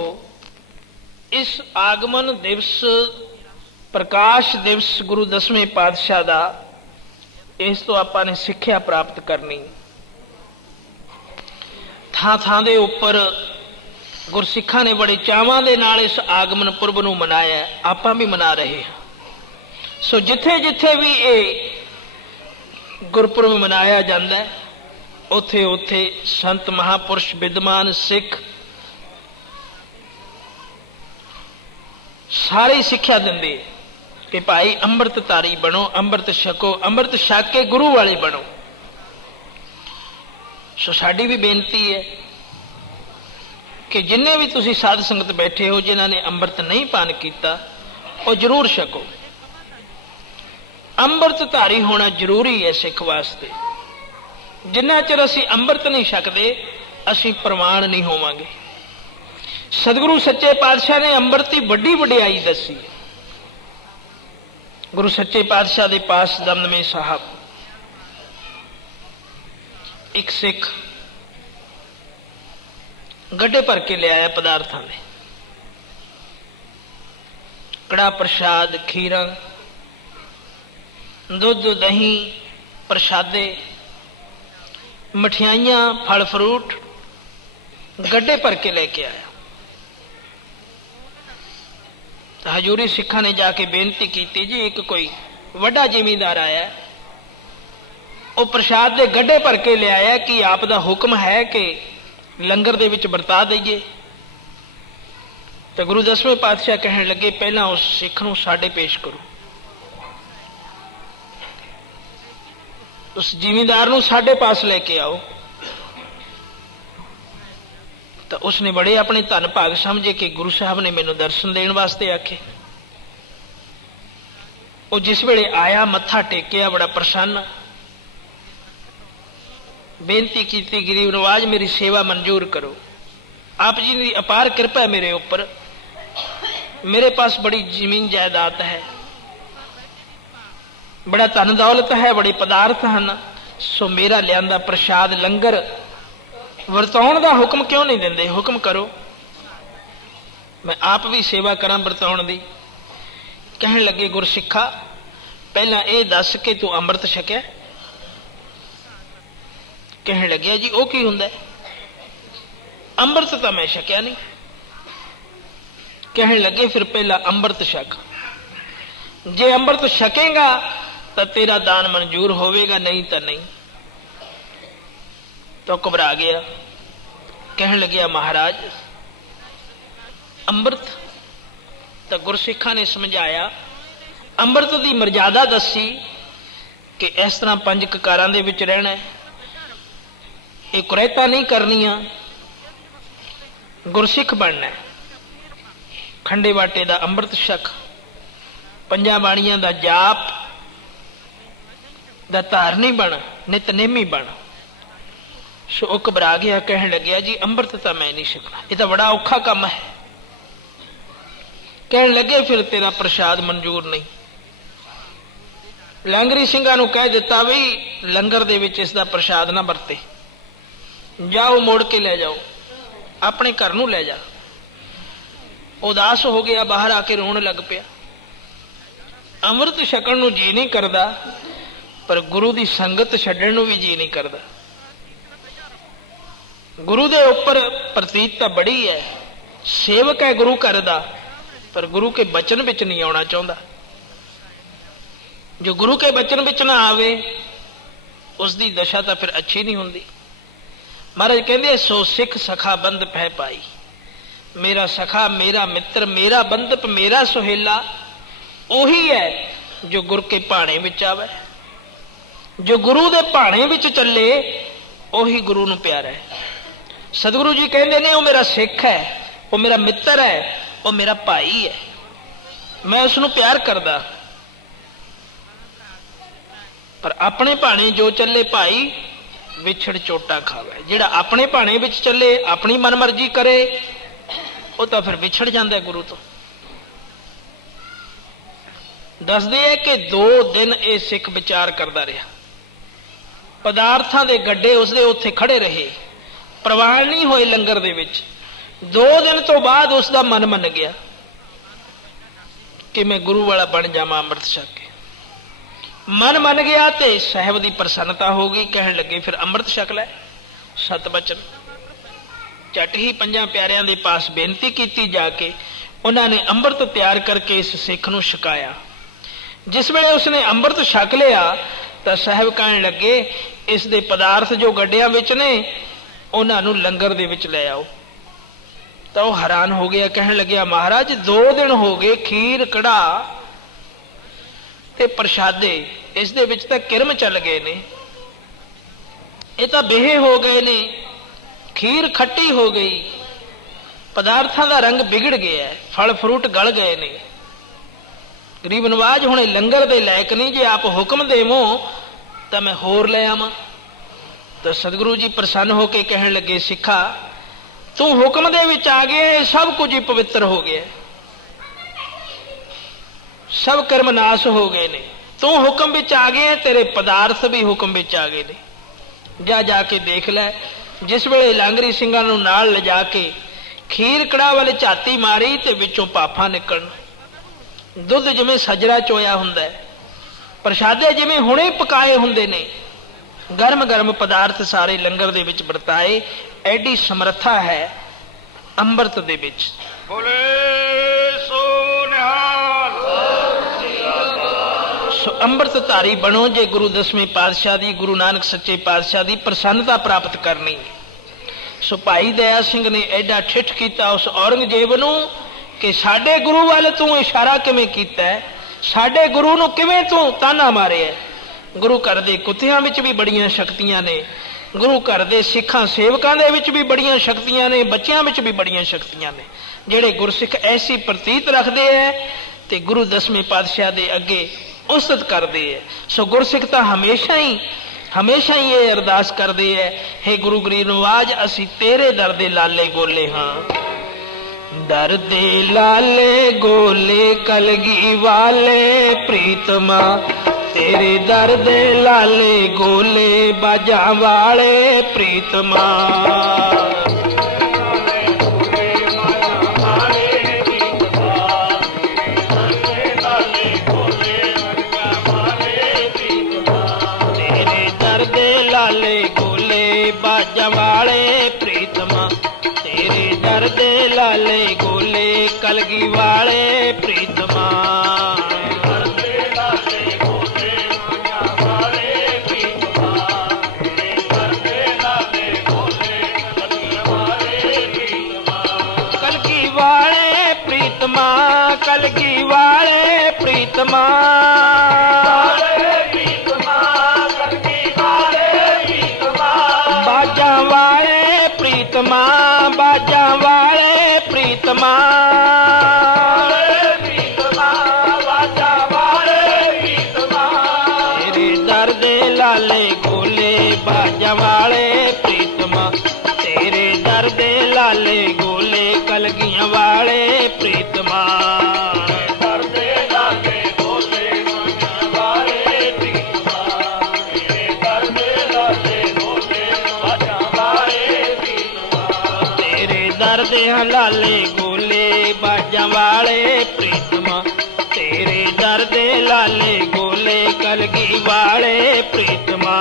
ਇਸ ਆਗਮਨ ਦਿਵਸ ਪ੍ਰਕਾਸ਼ ਦਿਵਸ ਗੁਰੂ 10ਵੇਂ ਪਾਤਸ਼ਾਹ ਦਾ, ਇਸ ਤੋਂ ਆਪਾਂ ਨੇ ਸਿੱਖਿਆ ਪ੍ਰਾਪਤ ਕਰਨੀ। ਥਾਂ ਥਾਂ ਦੇ ਉੱਪਰ ਗੁਰਸਿੱਖਾਂ ਨੇ ਬੜੇ ਚਾਵਾਂ ਦੇ ਨਾਲ ਇਸ ਆਗਮਨ ਪੁਰਬ ਨੂੰ ਮਨਾਇਆ, ਆਪਾਂ ਵੀ ਮਨਾ ਰਹੇ ਹਾਂ। ਸੋ ਜਿੱਥੇ ਜਿੱਥੇ ਵੀ ਇਹ ਗੁਰਪੁਰਬ ਮਨਾਇਆ ਜਾਂਦਾ, ਉੱਥੇ ਉੱਥੇ ਸੰਤ ਮਹਾਂਪੁਰਸ਼ ਵਿਦਵਾਨ ਸਿੱਖ ਸਾਰੇ ਸਿੱਖਿਆ ਦਿੰਦੇ ਕਿ ਭਾਈ ਅੰਮ੍ਰਿਤਧਾਰੀ ਬਣੋ, ਅੰਮ੍ਰਿਤ ਛਕੋ, ਅੰਮ੍ਰਿਤ ਛਕ ਕੇ ਗੁਰੂ ਵਾਲੇ ਬਣੋ। ਸੋ ਸਾਡੀ ਵੀ ਬੇਨਤੀ ਹੈ ਕਿ ਜਿੰਨੇ ਵੀ ਤੁਸੀਂ ਸਾਧ ਸੰਗਤ ਬੈਠੇ ਹੋ, ਜਿਨ੍ਹਾਂ ਨੇ ਅੰਮ੍ਰਿਤ ਨਹੀਂ ਪਾਨ ਕੀਤਾ, ਉਹ ਜ਼ਰੂਰ ਛਕੋ। ਅੰਮ੍ਰਿਤਧਾਰੀ ਹੋਣਾ ਜ਼ਰੂਰੀ ਹੈ ਸਿੱਖ ਵਾਸਤੇ। ਜਿੰਨਾ ਚਿਰ ਅਸੀਂ ਅੰਮ੍ਰਿਤ ਨਹੀਂ ਛਕਦੇ, ਅਸੀਂ ਪ੍ਰਮਾਣ ਨਹੀਂ ਹੋਵਾਂਗੇ। ਸਤਿਗੁਰੂ ਸੱਚੇ ਪਾਤਸ਼ਾਹ ਨੇ ਅੰਮ੍ਰਿਤ ਦੀ ਵੱਡੀ ਵਡਿਆਈ ਦੱਸੀ। ਗੁਰੂ ਸੱਚੇ ਪਾਤਸ਼ਾਹ ਦੇ ਪਾਸ ਦਮਦਮੇ ਸਾਹਿਬ ਇੱਕ ਸਿੱਖ ਗੱਡੇ ਭਰ ਕੇ ਲਿਆਇਆ ਪਦਾਰਥਾਂ ਦੇ, ਕੜਾ ਪ੍ਰਸ਼ਾਦ, ਖੀਰਾਂ, ਦੁੱਧ, ਦਹੀਂ, ਪ੍ਰਸ਼ਾਦੇ, ਮਠਿਆਈਆਂ, ਫਲ ਫਰੂਟ ਗੱਡੇ ਭਰ ਕੇ ਲੈ ਕੇ ਆਇਆ। ਤਾਂ ਹਜ਼ੂਰੀ ਸਿੱਖਾਂ ਨੇ ਜਾ ਕੇ ਬੇਨਤੀ ਕੀਤੀ, ਜੀ ਇੱਕ ਕੋਈ ਵੱਡਾ ਜ਼ਿਮੀਂਦਾਰ ਆਇਆ, ਉਹ ਪ੍ਰਸ਼ਾਦ ਦੇ ਗੱਡੇ ਭਰ ਕੇ ਲਿਆਇਆ, ਕਿ ਆਪ ਦਾ ਹੁਕਮ ਹੈ ਕਿ ਲੰਗਰ ਦੇ ਵਿੱਚ ਵਰਤਾ ਦਈਏ। ਤਾਂ ਗੁਰੂ 10ਵੇਂ ਪਾਤਸ਼ਾਹ ਕਹਿਣ ਲੱਗੇ, ਪਹਿਲਾਂ ਉਸ ਸਿੱਖ ਨੂੰ ਸਾਡੇ ਪੇਸ਼ ਕਰੋ। ਉਸ ਜ਼ਿਮੀਂਦਾਰ ਨੂੰ ਸਾਡੇ ਪਾਸ ਲੈ ਕੇ ਆਓ। ਤਾਂ ਉਸਨੇ ਬੜੇ ਆਪਣੇ ਧਨ ਭਾਗ ਸਮਝੇ ਕਿ ਗੁਰੂ ਸਾਹਿਬ ਨੇ ਮੈਨੂੰ ਦਰਸ਼ਨ ਦੇਣ ਵਾਸਤੇ ਆਖੇ। ਉਹ ਜਿਸ ਵੇਲੇ ਆਇਆ, ਮੱਥਾ ਟੇਕਿਆ, ਬੜਾ ਪ੍ਰਸੰਨ, ਬੇਨਤੀ ਕੀਤੀ, ਗਰੀਬ ਨਵਾਜ ਮੇਰੀ ਸੇਵਾ ਮਨਜ਼ੂਰ ਕਰੋ। ਆਪ ਜੀ ਦੀ ਅਪਾਰ ਕਿਰਪਾ ਹੈ ਮੇਰੇ ਉੱਪਰ, ਮੇਰੇ ਪਾਸ ਬੜੀ ਜ਼ਮੀਨ ਜਾਇਦਾਦ ਹੈ, ਬੜਾ ਧਨ ਦੌਲਤ ਹੈ, ਬੜੇ ਪਦਾਰਥ ਹਨ। ਸੋ ਮੇਰਾ ਲਿਆਂਦਾ ਪ੍ਰਸ਼ਾਦ ਲੰਗਰ ਵਰਤਾਉਣ ਦਾ ਹੁਕਮ ਕਿਉਂ ਨਹੀਂ ਦਿੰਦੇ? ਹੁਕਮ ਕਰੋ, ਮੈਂ ਆਪ ਵੀ ਸੇਵਾ ਕਰਾਂ ਵਰਤਾਉਣ ਦੀ। ਕਹਿਣ ਲੱਗੇ, ਗੁਰਸਿੱਖਾ, ਪਹਿਲਾਂ ਇਹ ਦੱਸ ਕਿ ਤੂੰ ਅੰਮ੍ਰਿਤ ਛਕਿਆ? ਕਹਿਣ ਲੱਗਿਆ ਜੀ ਉਹ ਕੀ ਹੁੰਦਾ? ਅੰਮ੍ਰਿਤ ਤਾਂ ਮੈਂ ਛਕਿਆ ਨਹੀਂ। ਕਹਿਣ ਲੱਗੇ ਫਿਰ ਪਹਿਲਾਂ ਅੰਮ੍ਰਿਤ ਛਕ, ਜੇ ਅੰਮ੍ਰਿਤ ਛਕੇਗਾ ਤਾਂ ਤੇਰਾ ਦਾਨ ਮਨਜ਼ੂਰ ਹੋਵੇਗਾ, ਨਹੀਂ ਤਾਂ ਨਹੀਂ। ਤਾਂ ਘਬਰਾ ਗਿਆ। ਕਹਿਣ ਲੱਗਿਆ ਮਹਾਰਾਜ ਅੰਮ੍ਰਿਤ ਤਾਂ ਗੁਰਸਿੱਖਾਂ ਨੇ ਸਮਝਾਇਆ, ਅੰਮ੍ਰਿਤ ਦੀ ਮਰਜ਼ਾਦਾ ਦੱਸੀ ਕਿ ਇਸ ਤਰ੍ਹਾਂ 5 ਕਕਾਰਾਂ ਦੇ ਵਿੱਚ ਰਹਿਣਾ, ਇਹ ਕੁਰੈਤਾਂ ਨਹੀਂ ਕਰਨੀਆਂ, ਗੁਰਸਿੱਖ ਬਣਨਾ। ਖੰਡੇ ਬਾਟੇ ਦਾ ਅੰਮ੍ਰਿਤ ਛਕ, 5 ਬਾਣੀਆਂ ਦਾ ਜਾਪ ਦਾ ਧਾਰਨੀ ਬਣ, ਨਿਤਨੇਮੀ ਬਣ। ਸੋ ਉਹ ਘਬਰਾ ਗਿਆ। ਕਹਿਣ ਲੱਗਿਆ ਜੀ ਅੰਮ੍ਰਿਤ ਤਾਂ ਮੈਂ ਨਹੀਂ ਛਕਣਾ, ਇਹ ਤਾਂ ਬੜਾ ਔਖਾ ਕੰਮ ਹੈ। ਕਹਿਣ ਲੱਗੇ ਫਿਰ ਤੇਰਾ ਪ੍ਰਸ਼ਾਦ ਮਨਜ਼ੂਰ ਨਹੀਂ। ਲੰਗਰੀ ਸਿੰਘਾਂ ਨੂੰ ਕਹਿ ਦਿੱਤਾ ਵੀ ਲੰਗਰ ਦੇ ਵਿੱਚ ਇਸ ਦਾ ਪ੍ਰਸ਼ਾਦ ਨਾ ਵਰਤੇ, ਜਾਓ ਮੋੜ ਕੇ ਲੈ ਜਾਓ, ਆਪਣੇ ਘਰ ਨੂੰ ਲੈ ਜਾ। ਉਦਾਸ ਹੋ ਗਿਆ, ਬਾਹਰ ਆ ਕੇ ਰੋਣ ਲੱਗ ਪਿਆ। ਅੰਮ੍ਰਿਤ ਛਕਣ ਨੂੰ ਜੀ ਨਹੀਂ ਕਰਦਾ, ਪਰ ਗੁਰੂ ਦੀ ਸੰਗਤ ਛੱਡਣ ਨੂੰ ਵੀ ਜੀ ਨਹੀਂ ਕਰਦਾ। ਗੁਰੂ ਦੇ ਉੱਪਰ ਪ੍ਰਤੀਤ ਬੜੀ ਹੈ, ਸੇਵਕ ਹੈ ਗੁਰੂ ਘਰ ਦਾ, ਪਰ ਗੁਰੂ ਕੇ ਬਚਨ ਵਿੱਚ ਨਹੀਂ ਆਉਣਾ ਚਾਹੁੰਦਾ। ਜੋ ਗੁਰੂ ਕੇ ਬਚਨ ਵਿੱਚ ਨਾ ਆਵੇ ਉਸ ਦੀ ਦਸ਼ਾ ਤਾਂ ਫਿਰ ਅੱਛੀ ਨਹੀਂ ਹੁੰਦੀ। ਮਹਾਰਾਜ ਕਹਿੰਦੇ ਸੋ ਸਿੱਖ ਸਖਾ ਬੰਧ ਪੈ ਪਾਈ, ਮੇਰਾ ਸਖਾ, ਮੇਰਾ ਮਿੱਤਰ, ਮੇਰਾ ਬੰਧਪ, ਮੇਰਾ ਸੁਹੇਲਾ ਉਹੀ ਹੈ ਜੋ ਗੁਰ ਕੇ ਭਾਣੇ ਵਿੱਚ ਆਵੇ। ਜੋ ਗੁਰੂ ਦੇ ਭਾਣੇ ਵਿੱਚ ਚੱਲੇ ਉਹੀ ਗੁਰੂ ਨੂੰ ਪਿਆਰਾ ਹੈ। ਸਤਿਗੁਰੂ ਜੀ ਕਹਿੰਦੇ ਨੇ ਉਹ ਮੇਰਾ ਸਿੱਖ ਹੈ, ਉਹ ਮੇਰਾ ਮਿੱਤਰ ਹੈ, ਉਹ ਮੇਰਾ ਭਾਈ ਹੈ, ਮੈਂ ਉਸ ਨੂੰ ਪਿਆਰ ਕਰਦਾ। ਪਰ ਆਪਣੇ ਭਾਣੇ ਜੋ ਚੱਲੇ ਭਾਈ ਵਿਛੜ ਚੋਟਾ ਖਾਵੇ। ਜਿਹੜਾ ਆਪਣੇ ਭਾਣੇ ਵਿੱਚ ਚੱਲੇ, ਆਪਣੀ ਮਨਮਰਜ਼ੀ ਕਰੇ, ਉਹ ਤਾਂ ਫਿਰ ਵਿਛੜ ਜਾਂਦਾ ਗੁਰੂ ਤੋਂ। ਦੱਸਦੇ ਹੈ ਕਿ 2 ਦਿਨ ਇਹ ਸਿੱਖ ਵਿਚਾਰ ਕਰਦਾ ਰਿਹਾ। ਪਦਾਰਥਾਂ ਦੇ ਗੱਡੇ ਉਸਦੇ ਉੱਥੇ ਖੜੇ ਰਹੇ, ਪ੍ਰਵਾਨ ਨਹੀਂ ਹੋਏ ਲੰਗਰ ਦੇ ਵਿੱਚ। 2 ਦਿਨ ਤੋਂ ਬਾਅਦ ਉਸ ਦਾ ਮਨ ਮੰਨ ਗਿਆ ਕਿ ਮੈਂ ਗੁਰੂ ਵਾਲਾ ਬਣ ਜਾਵਾਂ ਅੰਮ੍ਰਿਤ ਛਕ ਕੇ। ਮਨ ਮੰਨ ਗਿਆ ਤੇ ਸਾਹਿਬ ਦੀ ਪ੍ਰਸੰਨਤਾ ਹੋ ਗਈ। ਕਹਿਣ ਲੱਗੇ ਫਿਰ ਅੰਮ੍ਰਿਤ ਛਕ ਲੈ। ਸਤ ਬਚਨ ਝਟ ਹੀ 5 ਪਿਆਰਿਆਂ ਦੇ ਪਾਸ ਬੇਨਤੀ ਕੀਤੀ ਜਾ ਕੇ ਉਹਨਾਂ ਨੇ ਅੰਮ੍ਰਿਤ ਤਿਆਰ ਕਰਕੇ ਇਸ ਸਿੱਖ ਨੂੰ ਛਕਾਇਆ। ਜਿਸ ਵੇਲੇ ਉਸਨੇ ਅੰਮ੍ਰਿਤ ਛਕ ਲਿਆ ਤਾਂ ਸਾਹਿਬ ਕਹਿਣ ਲੱਗੇ ਇਸ ਦੇ ਪਦਾਰਥ ਜੋ ਗੱਡਿਆਂ ਵਿੱਚ ਨੇ ਉਹਨਾਂ ਨੂੰ ਲੰਗਰ ਦੇ ਵਿੱਚ ਲੈ ਆਓ। ਤਾਂ ਉਹ ਹੈਰਾਨ ਹੋ ਗਿਆ। ਕਹਿਣ ਲੱਗਿਆ ਮਹਾਰਾਜ 2 ਦਿਨ ਹੋ ਗਏ, ਖੀਰ ਕੜਾਹ ਤੇ ਪ੍ਰਸ਼ਾਦੇ ਇਸ ਦੇ ਵਿੱਚ ਤਾਂ ਕਿਰਮ ਚੱਲ ਗਏ ਨੇ, ਇਹ ਤਾਂ ਬੇਹੇ ਹੋ ਗਏ ਨੇ, ਖੀਰ ਖੱਟੀ ਹੋ ਗਈ, ਪਦਾਰਥਾਂ ਦਾ ਰੰਗ ਵਿਗੜ ਗਿਆ, ਫਲ ਫਰੂਟ ਗਲ ਗਏ ਨੇ, ਗਰੀਬ ਨਵਾਜ ਹੁਣ ਲੰਗਰ ਦੇ ਲਾਇਕ ਨਹੀਂ। ਜੇ ਆਪ ਹੁਕਮ ਦੇਵੋ ਤਾਂ ਮੈਂ ਹੋਰ ਲੈ ਆਵਾਂ। ਤਾਂ ਸਤਿਗੁਰੂ ਜੀ ਪ੍ਰਸੰਨ ਹੋ ਕੇ ਕਹਿਣ ਲੱਗੇ ਸਿੱਖਾ ਤੂੰ ਹੁਕਮ ਦੇ ਵਿੱਚ ਆ ਗਿਆ, ਇਹ ਸਭ ਕੁਝ ਹੀ ਪਵਿੱਤਰ ਹੋ ਗਿਆ, ਸਭ ਕਰਮ ਨਾਸ ਹੋ ਗਏ ਨੇ। ਤੂੰ ਹੁਕਮ ਵਿੱਚ ਆ ਗਏ, ਤੇਰੇ ਪਦਾਰਥ ਵੀ ਹੁਕਮ ਵਿੱਚ ਆ ਗਏ ਨੇ। ਜਾ ਜਾ ਕੇ ਦੇਖ ਲੈ। ਜਿਸ ਵੇਲੇ ਲਾਂਗਰੀ ਸਿੰਘਾਂ ਨੂੰ ਨਾਲ ਲਿਜਾ ਕੇ ਖੀਰ ਕੜਾਹ ਵਾਲੇ ਝਾਤੀ ਮਾਰੀ ਤੇ ਵਿੱਚੋਂ ਪਾਫਾਂ ਨਿਕਲਣ, ਦੁੱਧ ਜਿਵੇਂ ਸਜਰਾ ਚੋਇਆ ਹੁੰਦਾ ਹੈ, ਪ੍ਰਸ਼ਾਦੇ ਜਿਵੇਂ ਹੁਣੇ ਪਕਾਏ ਹੁੰਦੇ ਨੇ, ਗਰਮ ਗਰਮ ਪਦਾਰਥ ਸਾਰੇ ਲੰਗਰ ਦੇ ਵਿੱਚ ਵਰਤਾਏ। ਐਡੀ ਸਮਰੱਥਾ ਹੈ ਅੰਮ੍ਰਿਤ ਦੇ ਵਿੱਚ। ਬੋਲੇ ਸੋ ਨਿਹਾਲ। ਸੋ ਅੰਮ੍ਰਿਤ ਧਾਰੀ ਬਣੋ ਜੇ ਗੁਰੂ 10ਵੇਂ ਪਾਤਸ਼ਾਹ ਦੀ, ਗੁਰੂ ਨਾਨਕ ਸੱਚੇ ਪਾਤਸ਼ਾਹ ਦੀ ਪ੍ਰਸੰਨਤਾ ਪ੍ਰਾਪਤ ਕਰਨੀ। ਸੋ ਭਾਈ ਦਇਆ ਸਿੰਘ ਨੇ ਐਡਾ ਠਿੱਠ ਕੀਤਾ ਉਸ ਔਰੰਗਜ਼ੇਬ ਨੂੰ ਕਿ ਸਾਡੇ ਗੁਰੂ ਵੱਲ ਤੂੰ ਇਸ਼ਾਰਾ ਕਿਵੇਂ ਕੀਤਾ ਹੈ, ਸਾਡੇ ਗੁਰੂ ਨੂੰ ਕਿਵੇਂ ਤੂੰ ਤਾਨਾ ਮਾਰਿਆ। ਗੁਰੂ ਘਰ ਦੇ ਕੁੱਤਿਆਂ ਵਿੱਚ ਵੀ ਬੜੀਆਂ ਸ਼ਕਤੀਆਂ ਨੇ, ਗੁਰੂ ਘਰ ਦੇ ਸਿੱਖਾਂ ਸੇਵਕਾਂ ਦੇ ਵਿੱਚ ਵੀ ਬੜੀਆਂ ਸ਼ਕਤੀਆਂ ਨੇ, ਬੱਚਿਆਂ ਵਿੱਚ ਵੀ ਬੜੀਆਂ ਸ਼ਕਤੀਆਂ ਨੇ। ਜਿਹੜੇ ਗੁਰਸਿੱਖ ਐਸੀ ਪ੍ਰਤੀਤ ਰੱਖਦੇ ਹੈ ਤੇ ਗੁਰੂ 10ਵੇਂ ਪਾਤਸ਼ਾਹ ਦੇ ਅੱਗੇ ਉਸਤਤ ਕਰਦੇ ਹੈ। ਸੋ ਗੁਰਸਿੱਖ ਤਾਂ ਹਮੇਸ਼ਾ ਹੀ ਇਹ ਅਰਦਾਸ ਕਰਦੇ ਹੈ, ਹੇ ਗੁਰੂ ਗਰੀਬ ਨਵਾਜ ਅਸੀਂ ਤੇਰੇ ਦਰ ਦੇ ਲਾਲੇ ਗੋਲੇ ਹਾਂ। ਦਰ ਦੇ ਲਾਲੇ ਗੋਲੇ ਕਲਗੀ ਵਾਲੇ ਪ੍ਰੀਤਮਾ, ਤੇਰੇ ਦਰ ਦੇ ਲਾਲੇ ਗੋਲੇ ਬਾਜਾਂ ਵਾਲੇ ਪ੍ਰੀਤਮਾ। ਤੇਰੇ ਦਰ ਦੇ ਲਾਲੇ ਗੋਲੇ ਲਾਲੇ ਗੋਲੇ ਕਲਗੀ ਵਾਲੇ ਪ੍ਰੀਤਮਾ ਕਲਗੀ ਵਾਲੇ ਪ੍ਰੀਤਮਾ ਬਾਜਾਂ ਵਾਲੇ ਪ੍ਰੀਤਮਾ ਬਾਜਾਂ ਵਾਲੇ ਪ੍ਰੀਤਮਾ ਤੇਰੇ ਦਰ ਦੇ ਲਾਲੇ ਗੋਲੇ ਬਾਜਾਂ ਵਾਲੇ ਪ੍ਰੀਤਮਾ ਤੇਰੇ ਦਰ ਦੇ ਲਾਲੇ ਗੋਲੇ ਕਲਗੀਆਂ ਵਾਲੇ ਪ੍ਰੀਤਮਾ ਲਾਲੇ ਗੋਲੇ ਬਾਜਾਂ ਵਾਲੇ ਪ੍ਰੀਤਮਾ ਤੇਰੇ ਦਰ ਦੇ ਲਾਲੇ ਗੋਲੇ ਕਲਗੀ ਵਾਲੇ ਪ੍ਰੀਤਮਾ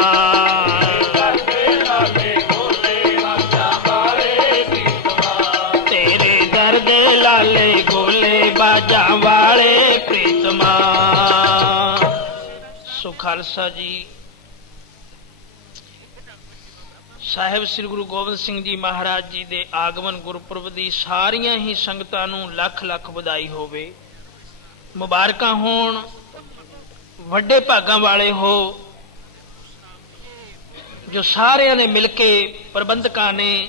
ਤੇਰੇ ਦਰ ਦੇ ਲਾਲੇ ਗੋਲੇ ਬਾਜਾਂ ਵਾਲੇ ਪ੍ਰੀਤਮਾ। ਸੋ ਖਾਲਸਾ ਜੀ ਸਾਹਿਬ ਸ੍ਰੀ ਗੁਰੂ ਗੋਬਿੰਦ ਸਿੰਘ ਜੀ ਮਹਾਰਾਜ ਜੀ ਦੇ ਆਗਮਨ ਗੁਰਪੁਰਬ ਦੀ ਸਾਰੀਆਂ ਹੀ ਸੰਗਤਾਂ ਨੂੰ ਲੱਖ ਲੱਖ ਵਧਾਈ ਹੋਵੇ, ਮੁਬਾਰਕਾਂ ਹੋਣ। ਵੱਡੇ ਭਾਗਾਂ ਵਾਲੇ ਹੋ ਜੋ ਸਾਰਿਆਂ ਨੇ ਮਿਲ ਕੇ ਪ੍ਰਬੰਧਕਾਂ ਨੇ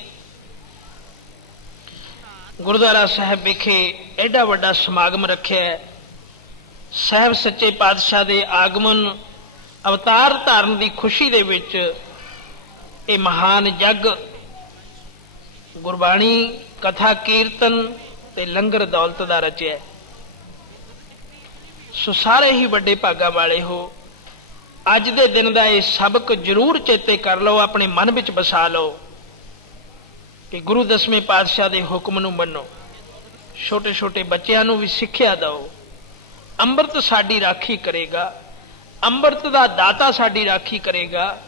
ਗੁਰਦੁਆਰਾ ਸਾਹਿਬ ਵਿਖੇ ਐਡਾ ਵੱਡਾ ਸਮਾਗਮ ਰੱਖਿਆ। ਸਾਹਿਬ ਸੱਚੇ ਪਾਤਸ਼ਾਹ ਦੇ ਆਗਮਨ ਅਵਤਾਰ ਧਾਰਨ ਦੀ ਖੁਸ਼ੀ ਦੇ ਵਿੱਚ ਇਹ ਮਹਾਨ ਜਗ ਗੁਰਬਾਣੀ ਕਥਾ ਕੀਰਤਨ ਤੇ ਲੰਗਰ ਦੌਲਤ ਦਾ ਰਚਿਆ। ਸੋ ਸਾਰੇ ਹੀ ਵੱਡੇ ਭਾਗਾਂ ਵਾਲੇ ਹੋ। ਅੱਜ ਦੇ ਦਿਨ ਦਾ ਇਹ ਸਬਕ ਜ਼ਰੂਰ ਚੇਤੇ ਕਰ ਲਓ, ਆਪਣੇ ਮਨ ਵਿੱਚ ਵਸਾ ਲਓ ਕਿ ਗੁਰੂ ਦਸਵੇਂ ਪਾਤਸ਼ਾਹ ਦੇ ਹੁਕਮ ਨੂੰ ਮੰਨੋ। ਛੋਟੇ ਛੋਟੇ ਬੱਚਿਆਂ ਨੂੰ ਵੀ ਸਿੱਖਿਆ ਦਿਓ। ਅੰਮ੍ਰਿਤ ਸਾਡੀ ਰਾਖੀ ਕਰੇਗਾ, ਅੰਮ੍ਰਿਤ ਦਾ ਦਾਤਾ ਸਾਡੀ ਰਾਖੀ ਕਰੇਗਾ।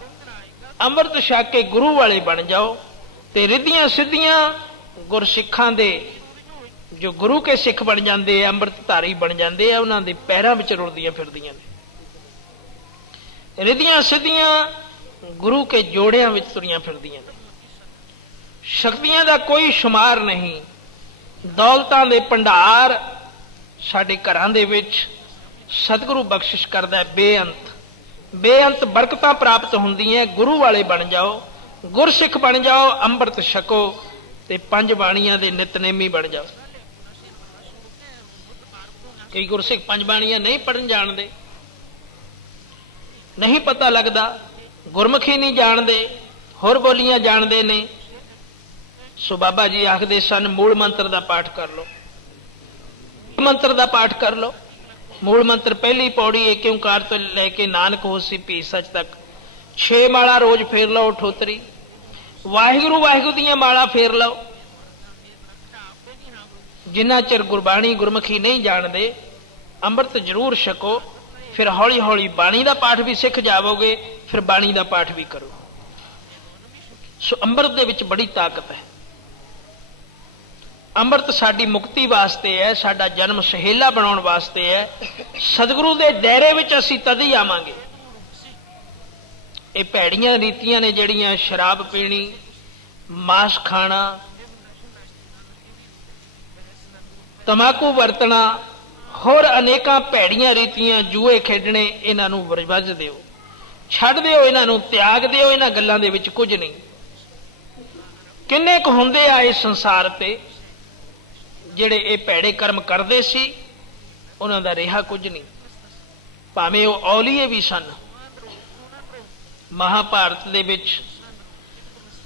ਅੰਮ੍ਰਿਤ ਛਕ ਕੇ ਗੁਰੂ ਵਾਲੇ ਬਣ ਜਾਓ ਤੇ ਰਿੱਧੀਆਂ ਸਿੱਧੀਆਂ ਗੁਰਸਿੱਖਾਂ ਦੇ ਜੋ ਗੁਰੂ ਕੇ ਸਿੱਖ ਬਣ ਜਾਂਦੇ ਆ, ਅੰਮ੍ਰਿਤਧਾਰੀ ਬਣ ਜਾਂਦੇ ਆ, ਉਹਨਾਂ ਦੇ ਪੈਰਾਂ ਵਿੱਚ ਰੁਲਦੀਆਂ ਫਿਰਦੀਆਂ ਨੇ। ਰਿੱਧੀਆਂ ਸਿੱਧੀਆਂ ਗੁਰੂ ਕੇ ਜੋੜਿਆਂ ਵਿੱਚ ਤੁਰੀਆਂ ਫਿਰਦੀਆਂ ਨੇ। ਸ਼ਕਤੀਆਂ ਦਾ ਕੋਈ ਸ਼ੁਮਾਰ ਨਹੀਂ, ਦੌਲਤਾਂ ਦੇ ਭੰਡਾਰ ਸਾਡੇ ਘਰਾਂ ਦੇ ਵਿੱਚ ਸਤਿਗੁਰੂ ਬਖਸ਼ਿਸ਼ ਕਰਦਾ ਬੇਅੰਤ। ਬੇਅੰਤ ਬਰਕਤਾਂ ਪ੍ਰਾਪਤ ਹੁੰਦੀਆਂ। ਗੁਰੂ ਵਾਲੇ ਬਣ ਜਾਓ, ਗੁਰਸਿੱਖ ਬਣ ਜਾਓ, ਅੰਮ੍ਰਿਤ ਛਕੋ ਤੇ ਪੰਜ ਬਾਣੀਆਂ ਦੇ ਨਿਤਨੇਮੀ ਬਣ ਜਾਓ। ਕਈ ਗੁਰਸਿੱਖ ਪੰਜ ਬਾਣੀਆਂ ਨਹੀਂ ਪੜਨ ਜਾਣਦੇ, ਨਹੀਂ ਪਤਾ ਲੱਗਦਾ, ਗੁਰਮੁਖੀ ਨਹੀਂ ਜਾਣਦੇ, ਹੋਰ ਬੋਲੀਆਂ ਜਾਣਦੇ ਨੇ। ਸੋ ਬਾਬਾ ਜੀ ਆਖਦੇ ਸਨ ਮੂਲ ਮੰਤਰ ਦਾ ਪਾਠ ਕਰ ਲਓ, ਮੰਤਰ ਦਾ ਪਾਠ ਕਰ ਲਓ। ਮੂਲ ਮੰਤਰ ਪਹਿਲੀ ਪੌੜੀ ਏਕ ਓਂਕਾਰ ਤੋਂ ਲੈ ਕੇ ਨਾਨਕ ਹੋਸੀ ਭੀ ਸੱਚ ਤੱਕ 6 ਮਾਲਾ ਰੋਜ਼ ਫੇਰ ਲਓ ਠੋਤਰੀ। ਵਾਹਿਗੁਰੂ ਵਾਹਿਗੁਰੂ ਦੀਆਂ ਮਾਲਾ ਫੇਰ ਲਓ। ਜਿੰਨਾ ਚਿਰ ਗੁਰਬਾਣੀ ਗੁਰਮੁਖੀ ਨਹੀਂ ਜਾਣਦੇ ਅੰਮ੍ਰਿਤ ਜ਼ਰੂਰ ਛਕੋ, ਫਿਰ ਹੌਲੀ ਹੌਲੀ ਬਾਣੀ ਦਾ ਪਾਠ ਵੀ ਸਿੱਖ ਜਾਵੋਗੇ, ਫਿਰ ਬਾਣੀ ਦਾ ਪਾਠ ਵੀ ਕਰੋ। ਸੋ ਅੰਮ੍ਰਿਤ ਦੇ ਵਿੱਚ ਬੜੀ ਤਾਕਤ ਹੈ। ਅੰਮ੍ਰਿਤ ਸਾਡੀ ਮੁਕਤੀ ਵਾਸਤੇ ਹੈ, ਸਾਡਾ ਜਨਮ ਸਹੇਲਾ ਬਣਾਉਣ ਵਾਸਤੇ ਹੈ। ਸਤਿਗੁਰੂ ਦੇ ਦਾਇਰੇ ਵਿੱਚ ਅਸੀਂ ਤਦ ਹੀ ਆਵਾਂਗੇ। ਇਹ ਭੈੜੀਆਂ ਰੀਤੀਆਂ ਨੇ ਜਿਹੜੀਆਂ, ਸ਼ਰਾਬ ਪੀਣੀ, ਮਾਸ ਖਾਣਾ, ਤਮਾਕੂ ਵਰਤਣਾ, ਹੋਰ ਅਨੇਕਾਂ ਭੈੜੀਆਂ ਰੀਤੀਆਂ, ਜੂਏ ਖੇਡਣੇ, ਇਹਨਾਂ ਨੂੰ ਵਰਜ ਦਿਓ, ਛੱਡ ਦਿਓ, ਇਹਨਾਂ ਨੂੰ ਤਿਆਗ ਦਿਓ। ਇਹਨਾਂ ਗੱਲਾਂ ਦੇ ਵਿੱਚ ਕੁਝ ਨਹੀਂ। ਕਿੰਨੇ ਕੁ ਹੁੰਦੇ ਆ ਇਸ ਸੰਸਾਰ ਤੇ ਜਿਹੜੇ ਇਹ ਭੈੜੇ ਕਰਮ ਕਰਦੇ ਸੀ, ਉਹਨਾਂ ਦਾ ਰਿਹਾ ਕੁਝ ਨਹੀਂ। ਭਾਵੇਂ ਉਹ ਔਲੀਏ ਵੀ ਸਨ। ਮਹਾਭਾਰਤ ਦੇ ਵਿੱਚ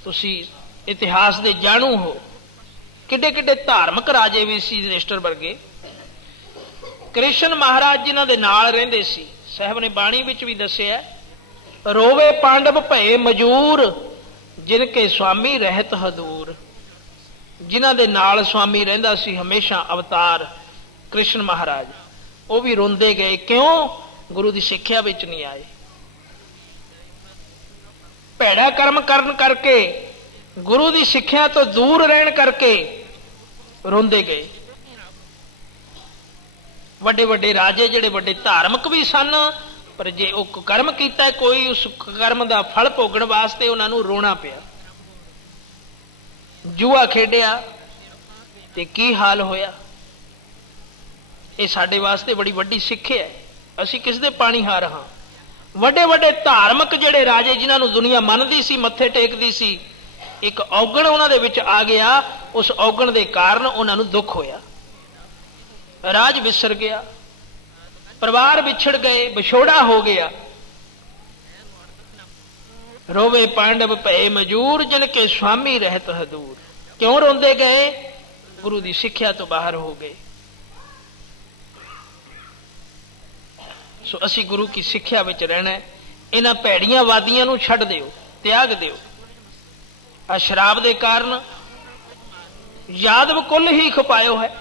ਤੁਸੀਂ ਇਤਿਹਾਸ ਦੇ ਜਾਣੂ ਹੋ, ਕਿੱਡੇ ਕਿੱਡੇ ਧਾਰਮਿਕ ਰਾਜੇ ਵੀ ਸੀ। ਯੁਧਿਸ਼ਟਰ ਵਰਗੇ, ਕ੍ਰਿਸ਼ਨ ਮਹਾਰਾਜ ਜਿਨ੍ਹਾਂ ਦੇ ਨਾਲ ਰਹਿੰਦੇ ਸੀ। ਸਾਹਿਬ ਨੇ ਬਾਣੀ ਵਿੱਚ ਵੀ ਦੱਸਿਆ, ਰੋਵੇ ਪਾਂਡਵ ਭਏ ਮਜੂਰ ਜਿਨ ਕੇ ਸੁਆਮੀ ਰਹਿਤ ਹਦੂਰ। ਜਿਨ੍ਹਾਂ ਦੇ ਨਾਲ ਸੁਆਮੀ ਰਹਿੰਦਾ ਸੀ ਹਮੇਸ਼ਾ ਅਵਤਾਰ ਕ੍ਰਿਸ਼ਨ ਮਹਾਰਾਜ, ਉਹ ਵੀ ਰੋਂਦੇ ਗਏ। ਕਿਉਂ? ਗੁਰੂ ਦੀ ਸਿੱਖਿਆ ਵਿੱਚ ਨਹੀਂ ਆਏ। ਭੈੜਾ ਕਰਮ ਕਰਨ ਕਰਕੇ, ਗੁਰੂ ਦੀ ਸਿੱਖਿਆ ਤੋਂ ਦੂਰ ਰਹਿਣ ਕਰਕੇ ਰੋਂਦੇ ਗਏ। ਵੱਡੇ ਵੱਡੇ ਰਾਜੇ ਜਿਹੜੇ ਵੱਡੇ ਧਾਰਮਿਕ ਵੀ ਸਨ, ਪਰ ਜੇ ਉਹ ਕੁਕਰਮ ਕੀਤਾ ਕੋਈ, ਉਸ ਕੁਕਰਮ ਦਾ ਫਲ ਭੋਗਣ ਵਾਸਤੇ ਉਹਨਾਂ ਨੂੰ ਰੋਣਾ ਪਿਆ। ਜੂਆ ਖੇਡਿਆ ਤੇ ਕੀ ਹਾਲ ਹੋਇਆ। ਇਹ ਸਾਡੇ ਵਾਸਤੇ ਬੜੀ ਵੱਡੀ ਸਿੱਖਿਆ ਹੈ। ਅਸੀਂ ਕਿਸ ਦੇ ਪਾਣੀਹਾਰ ਹਾਂ। ਵੱਡੇ ਵੱਡੇ ਧਾਰਮਿਕ ਜਿਹੜੇ ਰਾਜੇ ਜਿਨ੍ਹਾਂ ਨੂੰ ਦੁਨੀਆ ਮੰਨਦੀ ਸੀ, ਮੱਥੇ ਟੇਕਦੀ ਸੀ, ਇੱਕ ਔਗਣ ਉਹਨਾਂ ਦੇ ਵਿੱਚ ਆ ਗਿਆ। ਉਸ ਔਗਣ ਦੇ ਕਾਰਨ ਉਹਨਾਂ ਨੂੰ ਦੁੱਖ ਹੋਇਆ, ਰਾਜ ਵਿਸਰ ਗਿਆ, ਪਰਿਵਾਰ ਵਿਛੜ ਗਏ, ਵਿਛੋੜਾ ਹੋ ਗਿਆ। ਰੋਵੇ ਪਾਂਡਵ ਭਏ ਮਜੂਰ, ਜਿਨ ਕੇ ਸੁਆਮੀ ਰਹਿਤ ਹਦੂਰ। ਕਿਉਂ ਰੋਂਦੇ ਗਏ? ਗੁਰੂ ਦੀ ਸਿੱਖਿਆ ਤੋਂ ਬਾਹਰ ਹੋ ਗਏ। ਸੋ ਅਸੀਂ ਗੁਰੂ ਕੀ ਸਿੱਖਿਆ ਵਿੱਚ ਰਹਿਣਾ ਹੈ। ਇਹਨਾਂ ਭੈੜੀਆਂ ਵਾਦੀਆਂ ਨੂੰ ਛੱਡ ਦਿਓ, ਤਿਆਗ ਦਿਓ। ਆ ਸ਼ਰਾਬ ਦੇ ਕਾਰਨ ਯਾਦਵ ਕੁੱਲ ਹੀ ਖਪਾਇਓ ਹੈ।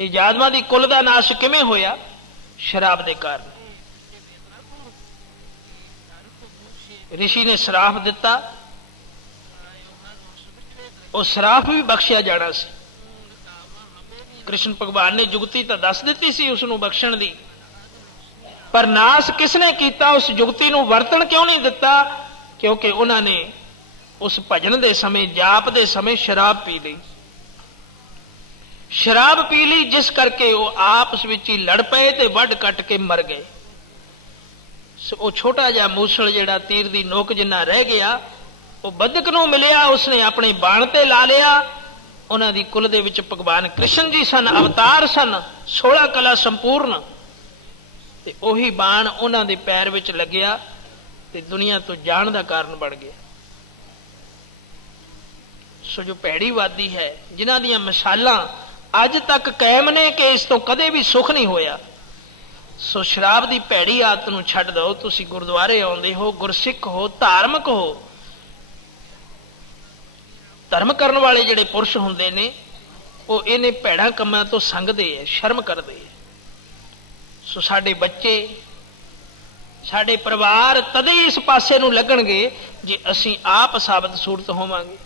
ਇਹ ਯਾਦਵਾਂ ਦੀ ਕੁੱਲ ਦਾ ਨਾਸ਼ ਕਿਵੇਂ ਹੋਇਆ? ਸ਼ਰਾਬ ਦੇ ਕਾਰਨ। ਰਿਸ਼ੀ ਨੇ ਸ਼ਰਾਪ ਦਿੱਤਾ, ਉਹ ਸ਼ਰਾਪ ਵੀ ਬਖਸ਼ਿਆ ਜਾਣਾ ਸੀ। ਕ੍ਰਿਸ਼ਨ ਭਗਵਾਨ ਨੇ ਜੁਗਤੀ ਤਾਂ ਦੱਸ ਦਿੱਤੀ ਸੀ ਉਸ ਨੂੰ ਬਖਸ਼ਣ ਦੀ, ਪਰ ਨਾਸ ਕਿਸ ਨੇ ਕੀਤਾ? ਉਸ ਜੁਗਤੀ ਨੂੰ ਵਰਤਣ ਕਿਉਂ ਨਹੀਂ ਦਿੱਤਾ? ਕਿਉਂਕਿ ਉਹਨਾਂ ਨੇ ਉਸ ਭਜਨ ਦੇ ਸਮੇਂ, ਜਾਪ ਦੇ ਸਮੇਂ ਸ਼ਰਾਬ ਪੀ ਲਈ। ਸ਼ਰਾਬ ਪੀ ਲਈ, ਜਿਸ ਕਰਕੇ ਉਹ ਆਪਸ ਵਿੱਚ ਹੀ ਲੜ ਪਏ ਤੇ ਵੱਢ ਕੱਟ ਕੇ ਮਰ ਗਏ। ਸੋ ਉਹ ਛੋਟਾ ਜਿਹਾ ਮੂਸਲ ਜਿਹੜਾ ਤੀਰ ਦੀ ਨੋਕ ਜਿੰਨਾ ਰਹਿ ਗਿਆ, ਉਹ ਬਦਕ ਨੂੰ ਮਿਲਿਆ, ਉਸਨੇ ਆਪਣੇ ਬਾਣ ਤੇ ਲਾ ਲਿਆ। ਉਹਨਾਂ ਦੀ ਕੁਲ ਦੇ ਵਿੱਚ ਭਗਵਾਨ ਕ੍ਰਿਸ਼ਨ ਜੀ ਸਨ, ਅਵਤਾਰ ਸਨ, 16 ਕਲਾ ਸੰਪੂਰਨ, ਤੇ ਉਹੀ ਬਾਣ ਉਹਨਾਂ ਦੇ ਪੈਰ ਵਿੱਚ ਲੱਗਿਆ ਤੇ ਦੁਨੀਆ ਤੋਂ ਜਾਣ ਦਾ ਕਾਰਨ ਬਣ ਗਿਆ। ਸੋ ਜੋ ਭੈੜੀ ਵਾਦੀ ਹੈ, ਜਿਨ੍ਹਾਂ ਦੀਆਂ ਮਿਸਾਲਾਂ ਅੱਜ ਤੱਕ ਕਾਇਮ ਨੇ ਕਿ ਇਸ ਤੋਂ ਕਦੇ ਵੀ ਸੁੱਖ ਨਹੀਂ ਹੋਇਆ, ਸੋ ਸ਼ਰਾਬ ਦੀ ਭੈੜੀ ਆਦਤ ਨੂੰ ਛੱਡ ਦਿਓ। ਤੁਸੀਂ ਗੁਰਦੁਆਰੇ ਆਉਂਦੇ ਹੋ, ਗੁਰਸਿੱਖ ਹੋ, ਧਾਰਮਿਕ ਹੋ। ਧਰਮ ਕਰਨ ਵਾਲੇ ਜਿਹੜੇ ਪੁਰਸ਼ ਹੁੰਦੇ ਨੇ, ਉਹ ਇਹਨੇ ਭੈੜਾ ਕੰਮਾਂ ਤੋਂ ਸੰਗਦੇ ਹੈ, ਸ਼ਰਮ ਕਰਦੇ ਹੈ। ਸੋ ਸਾਡੇ ਬੱਚੇ, ਸਾਡੇ ਪਰਿਵਾਰ ਤਦੇ ਇਸ ਪਾਸੇ ਨੂੰ ਲੱਗਣਗੇ ਜੇ ਅਸੀਂ ਆਪ ਸਾਬਤ ਸੂਰਤ ਹੋਵਾਂਗੇ।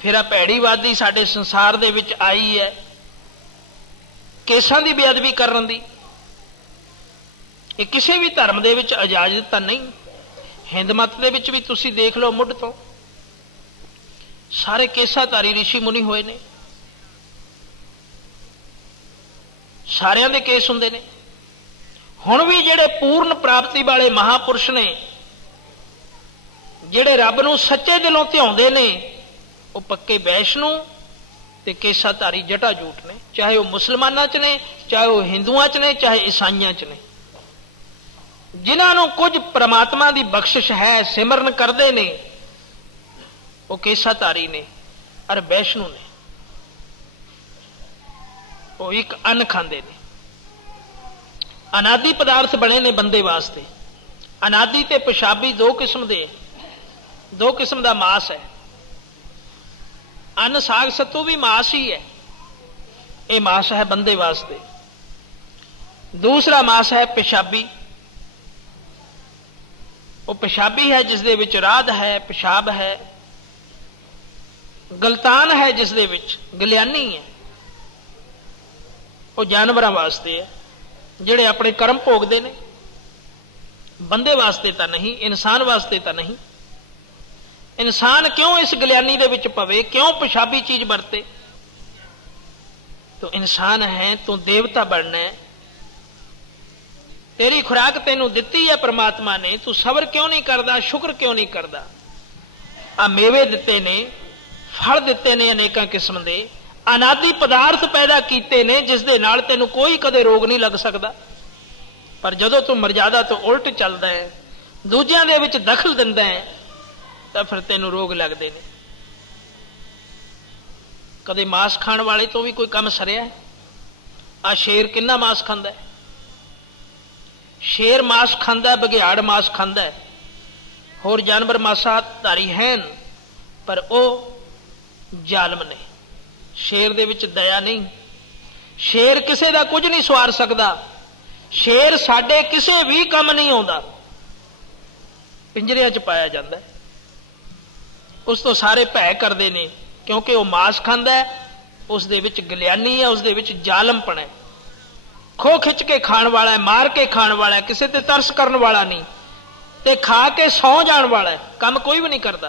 ਫਿਰ ਆ ਭੈੜੀ ਵਾਦੀ ਸਾਡੇ ਸੰਸਾਰ ਦੇ ਵਿੱਚ ਆਈ ਹੈ, ਕੇਸਾਂ ਦੀ ਬੇਅਦਬੀ ਕਰਨ ਦੀ। ਇਹ ਕਿਸੇ ਵੀ ਧਰਮ ਦੇ ਵਿੱਚ ਇਜਾਜ਼ਤ ਤਾਂ ਨਹੀਂ। ਹਿੰਦ ਮਤ ਦੇ ਵਿੱਚ ਵੀ ਤੁਸੀਂ ਦੇਖ ਲਓ, ਮੁੱਢ ਤੋਂ ਸਾਰੇ ਕੇਸਾਧਾਰੀ ਰਿਸ਼ੀ ਮੁਨੀ ਹੋਏ ਨੇ, ਸਾਰਿਆਂ ਦੇ ਕੇਸ ਹੁੰਦੇ ਨੇ। ਹੁਣ ਵੀ ਜਿਹੜੇ ਪੂਰਨ ਪ੍ਰਾਪਤੀ ਵਾਲੇ ਮਹਾਪੁਰਸ਼ ਨੇ, ਜਿਹੜੇ ਰੱਬ ਨੂੰ ਸੱਚੇ ਦਿਲੋਂ ਧਿਆਉਂਦੇ ਨੇ, ਉਹ ਪੱਕੇ ਵੈਸ਼ਨੂੰ ਤੇ ਕੇਸਾਧਾਰੀ ਜਟਾ ਜੂਟ ਨੇ। ਚਾਹੇ ਉਹ ਮੁਸਲਮਾਨਾਂ 'ਚ ਨੇ, ਚਾਹੇ ਉਹ ਹਿੰਦੂਆਂ 'ਚ ਨੇ, ਚਾਹੇ ਈਸਾਈਆਂ 'ਚ ਨੇ। ਜਿਨ੍ਹਾਂ ਨੂੰ ਕੁਝ ਪ੍ਰਮਾਤਮਾ ਦੀ ਬਖਸ਼ਿਸ਼ ਹੈ, ਸਿਮਰਨ ਕਰਦੇ ਨੇ, ਉਹ ਕੇਸਾਧਾਰੀ ਨੇ ਅਰ ਵੈਸ਼ਨੂੰ ਨੇ। ਉਹ ਇੱਕ ਅੰਨ ਖਾਂਦੇ ਨੇ। ਅਨਾਦਿ ਪਦਾਰਥ ਬਣੇ ਨੇ ਬੰਦੇ ਵਾਸਤੇ। ਅਨਾਦਿ ਤੇ ਪਿਸ਼ਾਬੀ ਦੋ ਕਿਸਮ ਦੇ, ਦੋ ਕਿਸਮ ਦਾ ਮਾਸ ਹੈ। ਅੰਨ ਸਾਗ ਸੱਤੂ ਵੀ ਮਾਸ ਹੀ ਹੈ। ਇਹ ਮਾਸ ਹੈ ਬੰਦੇ ਵਾਸਤੇ। ਦੂਸਰਾ ਮਾਸ ਹੈ ਪਿਸ਼ਾਬੀ। ਉਹ ਪਿਸ਼ਾਬੀ ਹੈ ਜਿਸ ਦੇ ਵਿੱਚ ਰਾਧ ਹੈ, ਪਿਸ਼ਾਬ ਹੈ। ਗਲਤਾਨ ਹੈ ਜਿਸ ਦੇ ਵਿੱਚ, ਗਲਿਆਨੀ ਹੈ। ਉਹ ਜਾਨਵਰਾਂ ਵਾਸਤੇ ਹੈ ਜਿਹੜੇ ਆਪਣੇ ਕਰਮ ਭੋਗਦੇ ਨੇ। ਬੰਦੇ ਵਾਸਤੇ ਤਾਂ ਨਹੀਂ, ਇਨਸਾਨ ਵਾਸਤੇ ਤਾਂ ਨਹੀਂ। ਇਨਸਾਨ ਕਿਉਂ ਇਸ ਗਲਿਆਨੀ ਦੇ ਵਿੱਚ ਪਵੇ? ਕਿਉਂ ਪਿਸ਼ਾਬੀ ਚੀਜ਼ ਵਰਤੇ? ਤੂੰ ਇਨਸਾਨ ਹੈ, ਤੂੰ ਦੇਵਤਾ ਬਣਨਾ ਹੈ। ਤੇਰੀ ਖੁਰਾਕ ਤੈਨੂੰ ਦਿੱਤੀ ਹੈ ਪ੍ਰਮਾਤਮਾ ਨੇ, ਤੂੰ ਸਬਰ ਕਿਉਂ ਨਹੀਂ ਕਰਦਾ? ਸ਼ੁਕਰ ਕਿਉਂ ਨਹੀਂ ਕਰਦਾ? ਆ ਮੇਵੇ ਦਿੱਤੇ ਨੇ, ਫਲ ਦਿੱਤੇ ਨੇ ਅਨੇਕਾਂ ਕਿਸਮ ਦੇ, ਅਨਾਦਿ ਪਦਾਰਥ ਪੈਦਾ ਕੀਤੇ ਨੇ ਜਿਸ ਦੇ ਨਾਲ ਤੈਨੂੰ ਕੋਈ ਕਦੇ ਰੋਗ ਨਹੀਂ ਲੱਗ ਸਕਦਾ। ਪਰ ਜਦੋਂ ਤੂੰ ਮਰਜ਼ਾਦਾ ਤੋਂ ਉਲਟ ਚੱਲਦਾ ਹੈ, ਦੂਜਿਆਂ ਦੇ ਵਿੱਚ ਦਖਲ ਦਿੰਦਾ ਹੈ, ਤਾਂ ਫਿਰ ਤੈਨੂੰ ਰੋਗ ਲੱਗਦੇ ਨੇ। ਕਦੇ ਮਾਸ ਖਾਣ ਵਾਲੇ ਤੋਂ ਵੀ ਕੋਈ ਕੰਮ ਸਰਿਆ ਹੈ? ਆ ਸ਼ੇਰ ਕਿੰਨਾ ਮਾਸ ਖਾਂਦਾ ਹੈ? ਸ਼ੇਰ ਮਾਸ ਖਾਂਦਾ, ਬਘਿਆੜ ਮਾਸ ਖਾਂਦਾ ਹੈ, ਹੋਰ ਜਾਨਵਰ ਮਾਸਾਹਾਰੀ ਹਨ, ਪਰ ਉਹ ਜ਼ਾਲਮ ਨੇ। ਸ਼ੇਰ ਦੇ ਵਿੱਚ ਦਇਆ ਨਹੀਂ। ਸ਼ੇਰ ਕਿਸੇ ਦਾ ਕੁਝ ਨਹੀਂ ਸਵਾਰ ਸਕਦਾ। ਸ਼ੇਰ ਸਾਡੇ ਕਿਸੇ ਵੀ ਕੰਮ ਨਹੀਂ ਆਉਂਦਾ। ਪਿੰਜਰਿਆਂ 'ਚ ਪਾਇਆ ਜਾਂਦਾ, ਉਸ ਤੋਂ ਸਾਰੇ ਭੈ ਕਰਦੇ ਨੇ क्योंकि वो मांस खांदा है, उस दे विच गलियानी है, उस दे विच जालमपन है। खो खिच के खाण वाला है, मार के खाण वाला है, किसी ते तरस करन वाला नहीं, ते खा के सौ जाण वाला है। काम कोई भी नहीं करता,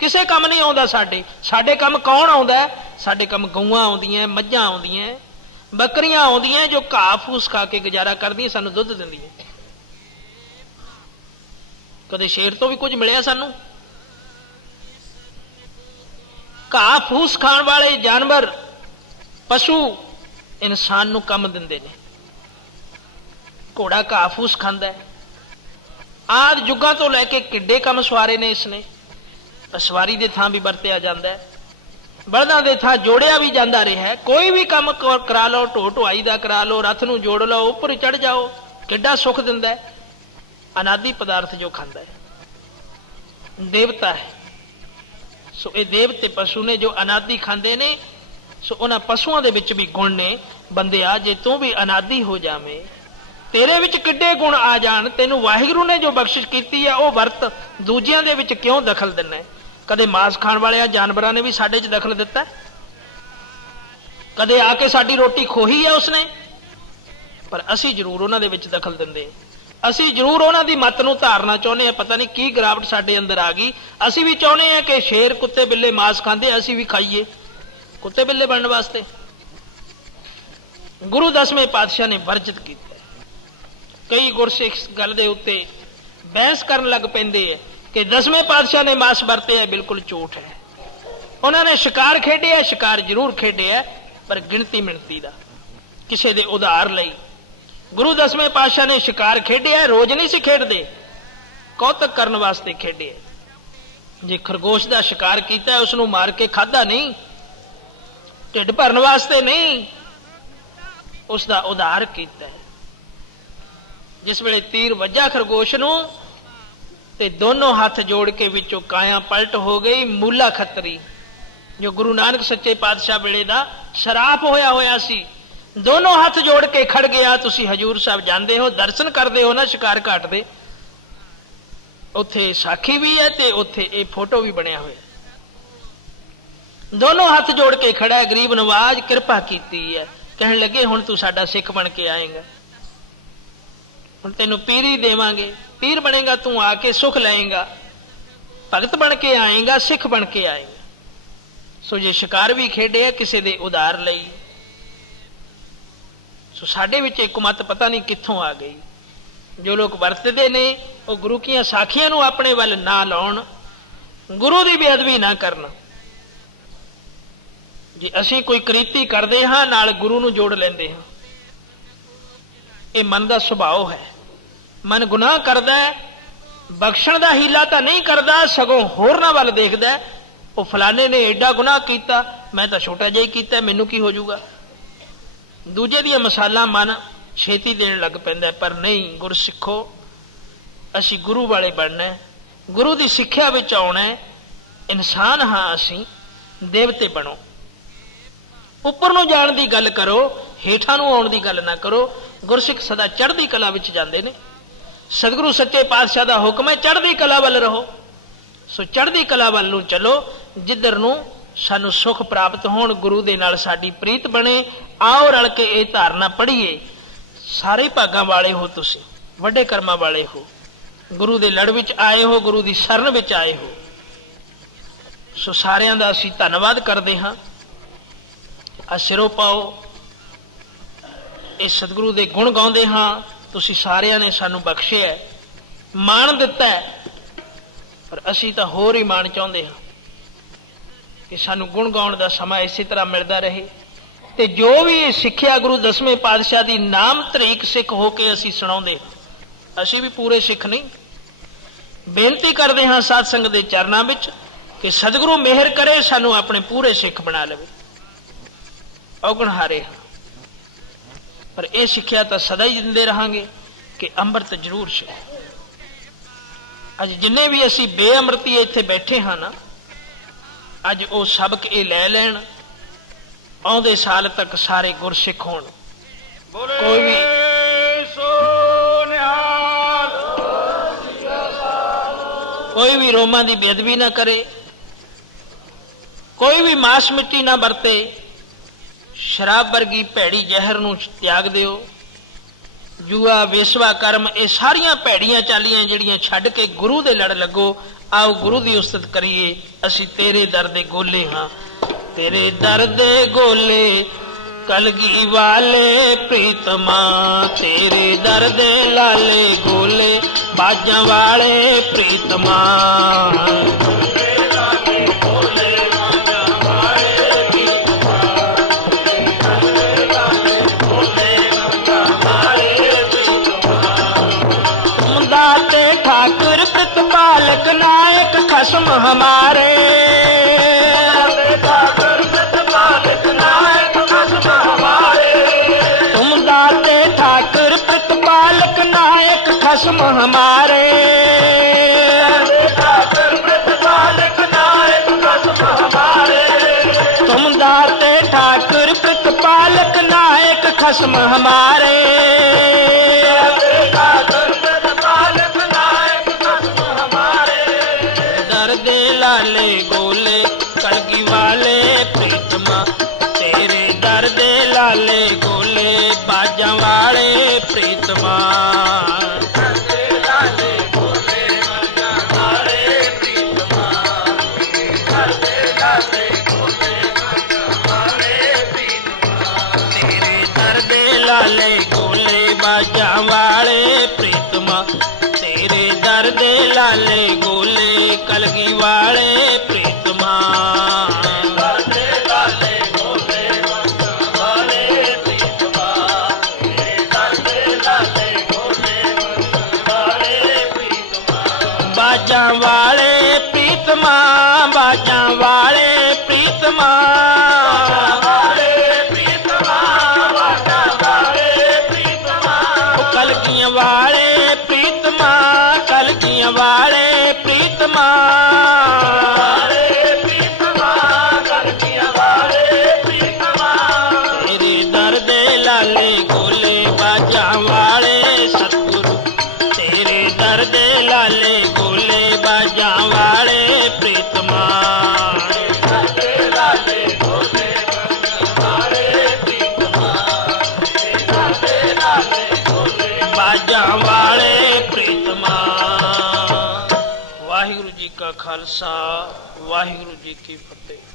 किसे काम नहीं आउंदा। साडे काम कौन आउंदा है? साडे काम गऊआं आउंदियां, मੱਝਾਂ आउंदियां, बकरियां आउंदियां जो घाह फूस खा के गुजारा करदियां, सानू दुੱਧ दिंदियां। कदे शेर तो भी कुछ मिलिया सानू? घाह फूस खाण वाले जानवर पशु इंसान नू कम दिंदे ने। घोड़ा घाह फूस खांदा है। आदि युगां तो लैके किड्डे कम सवारे ने इसने। सवारी दे थां भी वरतिया जांदा है, बलदां दे थां जोड़िया भी जांदा रहा है। कोई भी काम करा लो, ढो ढुआई दा करा लो, रथ नू जोड़ लो, उपर चढ़ जाओ, किड्डा सुख दिंदा है। अनादि पदार्थ जो खांदा है देवता है। सो ये देवते पशु ने जो अनादि खांदे ने। सो उन्हां पशुआं दे विच भी गुण ने। बंदिया जे तू भी अनादि हो जावे, तेरे विच किड्डे गुण आ जाण, तेनू वाहिगुरू ने जो बख्शिश कीती है वो वरत, दूजियां दे विच क्यों दखल दिना है? कदे मांस खाण वाले जानवरां ने भी साडे च दखल दिता है? कदे आके साडी रोटी खोही है उसने? पर असी जरूर उन्हां दे विच दखल दिंदे। असी जरूर उन्हां दी मत नूं धारना चाहुंदे हैं। पता नहीं की गिरावट साडे अंदर आ गई। असी भी चाहुंदे हैं कि शेर कुत्ते बिल्ले मांस खांदे, असी भी खाईए कुत्ते बिल्ले बनने वास्ते। गुरु 10वें पातशाह ने वर्जित किया। कई गुरसिख इस गल दे उत्ते बहस करन लग पैंदे है कि 10वें पातशाह ने मांस वरते है, बिल्कुल झूठ है। उन्होंने शिकार खेडे है, शिकार जरूर खेडे है, पर गिणती मिणती दा, किसी दे उधार लई। गुरु 10वें पातशाह ने शिकार खेडे है, रोज नहीं सी खेडदे, कौतक करन वास्ते खेडे है। जे खरगोश का शिकार किया उसनू मार के खाधा नहीं, ढिड भरन वास्ते नहीं, उसका उधार किया है। जिस वेले तीर वज्जा खरगोश नू ते दोनों हाथ जोड़ के विचों काया पलट हो गई। मूला खतरी जो गुरु नानक सच्चे पातशाह वेले दा शराप होया होया सी, दोनों हाथ जोड़ के खड़ गया। तुसी हजूर साहब जांदे हो, दर्शन करते हो ना शिकार घाट दे, उत्थे साखी भी है ते उत्थे ये फोटो भी बनया हुआ। दोनों हाथ जोड़ के खड़ा है। गरीब नवाज कृपा कीती है, कहने लगे हुण तू साडा सिख बन के आएगा, हुण तेनू पीरी देवांगे, पीर बनेगा, तू आके सुख लाएगा, भगत बन के आएगा, सिख बन के आएगा। सो जे शिकार भी खेडे किसी दे उधार लई। सो साडे विच एक मत पता नहीं कित्थों आ गई। जो लोग वरतते ने वो गुरु की साखियां नू अपने वल ना लाउण, गुरु की बेअदबी ना करन। जे असी कोई करीती करते हाँ नाल गुरु नू जोड़ लेंदे हाँ, ये मन का सुभाव है। मन गुनाह करदा है, बख्शण का हीला तो नहीं करता, सगों होरनां वल देखदा है। वो फलाने ने एडा गुनाह किया, मैं तो छोटा जिहा ही कीता, मैनू की हो जाऊगा। दूजे दियां मसाला मन छेती देण लग पैंदा है। पर नहीं, गुर सिखो, असी गुरु वाले बनना है, गुरु की सिक्ख्या विच आउणा है। इंसान हाँ असी, देवते बनो। उपर नूं जाण दी गल करो, हेठां नूं आउण दी गल ना करो। गुरसिख सदा चढ़दी कला विच जांदे ने। सतगुरु सच्चे पातशाह दा हुक्म है चढ़दी कला वल रहो। सो चढ़दी कला वल नूं चलो, जिधर नूं सानू सुख प्राप्त होण, गुरु दे नाल साडी प्रीत बने। आओ रल के ये धारना पढ़ीए, सारे भागां वाले हो तुसीं, वड्डे कर्मां वाले हो, गुरु दे लड़ विच आए हो, गुरु दी शरण विच आए हो। सो सारियां दा असीं धन्नवाद करदे हां। आ सिरों पाओ, इस सतगुरु दे गुण गाउंदे हां। तुसीं सारियां ने सानू बख्शिया है, मान दिता है, पर असीं तां होर ही मान चाहुंदे हां कि सानू गुण गाउण दा समां इसी तरह मिलदा रहे। ते जो भी सिੱਖਿਆ गुरु 10वें पातशाह दी नाम तरीक सिख हो के असीं सुणाउंदे, असीं भी पूरे सिख नहीं। बेनती करदे हां साध संगत दे चरनां विच कि सतगुरु मेहर करे, सानू अपने पूरे सिख बना लवे। औगणहारे हां, पर यह सिक्ख्या तो सदा ही दिंदे रहांगे कि अंमृत जरूर छे। अज जिन्ने भी असी बेअमृती इत्थे बैठे हाँ ना, अज वो सबक ये लै लैण, आउंदे साल तक सारे गुरसिख होण। कोई भी कोई भी रोमां दी बेअदबी ना करे, ਕੋਈ ਵੀ ਮਾਸ ਮਿੱਟੀ ਨਾ ਵਰਤੇ, ਸ਼ਰਾਬ ਵਰਗੀ ਭੈੜੀ ਜ਼ਹਿਰ ਨੂੰ ਤਿਆਗ ਦਿਓ। ਜੂਆ, ਵੇਸਵਾ, ਕਰਮ, ਇਹ ਸਾਰੀਆਂ ਭੈੜੀਆਂ ਚਾਲੀਆਂ ਜਿਹੜੀਆਂ ਛੱਡ ਕੇ ਗੁਰੂ ਦੇ ਲੜ ਲੱਗੋ। ਆਓ ਗੁਰੂ ਦੀ ਉਸਤਤ ਕਰੀਏ। ਅਸੀਂ ਤੇਰੇ ਦਰ ਦੇ ਗੋਲੇ ਹਾਂ, ਤੇਰੇ ਦਰ ਦੇ ਗੋਲੇ ਕਲਗੀ ਵਾਲੇ ਪ੍ਰੀਤਮਾ, ਤੇਰੇ ਦਰ ਦੇ ਲਾਲੇ ਗੋਲੇ ਬਾਜਾਂ ਵਾਲੇ ਪ੍ਰੀਤਮਾ। ठाकुर प्रतिपालक नायक खसम हमारे, तुम दाते ठाकुर प्रतिपालक नायक खसम हमारे, तुम दाते ठाकुर प्रतिपालक नायक खसम हमारे। लाले गोले कलगी वाले प्रीतमा, तेरे दर दे लाले गोले बाजा वाले प्रीतमा। तेरे दर दे लाले गोले बाजा वाले प्रीतमा, तेरे दर दे लाले गोले कलगी वाले प्रीतमा। बाजा वाले प्रीतमा, बाजा वाले प्रीतमा, कलगियां वाले प्रीतमा, कलगियां वाले प्रीतमा। तेरे दर दे लाले गोले बाजा वाले सतगुरु, तेरे दर दे लाले गोले बाजा वाले प्रीतमा। बाजा वाले प्रीतमा। वाहिगुरु जी का खालसा, वाहिगुरु जी की फतेह।